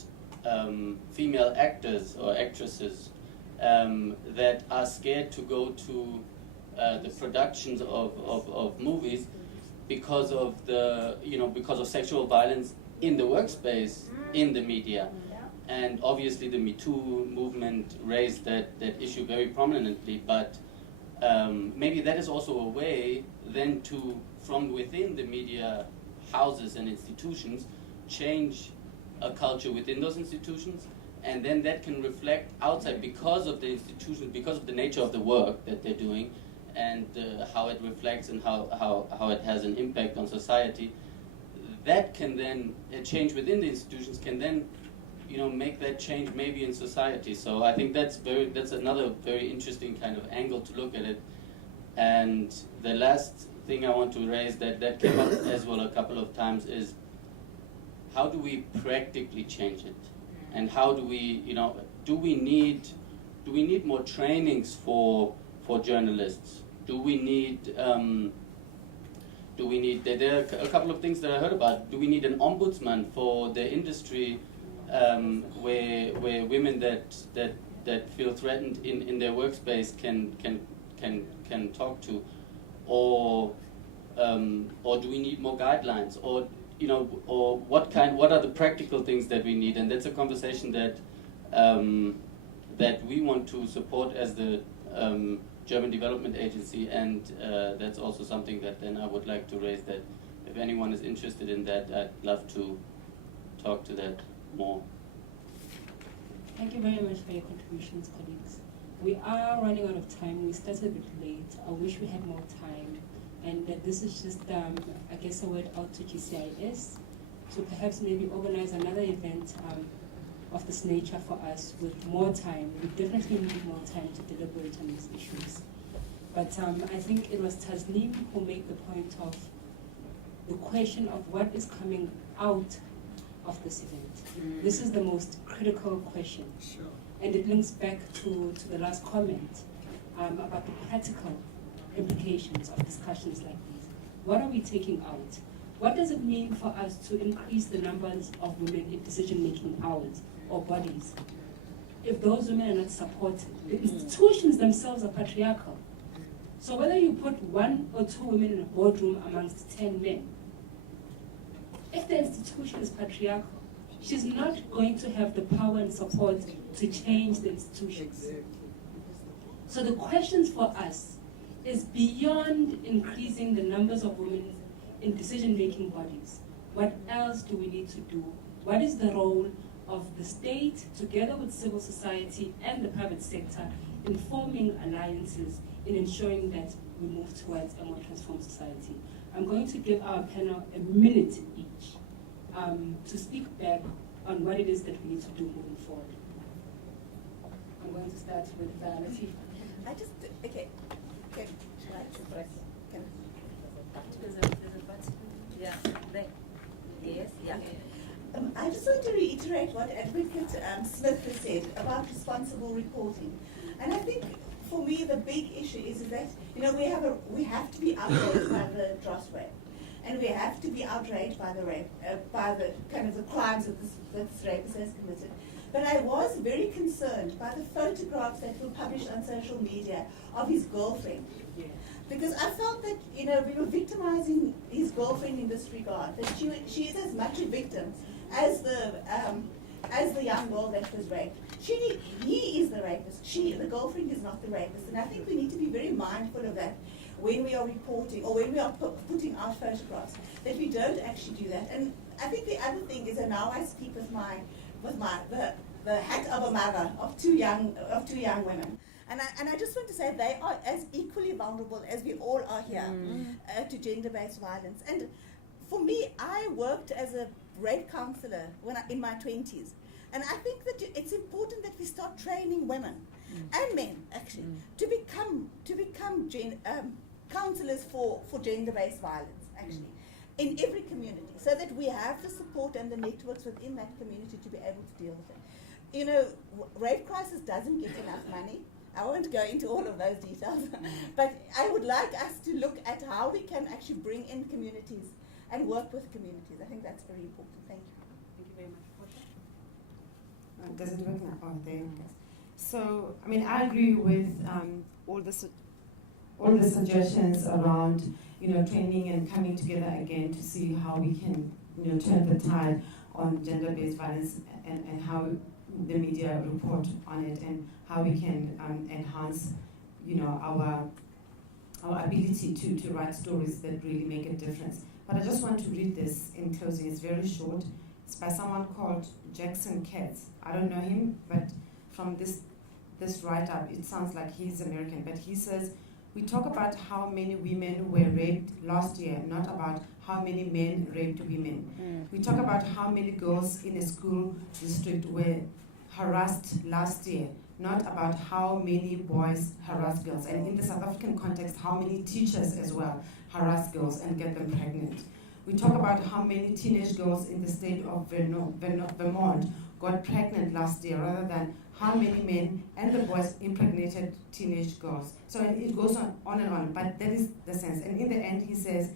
female actors or actresses that are scared to go to the productions of movies because of because of sexual violence in the workspace, in the media. And obviously the Me Too movement raised that issue very prominently, but maybe that is also a way then to, from within the media houses and institutions, change a culture within those institutions, and then that can reflect outside because of the institutions, because of the nature of the work that they're doing, and how it reflects and how it has an impact on society. That can then, a change within the institutions can then, make that change maybe in society. So I think that's another very interesting kind of angle to look at it. And the last thing I want to raise that came up as well a couple of times is, how do we practically change it? And how do we, do we need more trainings for journalists? Do we need, there are a couple of things that I heard about. Do we need an ombudsman for the industry, where women that feel threatened in their workspace can talk to, or do we need more guidelines, or what are the practical things that we need? And that's a conversation that we want to support as the German Development Agency, and that's also something that then I would like to raise, that if anyone is interested in that, I'd love to talk to that more. Thank you very much for your contributions, colleagues. We are running out of time. We started a bit late. I wish we had more time. And this is just, I guess, a word out to GCIS to perhaps maybe organize another event of this nature for us with more time. We definitely need more time to deliberate on these issues. But I think it was Tasneem who made the point of the question of what is coming out of this event. This is the most critical question. Sure. And it links back to the last comment about the practical implications of discussions like these. What are we taking out? What does it mean for us to increase the numbers of women in decision-making powers or bodies if those women are not supported? The institutions themselves are patriarchal. So whether you put 1 or 2 women in a boardroom amongst 10 men, if the institution is patriarchal, she's not going to have the power and support to change the institutions. So the questions for us is beyond increasing the numbers of women in decision-making bodies. What else do we need to do? What is the role of the state, together with civil society and the private sector, in forming alliances, in ensuring that we move towards a more transformed society? I'm going to give our panel a minute each to speak back on what it is that we need to do moving forward. I'm going to start with Latifa. Okay. Yeah. Yes. Yeah. I just want to reiterate what Advocate Smith has said about responsible reporting, and I think for me the big issue is that we have to be outraged by the Dross rape, and we have to be outraged by the rape, by the kind of the crimes that this rapist has committed. But I was very concerned by the photographs that were published on social media of his girlfriend. Because I felt that we were victimizing his girlfriend in this regard, that she is as much a victim as the young girl that was raped. He is the rapist. The girlfriend is not the rapist. And I think we need to be very mindful of that when we are reporting or when we are putting out photographs, that we don't actually do that. And I think the other thing is that now I speak with the hat of a mother of two young women. And I just want to say they are as equally vulnerable as we all are here to gender-based violence. And for me, I worked as a rape counselor in my 20s. And I think that it's important that we start training women and men, actually, to become counselors for gender-based violence, actually, in every community, so that we have the support and the networks within that community to be able to deal with it. Rape crisis doesn't get enough money. I won't go into all of those details, but I would like us to look at how we can actually bring in communities and work with communities. I think that's very important. Thank you. Thank you very much. Does it work now? Oh, there. So, I agree with all the suggestions around, training and coming together again to see how we can, turn the tide on gender-based violence and how the media report on it and how we can enhance, our ability to write stories that really make a difference. But I just want to read this in closing. It's very short. It's by someone called Jackson Katz. I don't know him, but from this write-up, it sounds like he's American. But he says, we talk about how many women were raped last year, not about how many men raped women. We talk about how many girls in a school district were harassed last year, not about how many boys harass girls. And in the South African context, how many teachers as well harass girls and get them pregnant. We talk about how many teenage girls in the state of Vermont got pregnant last year, rather than how many men and the boys impregnated teenage girls. So it goes on and on, but that is the sense. And in the end, he says,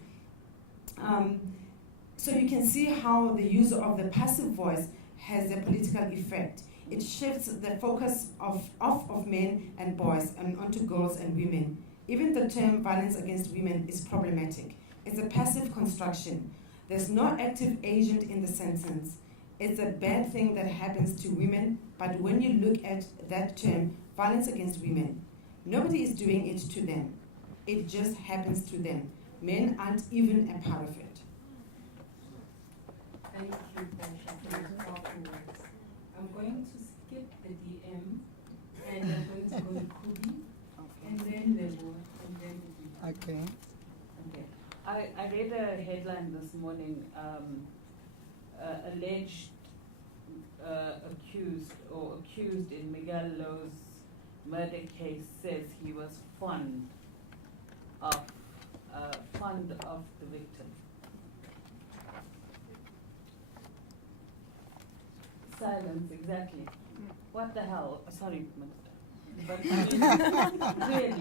so you can see how the use of the passive voice has a political effect. It shifts the focus of men and boys and onto girls and women. Even the term violence against women is problematic. It's a passive construction. There's no active agent in the sentence. It's a bad thing that happens to women, but when you look at that term, violence against women, nobody is doing it to them. It just happens to them. Men aren't even a part of it. Thank you, Portia, for your powerful words. I'm going to skip the DM, and I'm going to go to Kubi, and then Lebo, and then the Okay. Okay. I read a headline this morning, alleged accused in Miguel Lowe's murder case says he was fond of the victim. Silence, exactly. What the hell? Sorry, Minister. But I mean, really,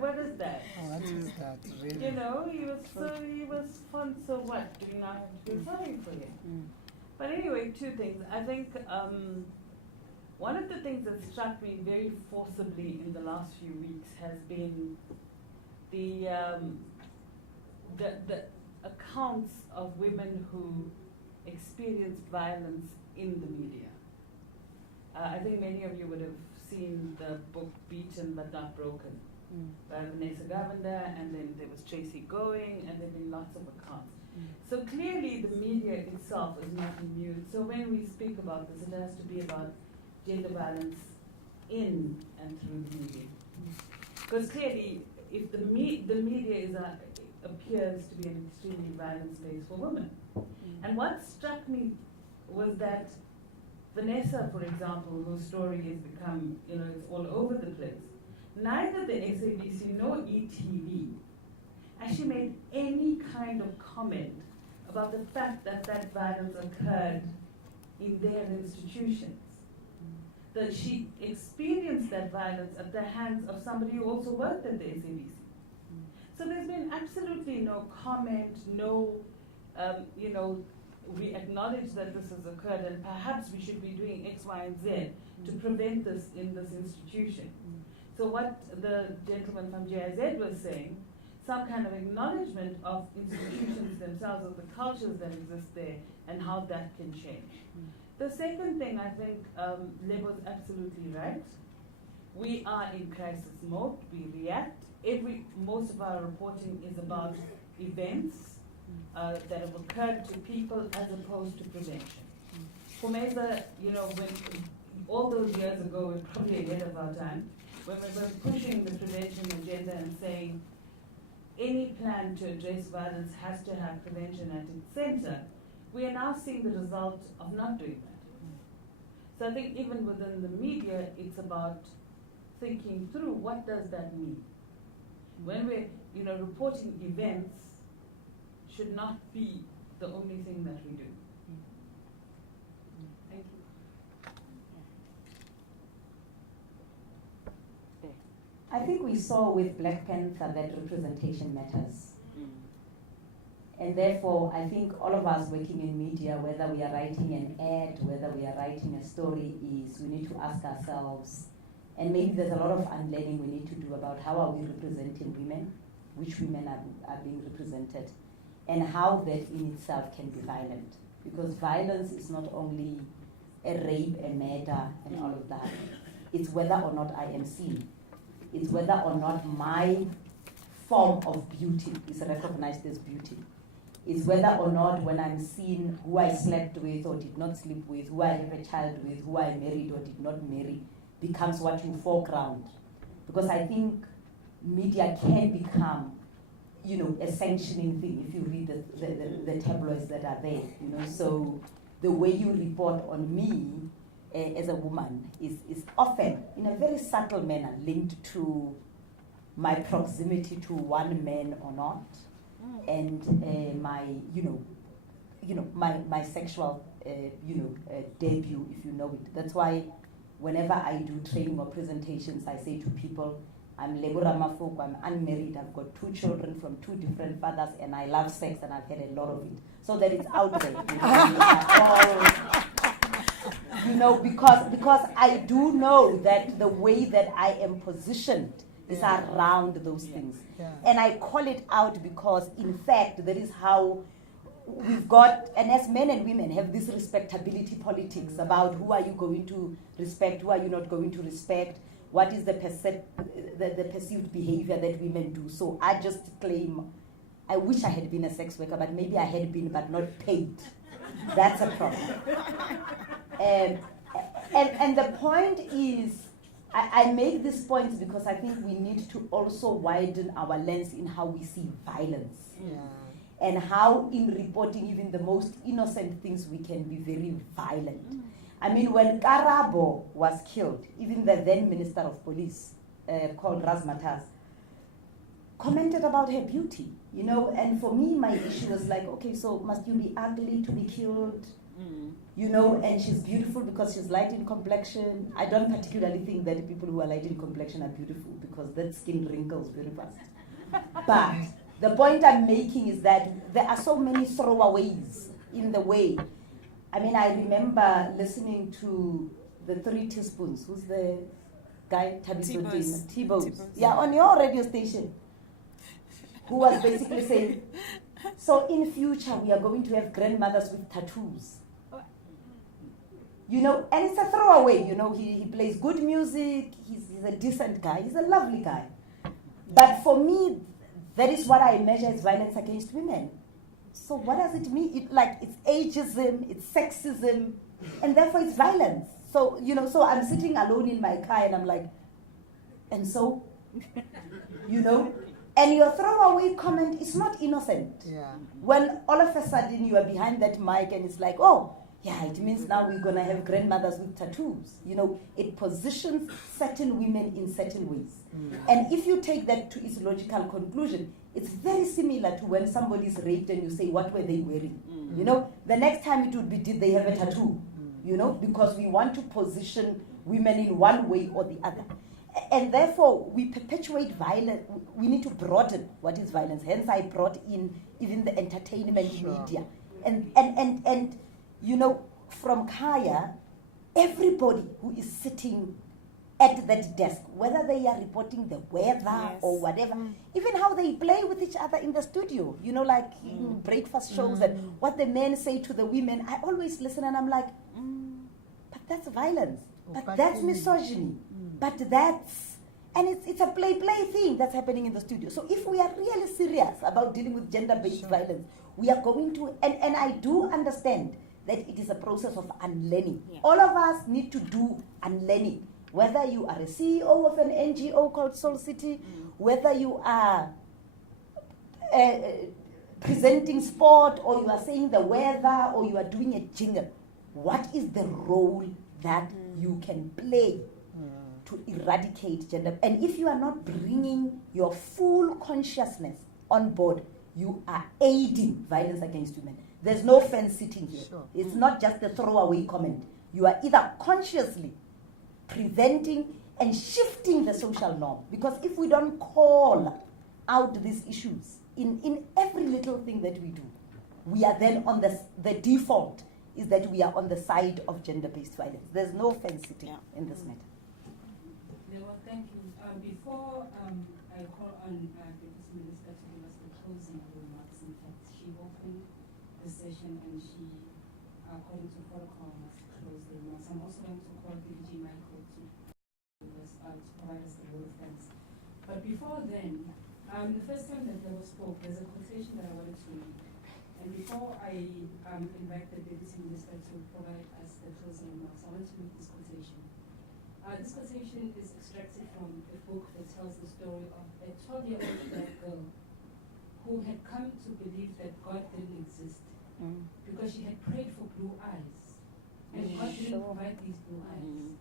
what is that? Oh, what is that, really? He was fun, so what? Do you not have to feel sorry for him? But anyway, two things. I think one of the things that struck me very forcibly in the last few weeks has been the accounts of women who experienced violence in the media. I think many of you would have seen the book Beaten But Not Broken by Vanessa Govender, and then there was Tracy Going, and there have been lots of accounts. So clearly the media itself is not immune. So when we speak about this, it has to be about gender violence in and through the media. Because clearly, if the media appears to be an extremely violent space for women. And what struck me was that Vanessa, for example, whose story has become, it's all over the place, neither the SABC nor ETV actually made any kind of comment about the fact that that violence occurred in their institutions. That she experienced that violence at the hands of somebody who also worked at the SABC. So there's been absolutely no comment, we acknowledge that this has occurred and perhaps we should be doing X, Y, and Z to prevent this in this institution. So what the gentleman from GIZ was saying, some kind of acknowledgement of institutions themselves, of the cultures that exist there, and how that can change. The second thing, I think Lebo's absolutely right. We are in crisis mode, we react. Most of our reporting is about events that have occurred to people as opposed to prevention. Fumeza, when all those years ago, we're probably ahead of our time, when we were pushing the prevention agenda and saying any plan to address violence has to have prevention at its center, we are now seeing the result of not doing that. So I think even within the media, it's about thinking through what does that mean. When we're reporting events, should not be the only thing that we do. Thank you. I think we saw with Black Panther that representation matters. And therefore, I think all of us working in media, whether we are writing an ad, whether we are writing a story, we need to ask ourselves, and maybe there's a lot of unlearning we need to do about how are we representing women, which women are being represented, and how that in itself can be violent. because violence is not only a rape, a murder, and all of that. It's whether or not I am seen. It's whether or not my form of beauty is recognized as beauty. It's whether or not when I'm seen who I slept with or did not sleep with, who I have a child with, who I married or did not marry, becomes what you foreground. Because I think media can become, a sanctioning thing if you read the tabloids that are there, So the way you report on me as a woman is often, in a very subtle manner, linked to my proximity to one man or not, and my, my sexual, debut, if you know it. That's why whenever I do training or presentations, I say to people, I'm Lebura Mafoko, I'm unmarried, I've got 2 children from 2 different fathers, and I love sex, and I've had a lot of it. So that it's out there. Because I do know that the way that I am positioned is around those things. Yeah. And I call it out because, in fact, that is how we've got, and as men and women have this respectability politics about who are you going to respect, who are you not going to respect, what is the perceived behavior that women do. So I just claim, I wish I had been a sex worker, but maybe I had been, but not paid. That's a problem. And the point is, I make these points because I think we need to also widen our lens in how we see violence. Yeah. And how in reporting even the most innocent things we can be very violent. I mean, when Karabo was killed, even the then Minister of Police, called Razmataz, commented about her beauty, and for me, my issue was like, okay, so must you be ugly to be killed? And she's beautiful because she's light in complexion. I don't particularly think that people who are light in complexion are beautiful because that skin wrinkles very fast. But the point I'm making is that there are so many throwaways in the way. I mean, I remember listening to the 3 Teaspoons. Who's the guy? T-Bones. Yeah, on your radio station. Who was basically saying, so in future we are going to have grandmothers with tattoos. And it's a throwaway, he plays good music, he's a decent guy, he's a lovely guy. But for me, that is what I measure as violence against women. So what does it mean? It's ageism, it's sexism, and therefore it's violence. So, so I'm sitting alone in my car and I'm like, and so, and your throwaway comment is not innocent. Yeah. When all of a sudden you are behind that mic and it's like, oh, yeah, it means now we're going to have grandmothers with tattoos. It positions certain women in certain ways. And if you take that to its logical conclusion, it's very similar to when somebody is raped and you say, what were they wearing? The next time it would be, did they have a tattoo? Because we want to position women in one way or the other. And therefore, we perpetuate violence. We need to broaden what is violence. Hence, I brought in even the entertainment media. And from Kaya, everybody who is sitting at that desk, whether they are reporting the weather or whatever, even how they play with each other in the studio, like in breakfast shows and what the men say to the women, I always listen and I'm like, but that's violence, but that's misogyny, but that's, and it's a play thing that's happening in the studio. So if we are really serious about dealing with gender-based violence, we are going to, and I do understand that it is a process of unlearning. Yeah. All of us need to do unlearning. Whether you are a CEO of an NGO called Soul City, whether you are presenting sport, or you are saying the weather, or you are doing a jingle, what is the role that you can play to eradicate gender? And if you are not bringing your full consciousness on board, you are aiding violence against women. There's no fence sitting here. Sure. It's not just a throwaway comment. You are either consciously preventing and shifting the social norm. Because if we don't call out these issues in every little thing that we do, we are then on the default is that we are on the side of gender-based violence. There's no fence sitting in this matter. Well, thank you. Before I call on Deputy Minister to give us the closing remarks, in fact, she opened the session and she according to protocol, must close their mouths. I'm also going to call DG Michael to provide us the rule of thanks. But before then, the first time that they spoke, there's a quotation that I wanted to read. And before I invite the Deputy Minister to provide us the closing remarks, I want to read this quotation. This quotation is extracted from a book that tells the story of a 12-year-old black girl who had come to believe that God didn't exist because she had prayed for blue eyes. And God didn't provide these blue eyes.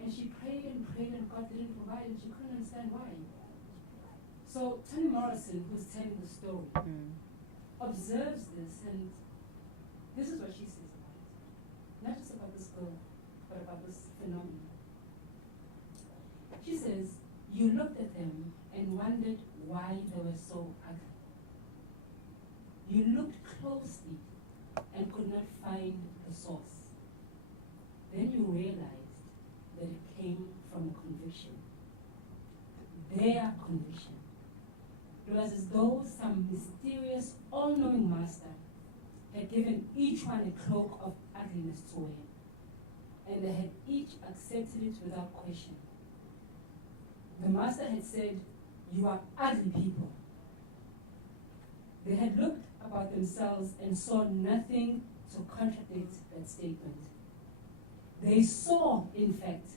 And she prayed and God didn't provide, and she couldn't understand why. So Toni Morrison, who's telling the story, observes this, and this is what she says about it. Not just about this girl, but about this phenomenon. She says, you looked at them and wondered why they were so ugly. You looked closely and could not find the source. Then you realized that it came from a conviction. Their conviction. It was as though some mysterious, all-knowing master had given each one a cloak of ugliness to wear, and they had each accepted it without question. The master had said, you are ugly people. They had looked about themselves and saw nothing to contradict that statement. They saw, in fact,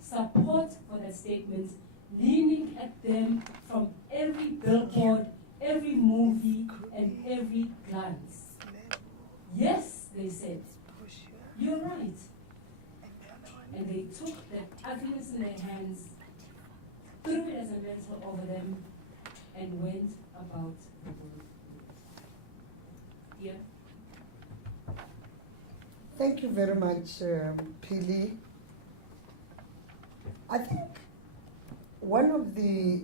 support for that statement leaning at them from every billboard, every movie, and every glance. Yes, they said, you're right. And they took that ugliness in their hands, threw it as a mantle over them, and went about the world. Yeah. Thank you very much, Pili. I think one of the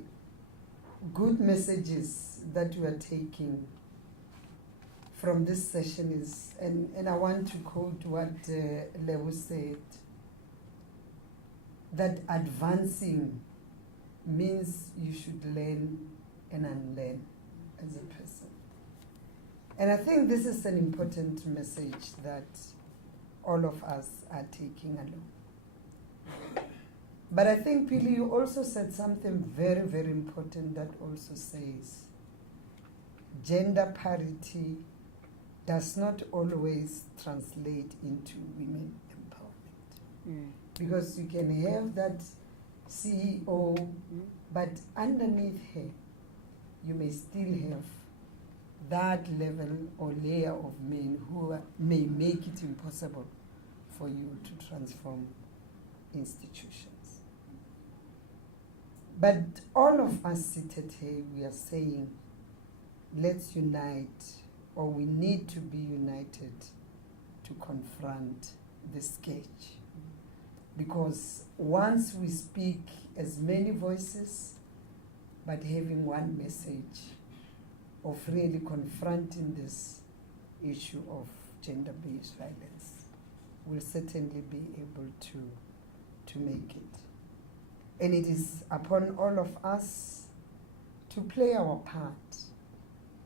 good messages that we are taking from this session is, and I want to quote what Leo said, that advancing means you should learn and unlearn as a person. And I think this is an important message that all of us are taking along. But I think, Pili, you also said something very, very important that also says gender parity does not always translate into women empowerment. Because you can have that CEO, but underneath her, you may still have that level or layer of men who may make it impossible for you to transform institutions. But all of us seated here, we are saying, let's unite, or we need to be united to confront the scourge. Because once we speak as many voices, but having one message of really confronting this issue of gender-based violence, we'll certainly be able to make it. And it is upon all of us to play our part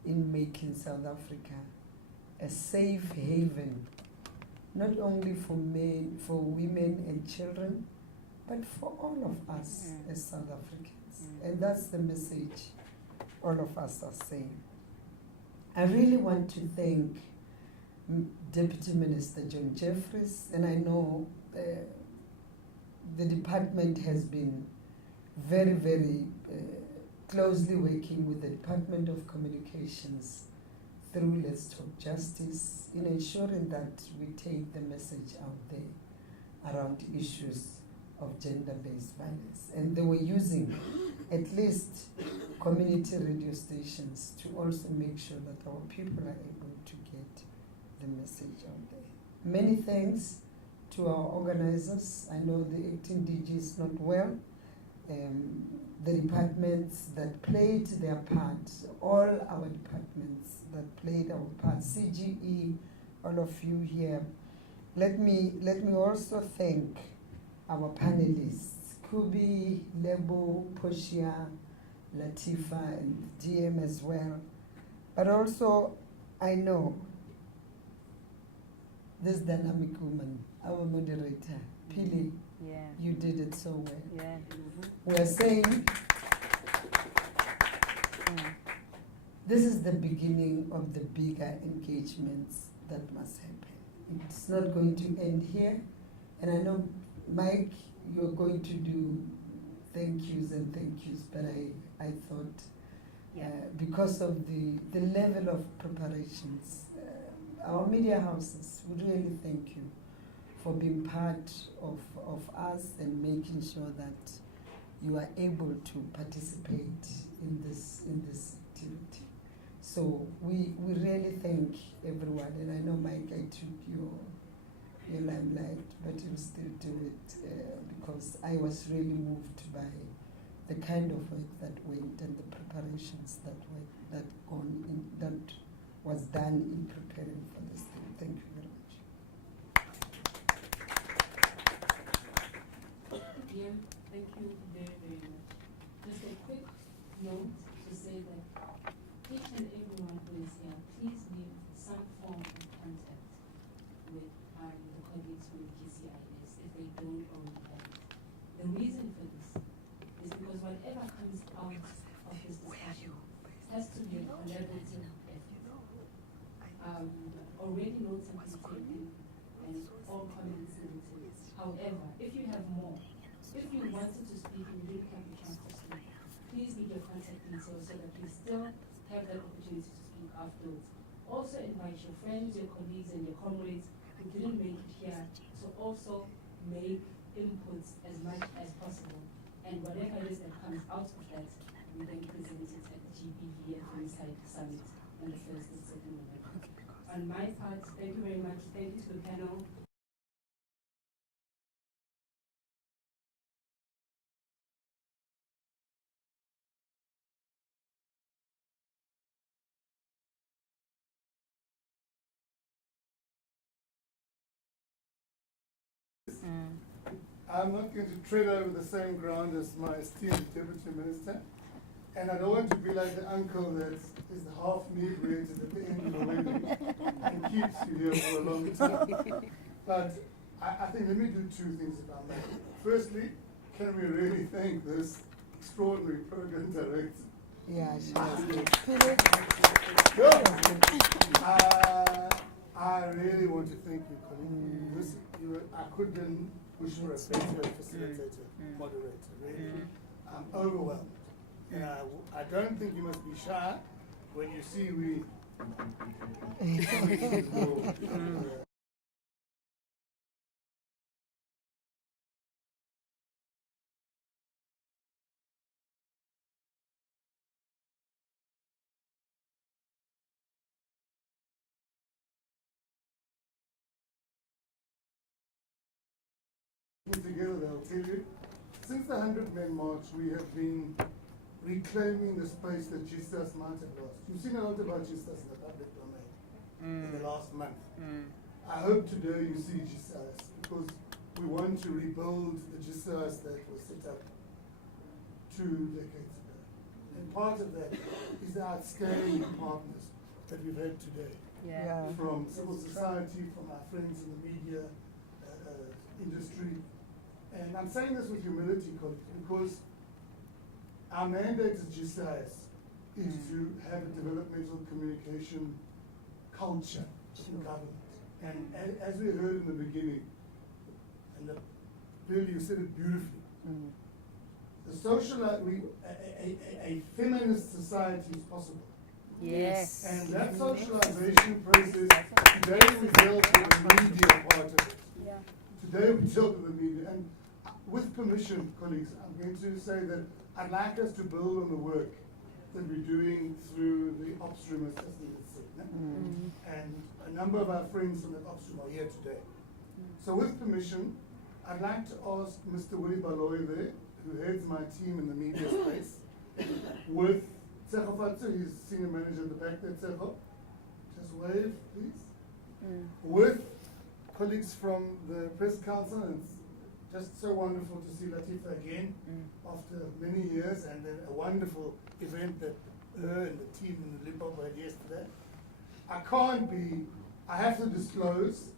in making South Africa a safe haven, not only for men, for women and children, but for all of us as South Africans. And that's the message all of us are saying. I really want to thank Deputy Minister John Jeffries, and I know the department has been very, very closely working with the Department of Communications through Let's Talk Justice in ensuring that we take the message out there around issues of gender-based violence. And they were using at least community radio stations to also make sure that our people are able to get the message out there. Many thanks to our organizers. I know the acting DG is not well. The departments that played their part, all our departments that played our part, CGE, all of you here. Let me also thank our panelists, Kubi, Lebo, Poshia, Latifa, and DM as well. But also, I know this dynamic woman, our moderator, Pili. Yeah. You did it so well. Yeah. We're saying this is the beginning of the bigger engagements that must happen. It's not going to end here. And I know, Mike, you're going to do thank yous and thank yous, but I thought because of the level of preparations, our media houses would really thank you for being part of us and making sure that you are able to participate in this activity. So we really thank everyone, and I know, Mike, I took your limelight, but you still do it because I was really moved by the kind of work that went and the preparations that was done in preparing for this thing. Thank you very much. Yeah, thank you very, very much. Just a quick note to say that each and everyone who is here, please leave some form of contact with the colleagues from the GCIS if they don't already have it. The reason for this is because whatever comes out of this discussion has to be a collaborative effort. Already notes have been taken and all comments noted. However, if you have more, if you wanted to speak and you didn't have the chance to speak, please leave your contact details so that you still have that opportunity to speak afterwards. Also invite your friends, your colleagues, and your comrades who didn't make it here to also make inputs as much as possible. And whatever it is that comes out of that, we then present it at the GBV at Inside Summit on the 1st and 2nd November. On my part, thank you very much. Thank you to the panel. I'm not going to tread over the same ground as my esteemed Deputy Minister, and I don't want to be like the uncle that is half inebriated at the end of the wedding and keeps you here for a long time. But I think let me do two things if I may. Firstly, can we really thank this extraordinary program director? Yeah, I really want to thank you, colleague. I couldn't wish for a better facilitator, moderator. Really. I'm overwhelmed. And I don't think you must be shy when you see we. Together, they'll tell you. Since the 100-man march, we have been reclaiming the space that Jesus might have lost. You've seen a lot about Jesus in the public domain in the last month. I hope today you see Jesus because we want to rebuild the Jesus that was set up 2 decades ago. And part of that is the outstanding partners that we've had today. From civil society, from our friends in the media industry. And I'm saying this with humility, colleagues, because our mandate as GCIS is to have a developmental communication culture in government. And as we heard in the beginning, and Bill, you said it beautifully, the social, a feminist society is possible. Yes. And that socialization process, today we dealt with the media part of it. Today we dealt with the media. And with permission, colleagues, I'm going to say that I'd like us to build on the work that we're doing through the Opstrom assessment. And a number of our friends from the Opstrom are here today. So with permission, I'd like to ask Mr. Willie Baloy there, who heads my team in the media space, with Tsecho Fatsu, he's senior manager at the back there, Tsecho. Just wave, please. With colleagues from the press council, and it's just so wonderful to see Latifa again after many years, and then a wonderful event that her and the team in the Limpopo had yesterday. I have to disclose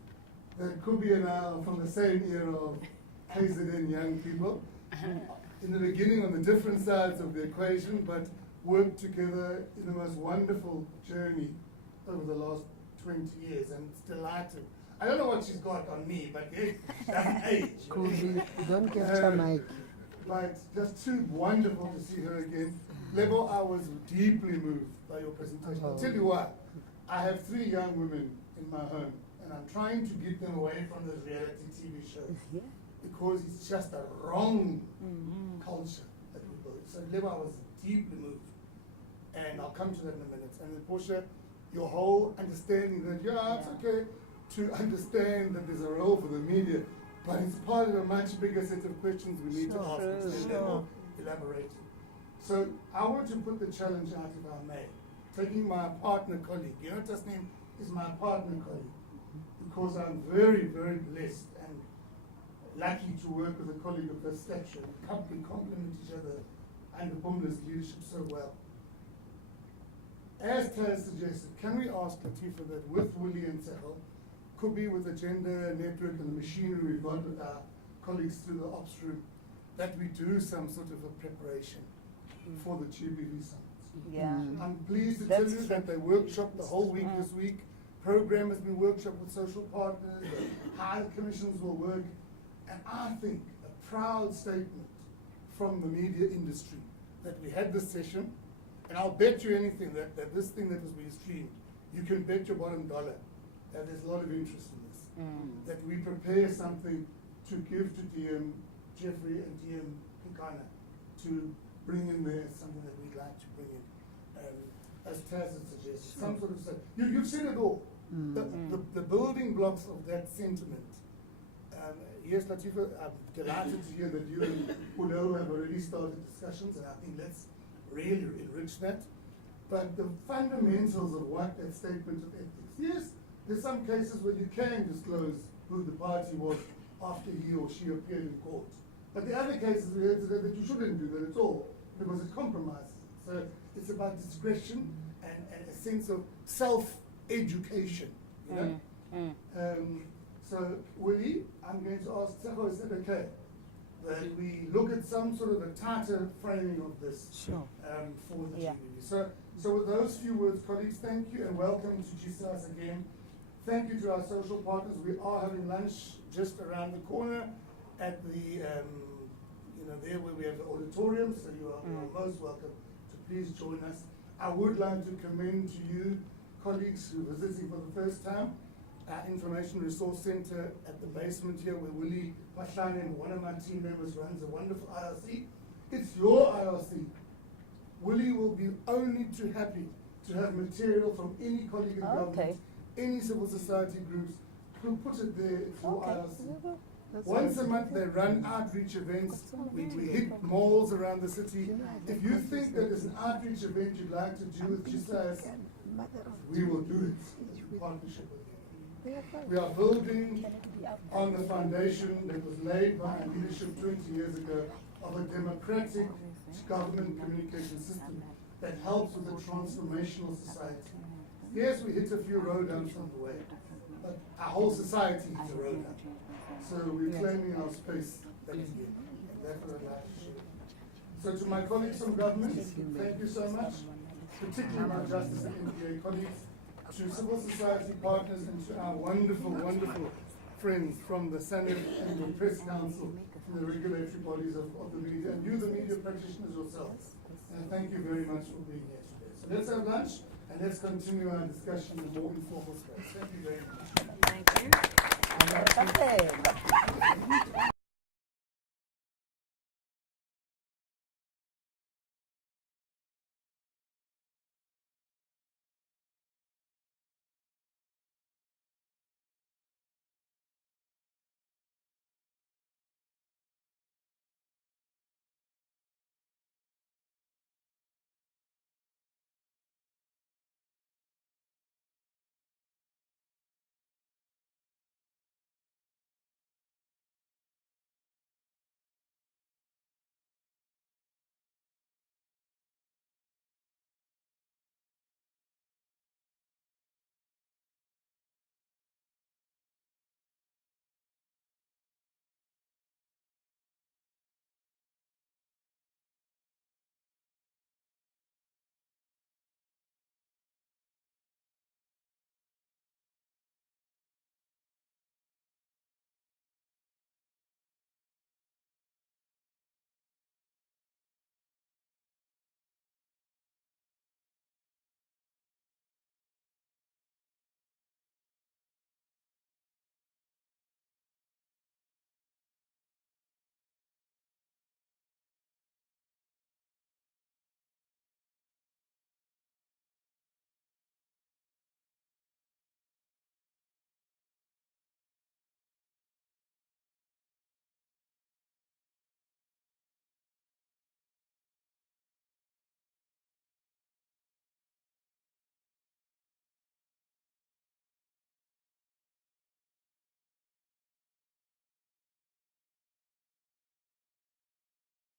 that Kubi and I are from the same era of KZN young people. In the beginning on the different sides of the equation, but worked together in the most wonderful journey over the last 20 years, and it's delighted. I don't know what she's got on me, but it doesn't age. Kubi, don't get your mic. But just too wonderful to see her again. Lebo, I was deeply moved by your presentation. I'll tell you what, I have 3 young women in my home, and I'm trying to get them away from those reality TV shows because it's just a wrong culture that we build. So Lebo, I was deeply moved, and I'll come to that in a minute. And then Portia, your whole understanding that, it's okay to understand that there's a role for the media, but it's part of a much bigger set of questions we need to ask and then elaborating. So I want to put the challenge out, if I may, taking my partner colleague. You know, Tasneem is my partner colleague because I'm very, very blessed and lucky to work with a colleague of this stature. We complement each other under Pumla's leadership so well. As Taz suggested, can we ask Latifa that with Willie and Sahel, could be with the gender network and the machinery we've got with our colleagues through the ops room, that we do some sort of a preparation for the GBV summits. Yeah. I'm pleased to tell you that they workshopped the whole week this week. Program has been workshopped with social partners, how the commissions will work, and I think a proud statement from the media industry that we had this session, and I'll bet you anything that this thing that was being streamed, you can bet your bottom dollar that there's a lot of interest in this. That we prepare something to give to DM Jeffrey and DM Kikana to bring in there something that we'd like to bring in. As Taz had suggested, some sort of, you've said it all. The building blocks of that sentiment. Yes, Latifa, I'm delighted to hear that you and Udelo have already started discussions, and I think let's really enrich that. But the fundamentals of what that statement of ethics, yes, there's some cases where you can disclose who the party was after he or she appeared in court. But the other cases we heard today that you shouldn't do that at all because it compromises. So it's about discretion and a sense of self-education, you know? So Willie, I'm going to ask Tseho, is it okay that we look at some sort of a tighter framing of this for the GBV? So with those few words, colleagues, thank you and welcome to GCIS again. Thank you to our social partners. We are having lunch just around the corner at the, there where we have the auditorium, so you are most welcome to please join us. I would like to commend to you, colleagues who are visiting for the first time, our Information Resource Center at the basement here where Willie Pashlane, one of my team members, runs a wonderful IRC. It's your IRC. Willie will be only too happy to have material from any colleague in government, any civil society groups, who put it there. It's your IRC. Once a month they run outreach events. We hit malls around the city. If you think that there's an outreach event you'd like to do with GCIS, we will do it in partnership with you. We are building on the foundation that was laid by our leadership 20 years ago of a democratic government communication system that helps with a transformational society. Yes, we hit a few road bumps on the way, but our whole society hits a road bump. So we're claiming our space that is here. And that's what I'd like to share. So to my colleagues from government, thank you so much, particularly my Justice and NPA colleagues, to civil society partners, and to our wonderful, wonderful friends from the Senate and the Press Council, and the regulatory bodies of the media, and you, the media practitioners yourselves. And thank you very much for being here today. So let's have lunch, and let's continue our discussion in a more informal space. Thank you very much. Thank you.